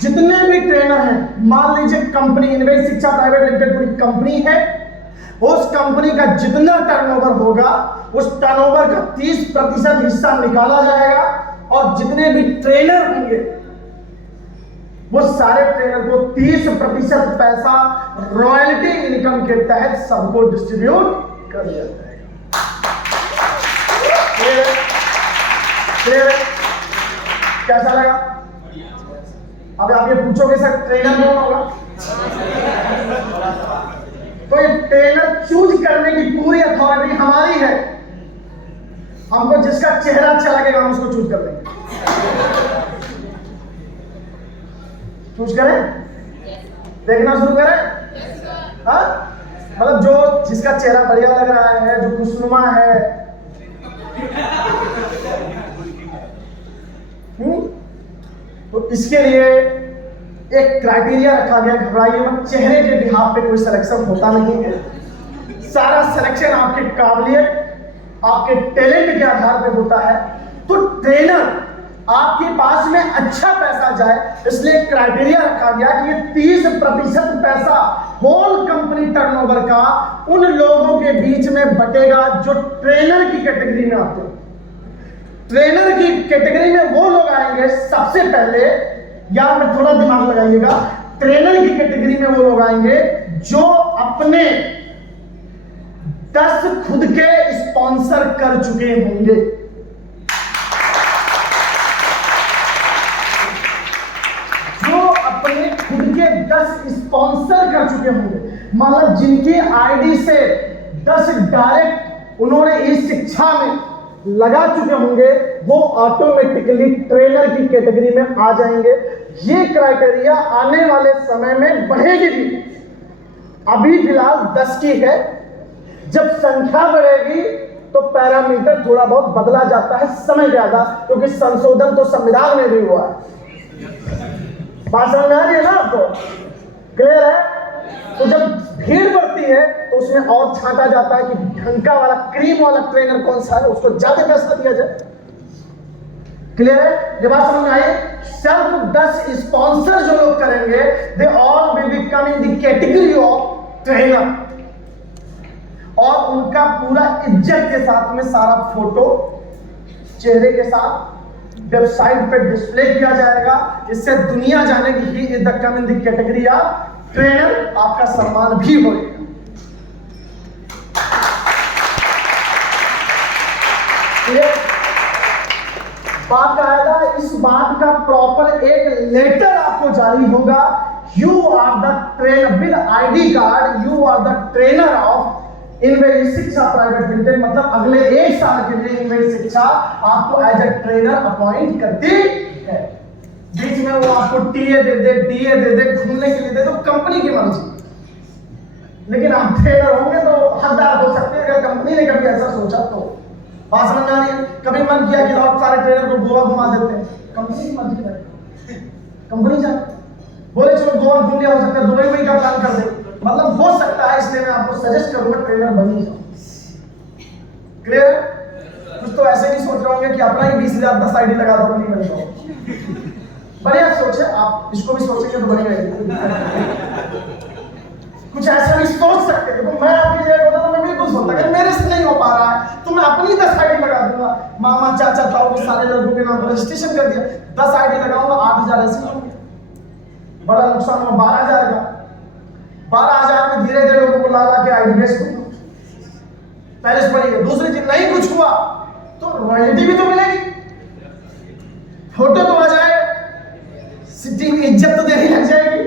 जितने भी ट्रेनर ट्रेनर हैं, मान लीजिए कंपनी इनवेज शिक्षा प्राइवेट लिमिटेड पूरी कंपनी है, उस कंपनी का जितना टर्नओवर होगा उस टर्नओवर का 30% हिस्सा निकाला जाएगा और जितने भी ट्रेनर होंगे वो सारे ट्रेनर को 30% पैसा रॉयल्टी इनकम के तहत सबको डिस्ट्रीब्यूट कर दिया जाएगा। क्लियर? कैसा लगा? अब आप ये पूछोगे सर ट्रेनर कौन होगा? तो ये ट्रेनर चूज करने की पूरी अथॉरिटी हमारी है। हमको जिसका चेहरा अच्छा लगेगा हम उसको चूज कर लेंगे। चूज करें? देखना शुरू करें? हाँ, मतलब जो जिसका चेहरा बढ़िया लग रहा है, जो खुशनुमा है, तो इसके लिए एक क्राइटेरिया रखा गया। घबराइए मत, चेहरे के बिहाफ पे कोई सिलेक्शन होता नहीं है। सारा सिलेक्शन आपके काबिलियत, आपके टैलेंट के आधार पे होता है। तो ट्रेनर आपके पास में अच्छा पैसा जाए, इसलिए क्राइटेरिया रखा गया कि ये 30% पैसा होल कंपनी टर्नओवर का उन लोगों के बीच में बटेगा जो ट्रेनर की कैटेगरी में आते हैं। ट्रेनर की कैटेगरी में वो लोग आएंगे सबसे पहले, यार में थोड़ा दिमाग लगाइएगा, ट्रेनर की कैटेगरी में वो लोग आएंगे जो अपने 10 खुद के स्पॉन्सर कर चुके होंगे। जो अपने खुद के 10 स्पॉन्सर कर चुके होंगे, मतलब जिनकी आईडी से 10 डायरेक्ट उन्होंने इस शिक्षा में लगा चुके होंगे, वो ऑटोमेटिकली ट्रेनर की कैटेगरी में आ जाएंगे। ये क्राइटेरिया आने वाले समय में बढ़ेगी भी। अभी फिलहाल 10 की है, जब संख्या बढ़ेगी तो पैरामीटर थोड़ा बहुत बदला जाता है समय के आधार, क्योंकि संशोधन तो संविधान में भी हुआ है। बात समझ में आ रही है ना आपको? क्लियर है? तो जब भीड़ बढ़ती है तो उसमें और छांटा जाता है कि ढंका वाला क्रीम वाला ट्रेनर कौन सा है, उसको ज्यादा पैसा दिया जाए। क्लियर है? ये बात समझ में आई? सिर्फ 10 स्पॉन्सर जो लोग करेंगे, they all will be come in the category of trainer, और उनका पूरा इज्जत के साथ में सारा फोटो चेहरे के साथ वेबसाइट पे डिस्प्ले किया जाएगा। इससे दुनिया जानेगी he is the come in the category of trainer. आपका सम्मान भी होगा। बात का आएगा, इस बात का प्रॉपर एक लेटर आपको जारी होगा। You are the trainer with ID card, you are the trainer of Invej Shiksha private limited. मतलब अगले 1 साल के लिए इनवेज शिक्षा आपको एज ए ट्रेनर अपॉइंट करती है। बीच में वो आपको टीए दे दे, डीए दे दे, घूमने के लिए दे, तो कंपनी की मर्जी। लेकिन आप ट्रेनर होंगे तो हकदार हो सकते हैं अगर कंपनी ने कभी ऐसा सोचा तो। बात समझ आ रही है? कभी मन किया कि बहुत सारे ट्रेनर को गोवा घुमा देते हैं, कंपनी की मर्जी है, कंपनी जाए बोले चलो गोवा घूम लिया, हो सकता है दुबई में का प्लान कर दे, मतलब हो सकता है। इसलिए मैं आपको सजेस्ट करूंगा ट्रेनर बनी जाओ। क्लियर? कुछ तो ऐसे नहीं सोच रहे होंगे कि अपना ही 20,000 10 आईडी लगा दो नहीं मिल जाओ। बढ़िया सोचे आप, इसको भी सोचेंगे तो बढ़िया है। कुछ ऐसा भी सोच सकते हैं। तो मैं आपकी जगह होता तो मैं बिल्कुल सोचता कि मेरे से नहीं हो पा रहा है तो मैं अपनी 10 आईडी लगा दूंगा। मामा चाचा ताऊ के सारे लोगों के नाम पर रजिस्ट्रेशन कर दिया, 10 आईडी लगाऊंगा, 8,000 ऐसे होंगे। बड़ा नुकसान हुआ 12,000 का। 12,000 में धीरे धीरे लोगों को ला के आईडी बेच दूंगा, पहले से पड़ी है। दूसरी चीज, नहीं कुछ हुआ तो रॉयल्टी भी तो मिलेगी, फोटो तो आ जाए, सिटी की इज्जत तो देनी लग जाएगी।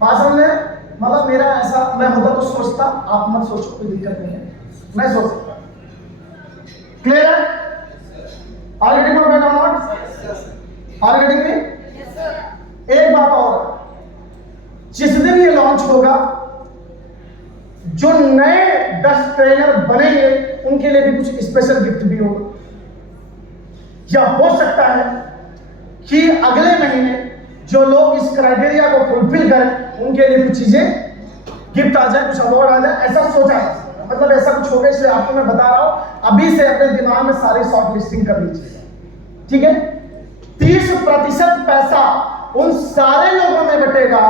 बात समझ में? मतलब मेरा ऐसा मैं होता तो सोचता, आप मत सोचो, कोई दिक्कत नहीं है, मैं सोच सकता। क्लियर है? Are getting my note? Are getting me? एक बात और, जिस दिन ये लॉन्च होगा, जो नए 10 ट्रेनर बनेंगे उनके लिए भी कुछ स्पेशल गिफ्ट भी होगा। या हो सकता है कि अगले महीने जो लोग इस क्राइटेरिया को फुलफिल करें उनके लिए कुछ चीजें गिफ्ट आ जाए, कुछ अवार्ड आ जाए, ऐसा सोचा है। मतलब ऐसा कुछ होगा, इसलिए आपको मैं बता रहा हूं, अभी से अपने दिमाग में सारी शॉर्ट लिस्टिंग कर लीजिए। ठीक है? 30% पैसा उन सारे लोगों में बटेगा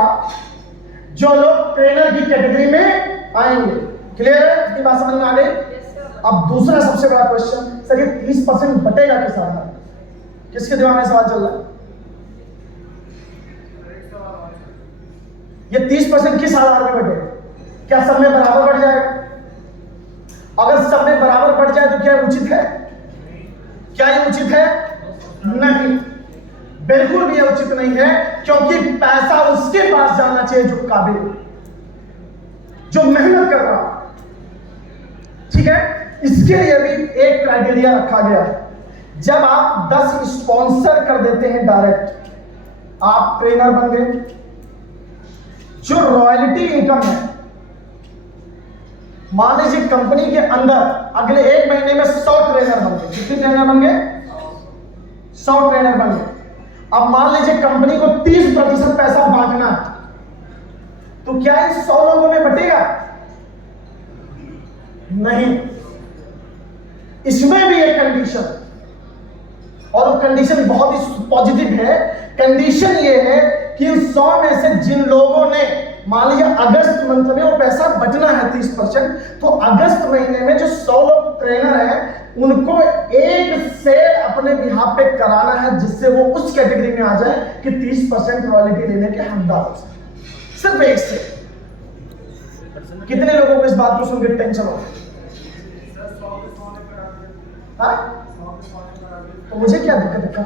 जो लोग ट्रेनर की कैटेगरी में आएंगे। क्लियर है? इतनी बात समझ में आ गई? अब दूसरा सबसे बड़ा क्वेश्चन, सर ये 30% बटेगा किस आधार पर? किसके दिमाग में सवाल चल रहा है? ये 30% किस आधार पर बटेगा? क्या सब में बराबर बढ़ जाएगा? अगर सब में बराबर बढ़ जाए तो क्या उचित है? क्या ये उचित है? नहीं, बिल्कुल भी उचित नहीं है, क्योंकि पैसा उसके पास जाना चाहिए जो काबिल, जो मेहनत कर रहा। ठीक है? इसके लिए भी एक क्राइटेरिया रखा गया है। जब आप 10 स्पॉन्सर कर देते हैं डायरेक्ट, आप ट्रेनर बन गए। जो रॉयल्टी इनकम है, मान लीजिए कंपनी के अंदर अगले 1 महीने में 100 ट्रेनर बन गए। कितने ट्रेनर बन गए? 100 ट्रेनर बन गए। अब मान लीजिए कंपनी को 30% पैसा बांटना है, तो क्या इन 100 लोगों में बटेगा? नहीं। इसमें भी एक कंडीशन, और वो कंडीशन बहुत ही पॉजिटिव है। कंडीशन ये है कि 100 में से जिन लोगों ने, मान लीजिए अगस्त मंथ में वो पैसा बचना है 30%, तो अगस्त महीने में जो 100 लोग ट्रेनर हैं उनको एक सेल अपने बिहाफ पे कराना है, जिससे वो उस कैटेगरी में आ जाए कि 30% रॉयल्टी लेने के हकदार हो सके। सिर्फ एक से। कितने लोगों को इस बात को सुनकर टेंशन हो? हाँ? तो मुझे क्या दिक्कत है?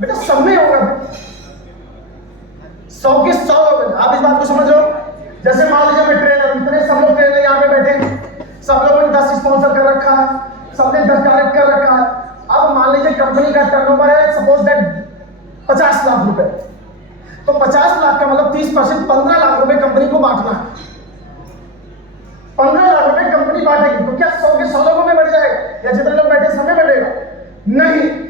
बेटा सब में होगा, 100 के 100 लोग। आप इस बात को समझ लो। जैसे मान लीजिए मैं ट्रेनर, इतने सब लोग ट्रेनर यहाँ पे बैठे हैं, सब लोगों ने 10 स्पॉन्सर कर रखा है, सबने 10 डायरेक्ट कर रखा है। अब मान लीजिए कंपनी का टर्नओवर है सपोज दैट 50 लाख रुपए, तो 50 लाख का मतलब 30% 15 लाख रुपए कंपनी को बांटना है। 15 लाख रुपए कंपनी बांटेगी, तो क्या 100 के 100 लोगों में बढ़ जाएगा, या जितने लोग बैठे सब में बढ़ेगा? नहीं।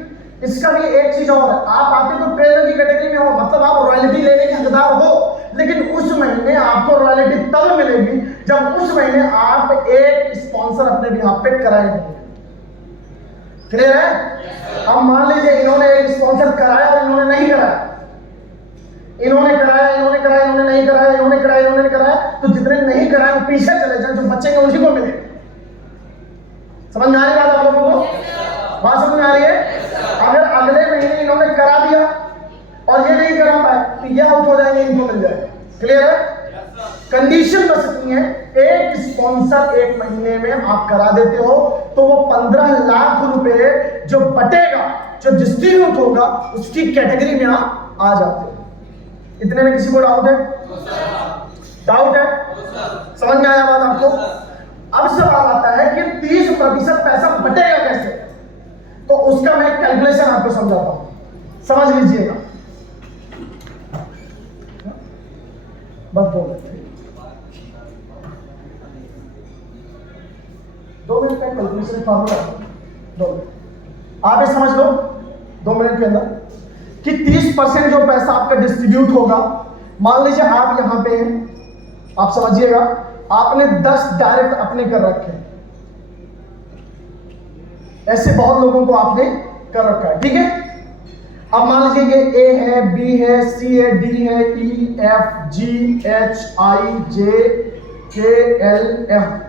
इसका भी एक चीज और है, आप आते तो ट्रेनर की कैटेगरी में हो, मतलब आप रॉयल्टी लेने के हकदार हो, लेकिन उस महीने आपको रॉयल्टी तब मिलेगी जब उस महीने आप एक स्पॉन्सर अपने बिहाफ पे कराएंगे। क्लियर है? अब मान लीजिए इन्होंने एक स्पॉन्सर कराया और इन्होंने नहीं कराया, इन्होंने कराया, इन्होंने कराया, इन्होंने नहीं कराया, इन्होंने कराया, इन्होंने नहीं कराया, तो जितने नहीं कराए वो पीछे चले जाए, जो बचेंगे उसी को मिले। समझ में आ रही बात आप लोगों को? बात समझ में आ रही है? अगर अगले महीने इन्होंने करा दिया और ये नहीं करा पाए, तो ये आउट हो जाएंगे, इनको मिल जाएगा। क्लियर है? कंडीशन बस इतनी है, एक स्पॉन्सर 1 महीने में आप करा देते हो तो वो 15 लाख रुपए जो बटेगा, जो डिस्ट्रीब्यूट होगा, उसकी कैटेगरी में आप आ जाते हो। इतने में किसी को डाउट है? डाउट है? समझ में आया बात आपको? अब सवाल आता है कि 30% पैसा बटेगा कैसे, तो उसका मैं कैलकुलेशन आपको समझाता हूं, समझ लीजिएगा। बस 2 मिनट, 2 मिनट का कैलकुलेशन फॉर्मूला, 2 मिनट आप ये समझ लो 2 मिनट के अंदर कि 30% जो पैसा आपका डिस्ट्रीब्यूट होगा, मान लीजिए आप यहां पे हैं, आप समझिएगा आपने 10 डायरेक्ट अपने कर रखे हैं, ऐसे बहुत लोगों को आपने कर रखा है। ठीक है? अब मान लीजिए ये ए है, बी है, सी है, डी है, ई, एफ, जी, एच, आई, जे, के, एल, एम।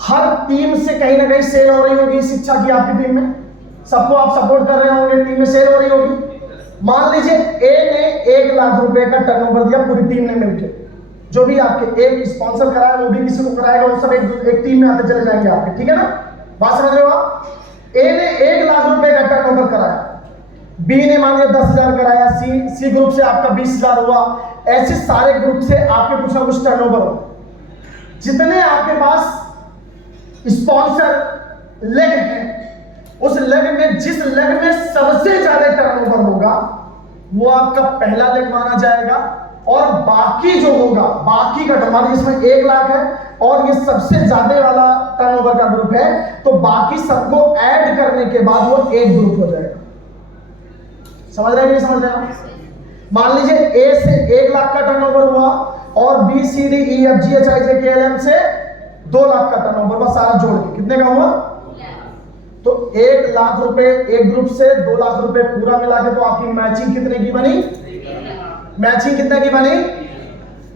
हर टीम से कहीं ना कहीं सेल हो रही होगी शिक्षा की, आपकी टीम में सबको आप सपोर्ट कर रहे होंगे, टीम में सेल हो रही होगी। मान लीजिए ए ने 1 लाख रुपए का टर्नओवर दिया पूरी टीम ने मिलकर, जो भी आपके एक स्पॉन्सर कराया वो भी किसी को कराएगा, वो सब एक टीम में आते चले जाएंगे आपके। ठीक है ना? बात समझ रहे हो आप? ए ने 1 लाख रुपए का टर्नओवर कराया, बी ने मान लिया 10,000 कराया, सी ग्रुप से आपका 20,000 हुआ, ऐसे सारे ग्रुप से आपके कुछ ना कुछ टर्नओवर हो। जितने आपके पास स्पॉन्सर लेग हैं, उस लेग में जिस लेग में सबसे ज्यादा टर्नओवर होगा वो आपका पहला लेग माना जाएगा, और बाकी जो होगा, बाकी का मान लीजिए इसमें 1 लाख है और ये सबसे ज्यादा वाला टर्नओवर का ग्रुप है, तो बाकी सबको ऐड करने के बाद वो एक ग्रुप हो जाएगा। समझ रहे हैं नहीं समझ रहे हैं? मान लीजिए ए से 1 लाख का टर्नओवर हुआ और बी, सी, डी, ई, एफ, जी, एच, आई, जे, के, एल, एम से 2 लाख का टर्नओवर, बस सारा जोड़ के कितने का हुआ? तो 1 लाख रुपए एक ग्रुप से, 2 लाख रुपए पूरा मिला के, तो आपकी मैचिंग कितने की बनी? मैचिंग कितने की बनी?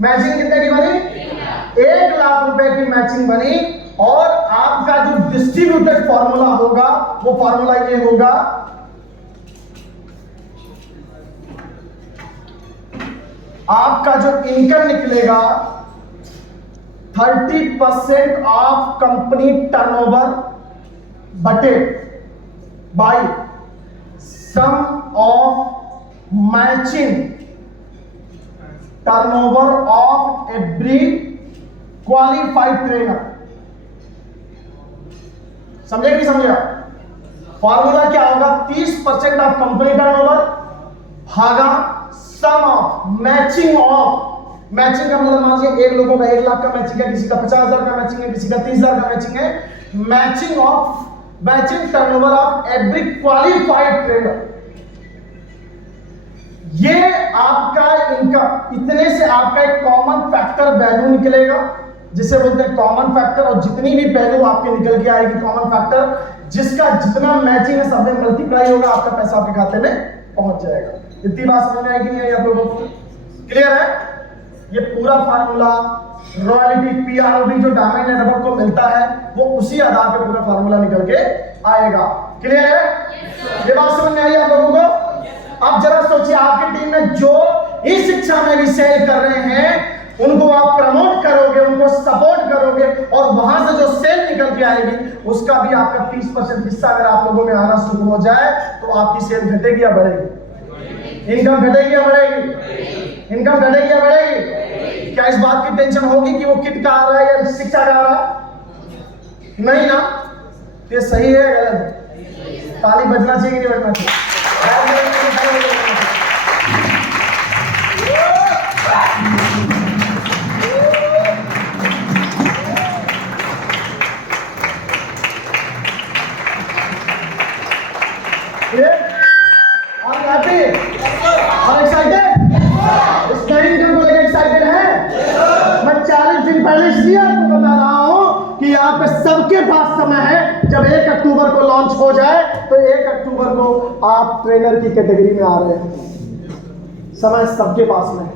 मैचिंग कितने की बनी? 1 लाख रुपए की मैचिंग बनी। और आपका जो डिस्ट्रीब्यूटेड फॉर्मूला होगा वो फॉर्मूला ये होगा, आपका जो इनकम निकलेगा 30% ऑफ कंपनी टर्नओवर बटे by sum of matching turnover of every qualified trainer. समझे नहीं समझे? फॉर्मूला क्या होगा? 30% ऑफ कंपनी टर्नओवर भागा सम ऑफ मैचिंग ऑफ, मैचिंग का मतलब मान लीजिए एक लोगों का 1 लाख का मैचिंग है, किसी का 50,000 का मैचिंग है, किसी का 30,000 का मैचिंग है, matching of matching turnover of every qualified trainer. ये आपका इनकम, इतने से आपका एक कॉमन फैक्टर वैल्यू निकलेगा जिसे बोलते हैं कॉमन फैक्टर। और जितनी भी वैल्यू आपके निकल के आएगी कॉमन फैक्टर, जिसका जितना मैचिंग है सब में मल्टीप्लाई होगा, आपका पैसा आपके खाते में पहुंच जाएगा। इतनी बात समझ में आएगी नहीं आई आप लोगों को? क्लियर है? ये पूरा फार्मूला रॉयल्टी पीआरओडी जो डायमंड नेटवर्क को मिलता है वो उसी आधार पे पूरा फार्मूला निकल के आएगा। क्लियर है? ये बात समझ में आई आप लोगों को? अब जरा सोचिए, आपकी टीम में जो इस शिक्षा में भी सेल कर रहे हैं उनको आप प्रमोट करोगे, उनको सपोर्ट करोगे, और वहां से जो सेल निकल के आएगी उसका भी आपका 30% हिस्सा अगर आप लोगों में आना शुरू हो जाए तो आपकी सेल घटेगी या बढ़ेगी? इनकम घटेगी या बढ़ेगी? इनकम घटेगी या बढ़ेगी? क्या इस बात की टेंशन होगी कि वो किट का आ रहा है या शिक्षा का आ रहा है? नहीं ना? ये सही है गलत है? ताली बजना चाहिए कि नहीं बजना चाहिए? सबके पास समय है, जब 1 अक्टूबर को लॉन्च हो जाए तो 1 अक्टूबर को आप ट्रेनर की कैटेगरी में आ रहे हैं। समय सबके पास में है।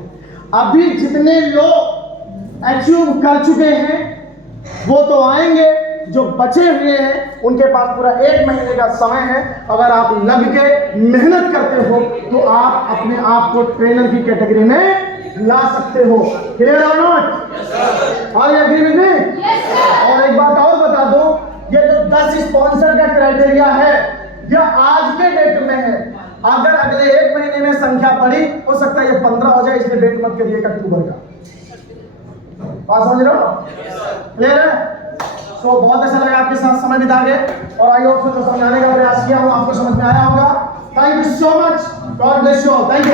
अभी जितने लोग अचीव कर चुके हैं वो तो आएंगे, जो बचे हुए हैं उनके पास पूरा 1 महीने का समय है। अगर आप लग के मेहनत करते हो तो आप अपने आप को ट्रेनर की कैटेगरी में ला सकते हो। क्लियर और नॉट? और एग्री विद मी? और एक बात और बता दो, ये जो 10 स्पॉन्सर का क्राइटेरिया है यह आज के डेट में है। अगर अगले 1 महीने में संख्या बढ़ी हो सकता है ये 15 हो जाए, इसलिए डेट मत करिए 1 अक्टूबर का। बात समझ रहे हो? क्लियर है? तो बहुत अच्छा लगा आपके साथ समय बिता के, और आई होप जो समझाने का प्रयास किया हूं आपको समझ में आया होगा। Thank you so much, God bless you all, thank you.